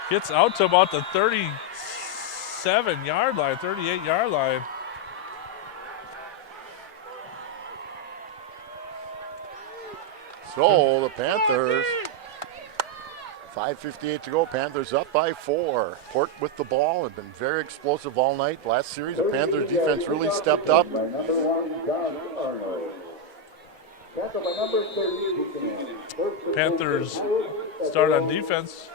Gets out to about the 37-yard line, 38-yard line. So the Panthers, 5:58 to go. Panthers up by 4. Port with the ball and been very explosive all night. Last series, the Panthers defense really stepped up. Panthers start on defense.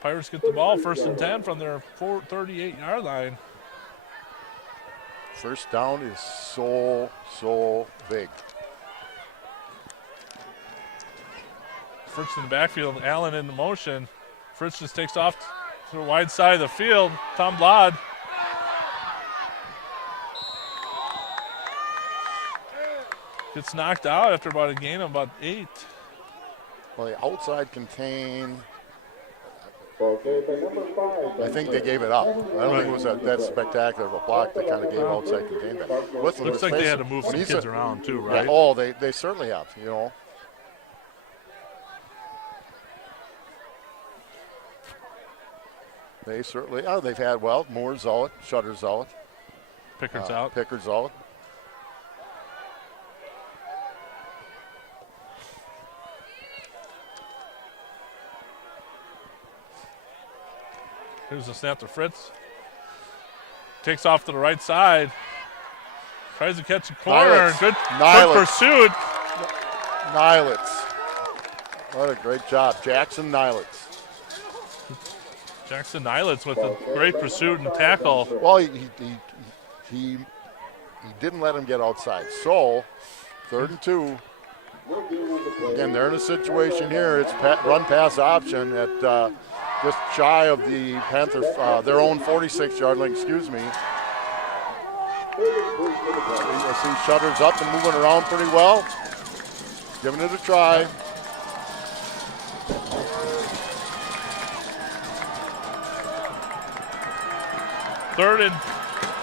Pirates get the ball 1st and 10 from their 38-yard line. First down is so big. Fritz in the backfield, Allen in the motion. Fritz just takes off to the wide side of the field. Tom Blod. Gets knocked out after about a gain of about 8. Well, the outside contain. I think they gave it up. I don't think it was that spectacular of a block that kind of gave outside containment. Looks like they had to move some kids around too, right? Yeah, they certainly have, They certainly they've had, Moore's out, Shutter's out. Pickard's out. Pickard's out. Here's the snap to Fritz. Takes off to the right side. Tries to catch a corner. Good pursuit. Nilitz. What a great job. Jackson Nilitz. Jackson Nilitz with a great pursuit and tackle. Well, he didn't let him get outside. So, 3rd and 2. Again, they're in a situation here. It's run-pass option at just shy of the Panther, their own 46-yard line, excuse me. You see Shutters up and moving around pretty well. Giving it a try. Third and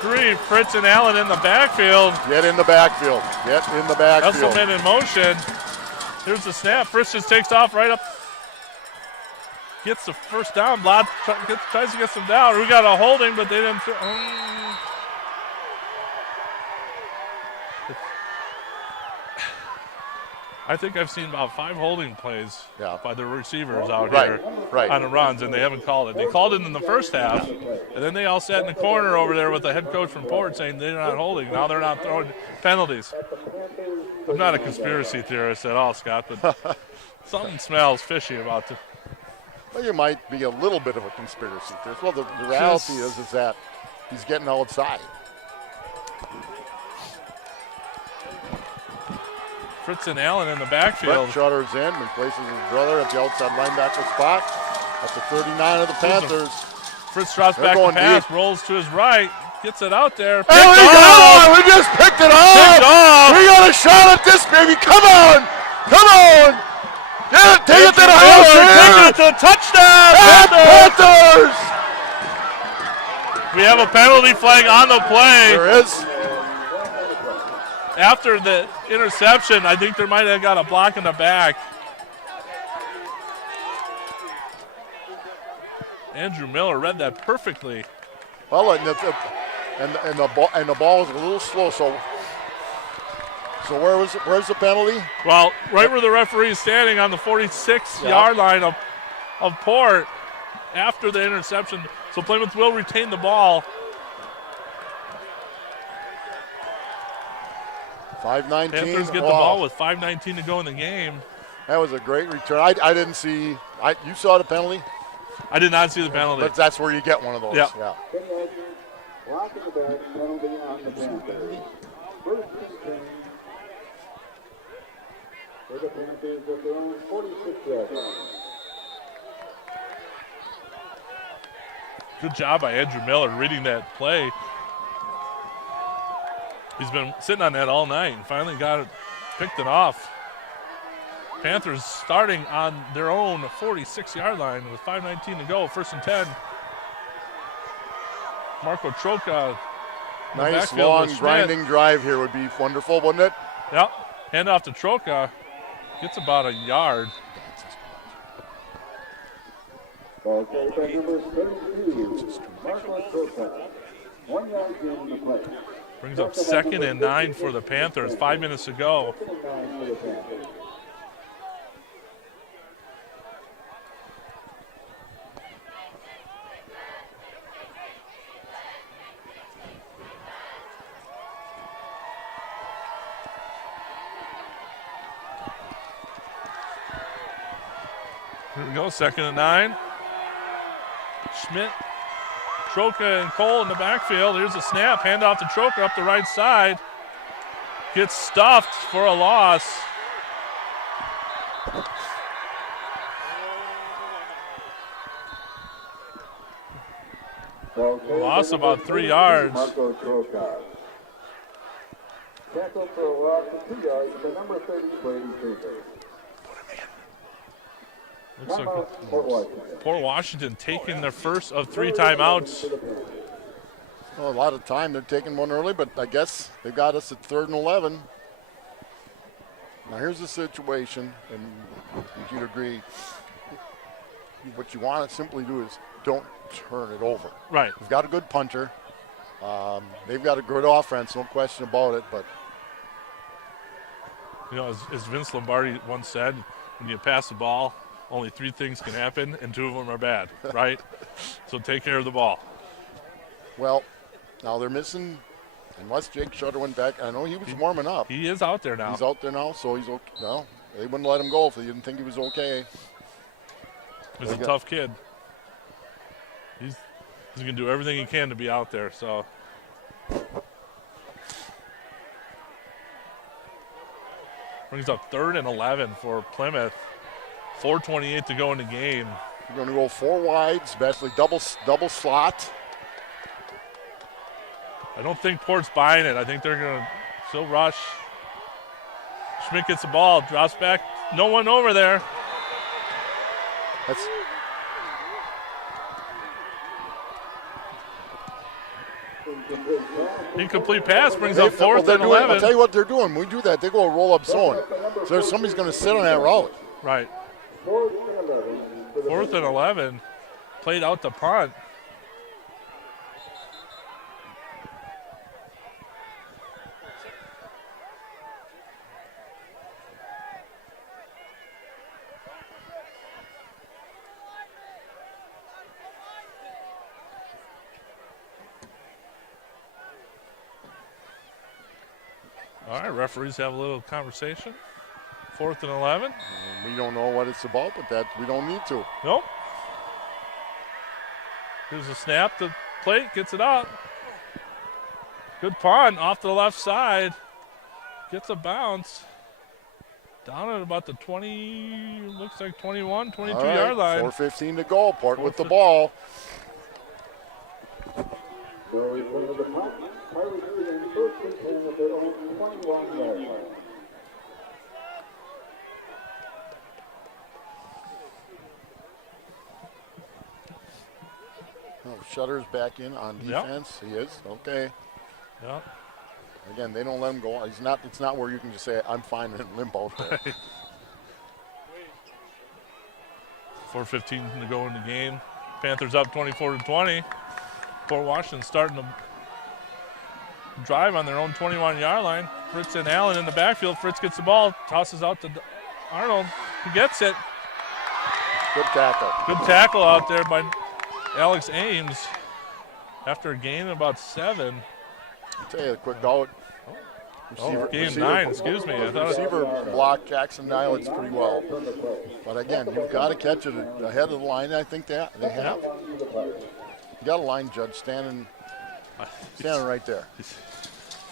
3, Fritz and Allen in the backfield. Get in the backfield. Esselman in motion. Here's the snap. Fritz just takes off right up. Gets the first down. Blod tries to get some down. We got a holding, but they didn't. I think I've seen about 5 holding plays by the receivers out here on the runs, and they haven't called it. They called it in the first half, and then they all sat in the corner over there with the head coach from Port saying they're not holding. Now they're not throwing penalties. I'm not a conspiracy theorist at all, Scott, but something smells fishy about it. Well, you might be a little bit of a conspiracy theorist. Well, the reality is that he's getting outside. Fritz and Allen in the backfield. Brett Shutters in, replaces his brother at the outside linebacker spot. That's the 39 of the Panthers. Fritz drops They're back to going pass, deep. rolls to his right, gets it out there. There we go! We just picked it off! Picked off! We got a shot at this, baby! Come on! Come on! Yeah, take it to the Miller house taking here! it to the touchdown! Panthers! We have a penalty flag on the play. There is. After the interception, I think there might have got a block in the back. Andrew Miller read that perfectly. Well, and the ball was a little slow. So where's the penalty? Well, right where the referee is standing on the 46-yard line of Port after the interception. So Plymouth will retain the ball. 5:19. Panthers get the ball with 5:19 to go in the game. That was a great return. I didn't see. You saw the penalty? I did not see the penalty. But that's where you get one of those. Yep. Yeah. Block in the back, penalty on the Panthers. First and 10. For the Panthers at their own 46-yard line. Good job by Andrew Miller reading that play. He's been sitting on that all night and finally picked it off. Panthers starting on their own 46-yard line with 5:19 to go, first and 10. Marco Troca. Nice long grinding drive here would be wonderful, wouldn't it? Yep. Hand off to Troca. Gets about a yard. Ball carried by number 32, Marco Troca. 1 yard in the play. Brings up 2nd and 9 for the Panthers. 5 minutes to go. 2nd and 9 for the Panthers. Here we go, 2nd and 9. Schmidt, Troca, and Cole in the backfield. Here's a snap, handoff to Troca up the right side. Gets stuffed for a loss. Loss about 3 yards. Marco Troca. Tackle for a loss of 2 yards by number 30, Brady Krieger. Looks like Port Washington. Port Washington taking their first of 3 timeouts. Well, a lot of time. They're taking one early, but I guess they got us at 3rd and 11. Now here's the situation, and if you'd agree, what you want to simply do is don't turn it over. Right. We've got a good punter. They've got a good offense, no question about it. But You know, as Vince Lombardi once said, when you pass the ball, only 3 things can happen, and 2 of them are bad, right? So take care of the ball. well, now they're missing. Unless Jake Shutter went back, I know he was warming up. He is out there now. He's out there now, so he's okay. No, they wouldn't let him go if they didn't think he was okay. He's a tough kid. He's going to do everything he can to be out there. So brings up 3rd and 11 for Plymouth. 4:28 to go in the game. We're going to go 4 wide, especially double slot. I don't think Port's buying it. I think they're going to still rush. Schmidt gets the ball, drops back. No one over there. That's Incomplete pass brings up 4th and 11. I'll tell you what they're doing. When we do that, they go a roll-up zone. So somebody's going to sit on that route. Right. 4th and 11. 4th and 11. Played out the punt. All right, referees have a little conversation. 4th and 11. We don't know what it's about, but that we don't need to. Nope. Here's a snap. The plate gets it out. Good punt off the left side. Gets a bounce. Down at about the 20, looks like 21, 22 All right, yard line. 4:15 to go. Port with the ball. So we go to the punt. Pirates begin first and 10 at their own 21-yard line. Oh, Shutter's back in on defense. He is. Okay. Yeah. Again, they don't let him go. He's not. It's not where you can just say, I'm fine and limp out there. 4:15 to go in the game. Panthers up 24-20. Port Washington starting to drive on their own 21-yard line. Fritz and Allen in the backfield. Fritz gets the ball, tosses out to Arnold. He gets it. Good tackle. Good tackle out there by Alex Ames after a gain of about 7. I'll tell you a quick out. Game 9, excuse me. I thought Receiver blocked Jackson Niles pretty well. But again, you've got to catch it ahead of the line. I think they have. You got a line judge standing right there.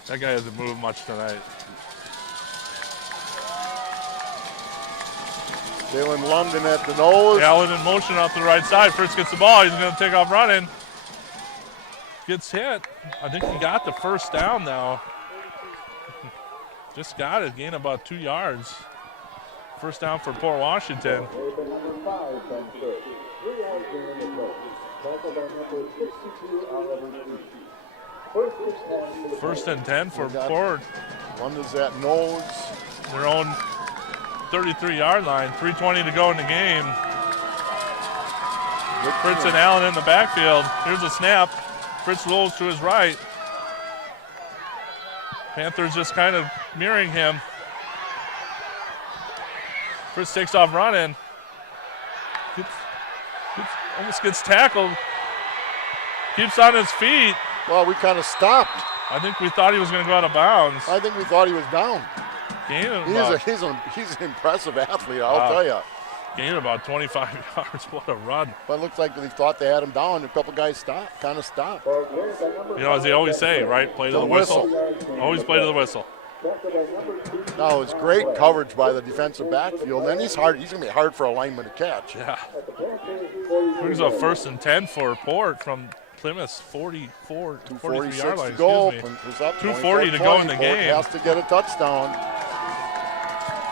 That guy hasn't moved much tonight. Jalen London at the nose. Allen in motion off the right side. Fritz gets the ball. He's going to take off running. Gets hit. I think he got the first down now. Just got it. Gain about 2 yards. First down for Port Washington. First and 10 for Port. London's at nose. Their own 33-yard line. 3:20 to go in the game. Fritz and Allen in the backfield. Here's a snap. Fritz rolls to his right. Panthers just kind of mirroring him. Fritz takes off running. Almost gets tackled. Keeps on his feet. Well, we kind of stopped. I think we thought he was going to go out of bounds. I think we thought he was down. He's He's an impressive athlete, I'll tell you. Gained about 25 yards. What a run. But it looks like they thought they had him down. A couple guys kind of stopped. You know, as they always say, right? Play to the whistle. Always play to the whistle. No, it's great coverage by the defensive backfield. And he's going to be hard for a lineman to catch. Yeah. Brings up first and 10 for Port from Plymouth's 43-yard line. To go. 2:40 to go in the game. Has to get a touchdown.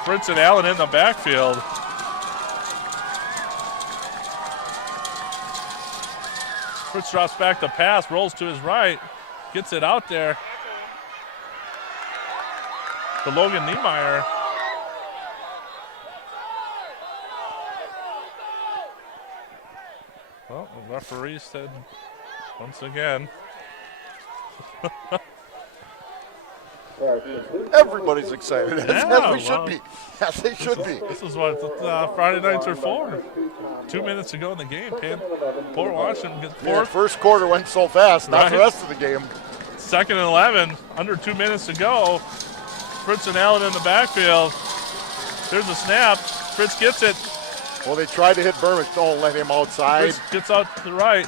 Fritz and Allen in the backfield. Fritz drops back the pass, rolls to his right, gets it out there. To Logan Niemeyer. Well, the referee said once again. Everybody's excited, as we should be. Yes, they should be. This is what Friday nights are for. 2 minutes to go in the game. Port Washington gets fourth. Yeah, first quarter went so fast, not the rest of the game. Second and 11, under 2 minutes to go. Fritz and Allen in the backfield. There's a snap. Fritz gets it. Well, they tried to hit Burmick. Don't let him outside. Fritz gets out to the right.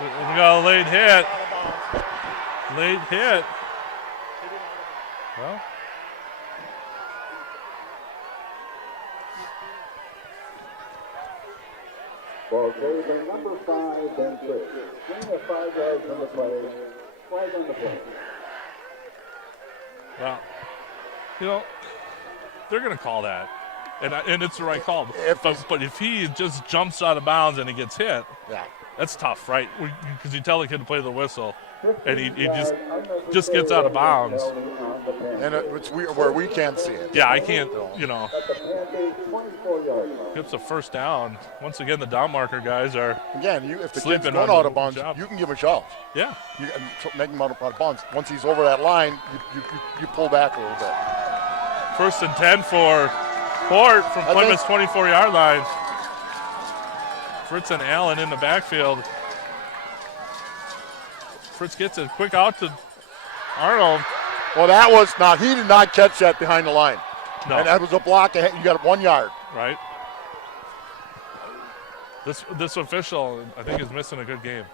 We got a late hit. Late hit. Well. Ball carried by number 5, Ben Fritz. Gain of 5 yards on the play. Flag on the play. Well, you know, they're going to call that. And it's the right call. But if he just jumps out of bounds and he gets hit, that's tough, right? Because you tell the kid to play the whistle, and he just gets out of bounds. And it's where we can't see it. Yeah, I can't, you know. Gets a first down. Once again, the down marker guys are if the kid's going out of bounds, you can give him a shove. Yeah. You can make him out of bounds. Once he's over that line, you pull back a little bit. First and 10 for Port from Plymouth's 24-yard line. Fritz and Allen in the backfield. Fritz gets a quick out to Arnold. Well, that was not. He did not catch that behind the line. No. And that was a block ahead. You got 1 yard. Right. This official, I think, is missing a good game.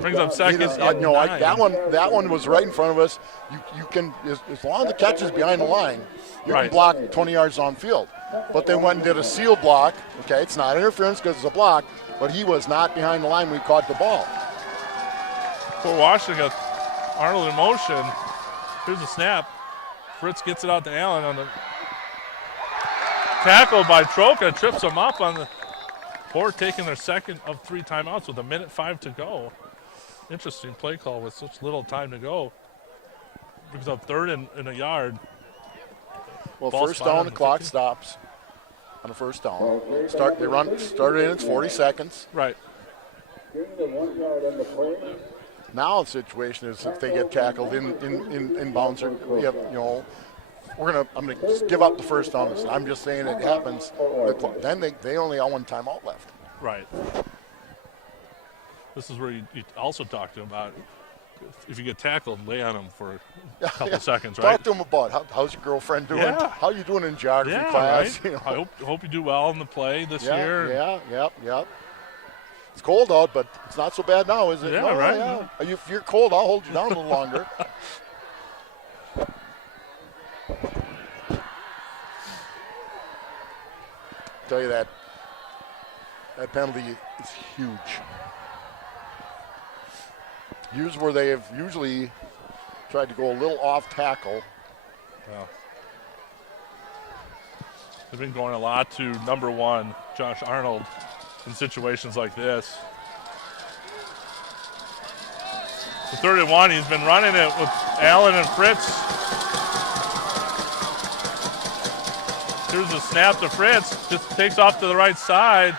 Brings up second. That one was right in front of us. You can, as long as the catch is behind the line, you can block 20 yards on field. But they went and did a seal block. Okay, it's not interference because it's a block, but he was not behind the line when he caught the ball. For Washington, Arnold in motion. Here's a snap. Fritz gets it out to Allen on the tackle by Troca, trips him up on the Port, taking their second of 3 timeouts with 1:05 to go. Interesting play call with such little time to go. Brings up 3rd and a yard. Well, first down, the clock stops on the first down. Started in, it's 40 seconds. Right. Now the situation is if they get tackled in bounds, I'm gonna just give up the first down. I'm just saying it happens. Then they only have 1 timeout left. Right. This is where you also talked to him about if you get tackled, lay on him for a couple seconds, right? Talk to him about how's your girlfriend doing? Yeah. How you doing in geography class? Right. I hope you do well in the play this year. Yep. It's cold out, but it's not so bad now, is it? Yeah, no, right. Yeah. If you're cold, I'll hold you down a little longer. Tell you that penalty is huge. Here's where they have usually tried to go a little off tackle. Yeah. They've been going a lot to number 1, Josh Arnold, in situations like this. The 3rd and 1, he's been running it with Allen and Fritz. Here's a snap to Fritz, just takes off to the right side.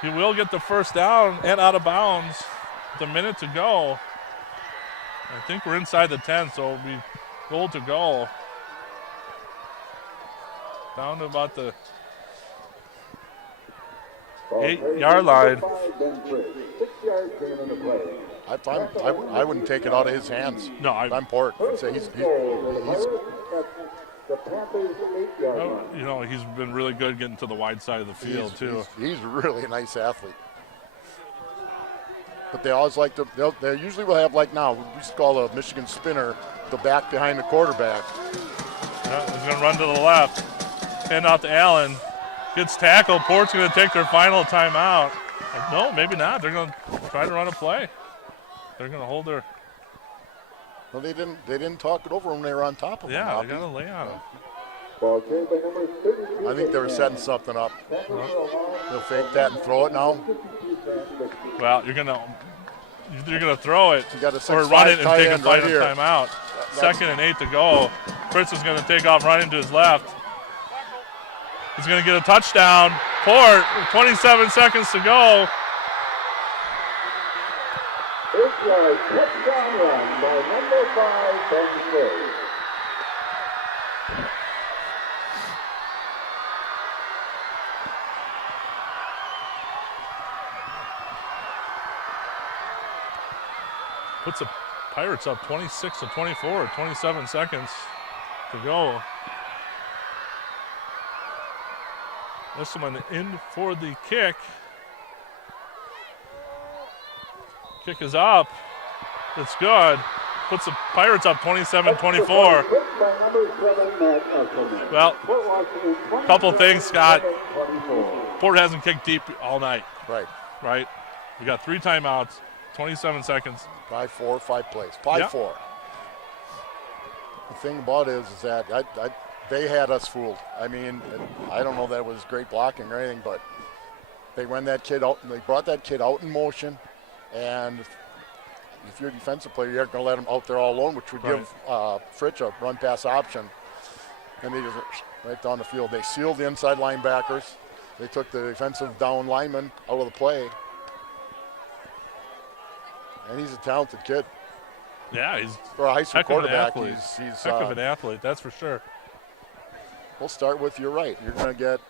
He will get the first down and out of bounds with a minute to go. I think we're inside the 10, so it'll be goal to go. Down to about the 8-yard line. I wouldn't take it out of his hands. No, I'm Port. I'd say he's he's been really good getting to the wide side of the field, too. He's really a nice athlete. But they always like to, they usually will have, like now, we used to call a Michigan spinner, the back behind the quarterback. Yeah, he's going to run to the left. Hand out to Allen. Gets tackled. Port's going to take their final timeout. No, maybe not. They're going to try to run a play. They're going to hold their. Well, they didn't talk it over when they were on top of him. Yeah, they got to lay on him. I think they were setting something up. They'll fake that and throw it now. Well, you're gonna throw it or run it and take a final right timeout. 2nd and 8 to go. Fritz is going to take off running to his left. He's going to get a touchdown. Port, 27 seconds to go. This was a touchdown run by number 5, Panther. Puts the Pirates up 26-24, 27 seconds to go. This one in for the kick. Kick is up. It's good. Puts the Pirates up 27-24. Well, a couple things, Scott. Port hasn't kicked deep all night. Right? We got 3 timeouts, 27 seconds. 5 plays. 5-4. The thing about it is that they had us fooled. I mean, I don't know that it was great blocking or anything, but they ran that kid out. They brought that kid out in motion, and if you're a defensive player, you're going to let him out there all alone, which would give Fritz a run-pass option. And they just right down the field. They sealed the inside linebackers. They took the defensive down lineman out of the play. And he's a talented kid. Yeah, he's for a high school quarterback. He's heck of an athlete, that's for sure. We'll start with you're right. You're going to get.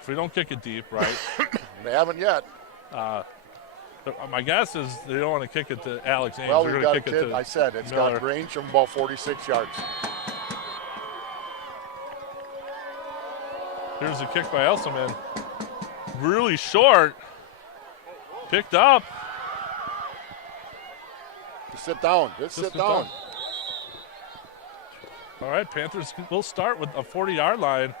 If we don't kick it deep, right? They haven't yet. My guess is they don't want to kick it to Alex Ames. Well, They're going to kick it to I said it's Miller. got range of about 46 yards. Here's a kick by Elsaman. Really short. Picked up. Just sit down. Just sit down. All right, Panthers will start with a 40-yard line.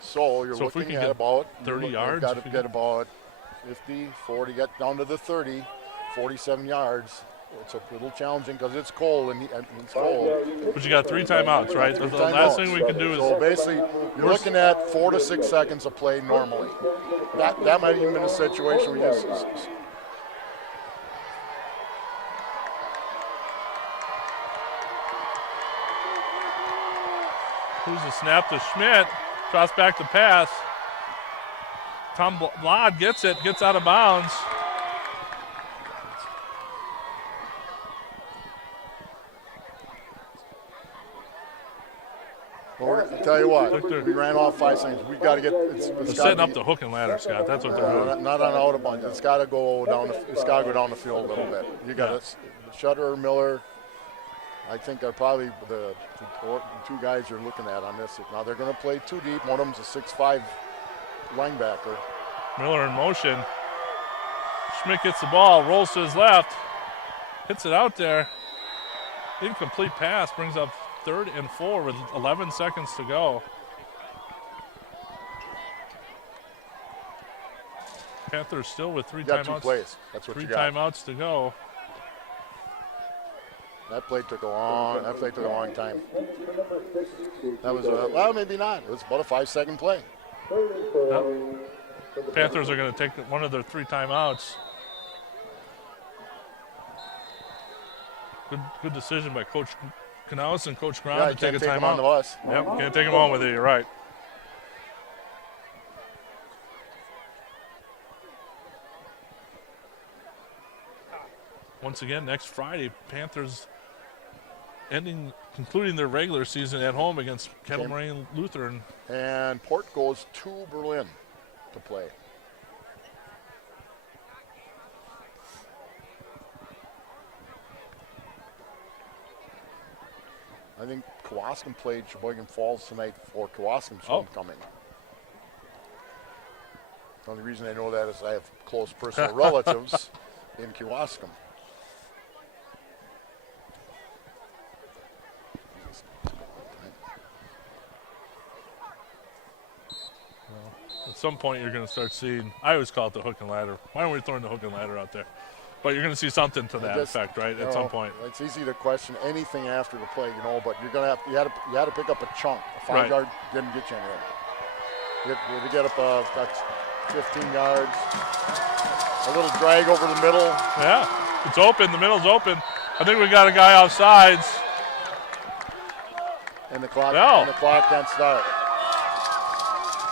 So you're So if we looking can at get about 30 yards, Got if to we get get- about 50, 40, get down to the 30, 47 yards. It's a little challenging because it's cold and it's cold. But you got 3 timeouts, right? The Timeouts. last thing we can do is So basically, you're looking at 4 to 6 seconds of play normally. That might even been a situation where you just who's the snap to Schmidt. Cross back to pass. Tom Blod gets it, gets out of bounds. Well, I'll tell you what, Victor. we ran off 5 seconds. We got to get. They're It's setting up the hook and ladder, Scott. That's what they're doing. not on out a bunch. It's got to go down. It's got to go down the field a little bit. You got to Shutter, Miller. I think are probably the two guys you're looking at on this. Now they're going to play 2 deep. One of them's a 6'5" linebacker. Miller in motion. Schmidt gets the ball, rolls to his left, hits it out there. Incomplete pass brings up 3rd and 4 with 11 seconds to go. Panthers still with 3 You got 2 timeouts. plays. That's what 3 you got. timeouts to go. That play took a long time. That was well, maybe not. It was about a 5-second play. Yep. Panthers are going to take one of their 3 timeouts. Good decision by Coach Knaus and Coach Graham Yeah, to you take can't a take them on the timeout. bus. Yep, can't take them on with you. You're right. Once again, next Friday, Panthers concluding their regular season at home against Kettle Moraine Lutheran. And Port goes to Berlin to play. I think Kewaskum played Sheboygan Falls tonight for Kewaskum's homecoming. The only reason I know that is I have close personal relatives in Kewaskum. At some point, you're going to start seeing, I always call it the hook and ladder. Why aren't we throwing the hook and ladder out there? But you're going to see something to that effect, right, at some point. It's easy to question anything after the play, but you're going to have, you had to pick up a chunk. A 5-yard didn't get you anywhere. You had to get up that's 15 yards. A little drag over the middle. Yeah, it's open. The middle's open. I think we got a guy off sides. And the clock, can't start.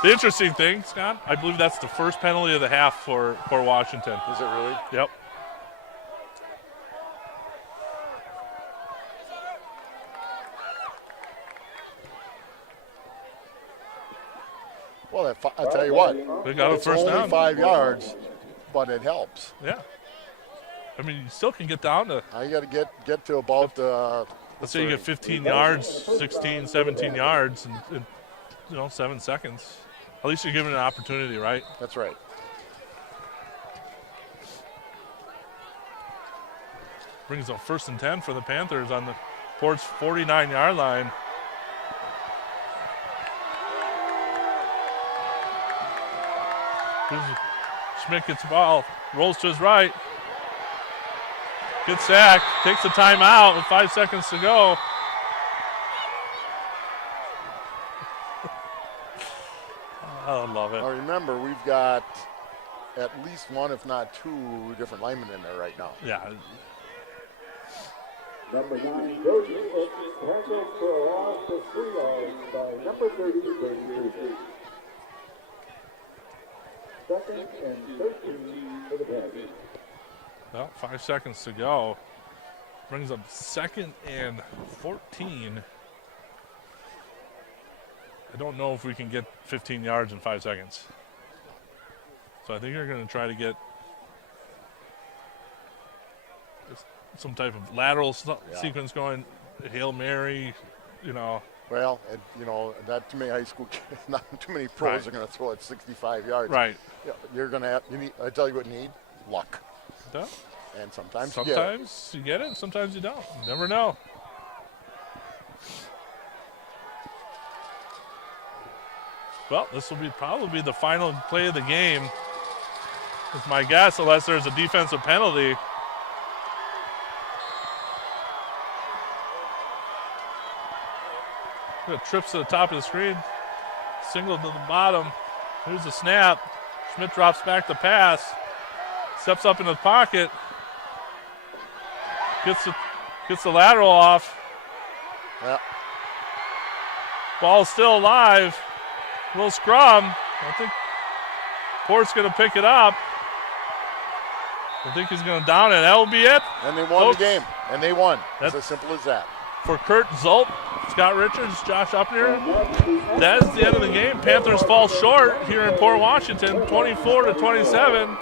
The interesting thing, Scott, I believe that's the first penalty of the half for Washington. Is it really? Yep. Well, I tell you what, They got a it's first only down. 5 yards, but it helps. Yeah. I mean, you still can get down to, Now you got to get to about. let's say you get 15 yards, 16, 17 yards in 7 seconds. At least you're given an opportunity, right? That's right. Brings up 1st and 10 for the Panthers on the Port's 49-yard line. Schmidt gets the ball, rolls to his right. Gets sacked, takes a timeout with 5 seconds to go. I love it. Now remember, we've got at least 1, if not 2, different linemen in there right now. Yeah. Number 9, Joseph tackled for a loss of 3 yards by number 30, Brady. 2nd and 13 for the Panthers. Well, 5 seconds to go. Brings up 2nd and 14. I don't know if we can get 15 yards in 5 seconds. So I think you're going to try to get some type of lateral sequence going, Hail Mary, Well, and, not too many high school kids, not too many pros Right. are going to throw it 65 yards. Right. Yeah, you're going to have, I tell you what you need, luck. Yeah. And sometimes you get it. Sometimes you get it, sometimes you don't. You never know. Well, this will probably the final play of the game. Is my guess, unless there's a defensive penalty. Trips to the top of the screen. Single to the bottom. Here's the snap. Schmidt drops back the pass. Steps up in the pocket. Gets the lateral off. Yeah. Ball's still alive. Little scrum. I think Port's going to pick it up. I think he's going to down it. That'll be it. And they won the game. And they won. It's That's as simple as that. for Kurt Zolt, Scott Richards, Josh Upner. That is the end of the game. Panthers fall short here in Port Washington, 24-27.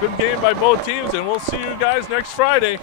Good game by both teams, and we'll see you guys next Friday.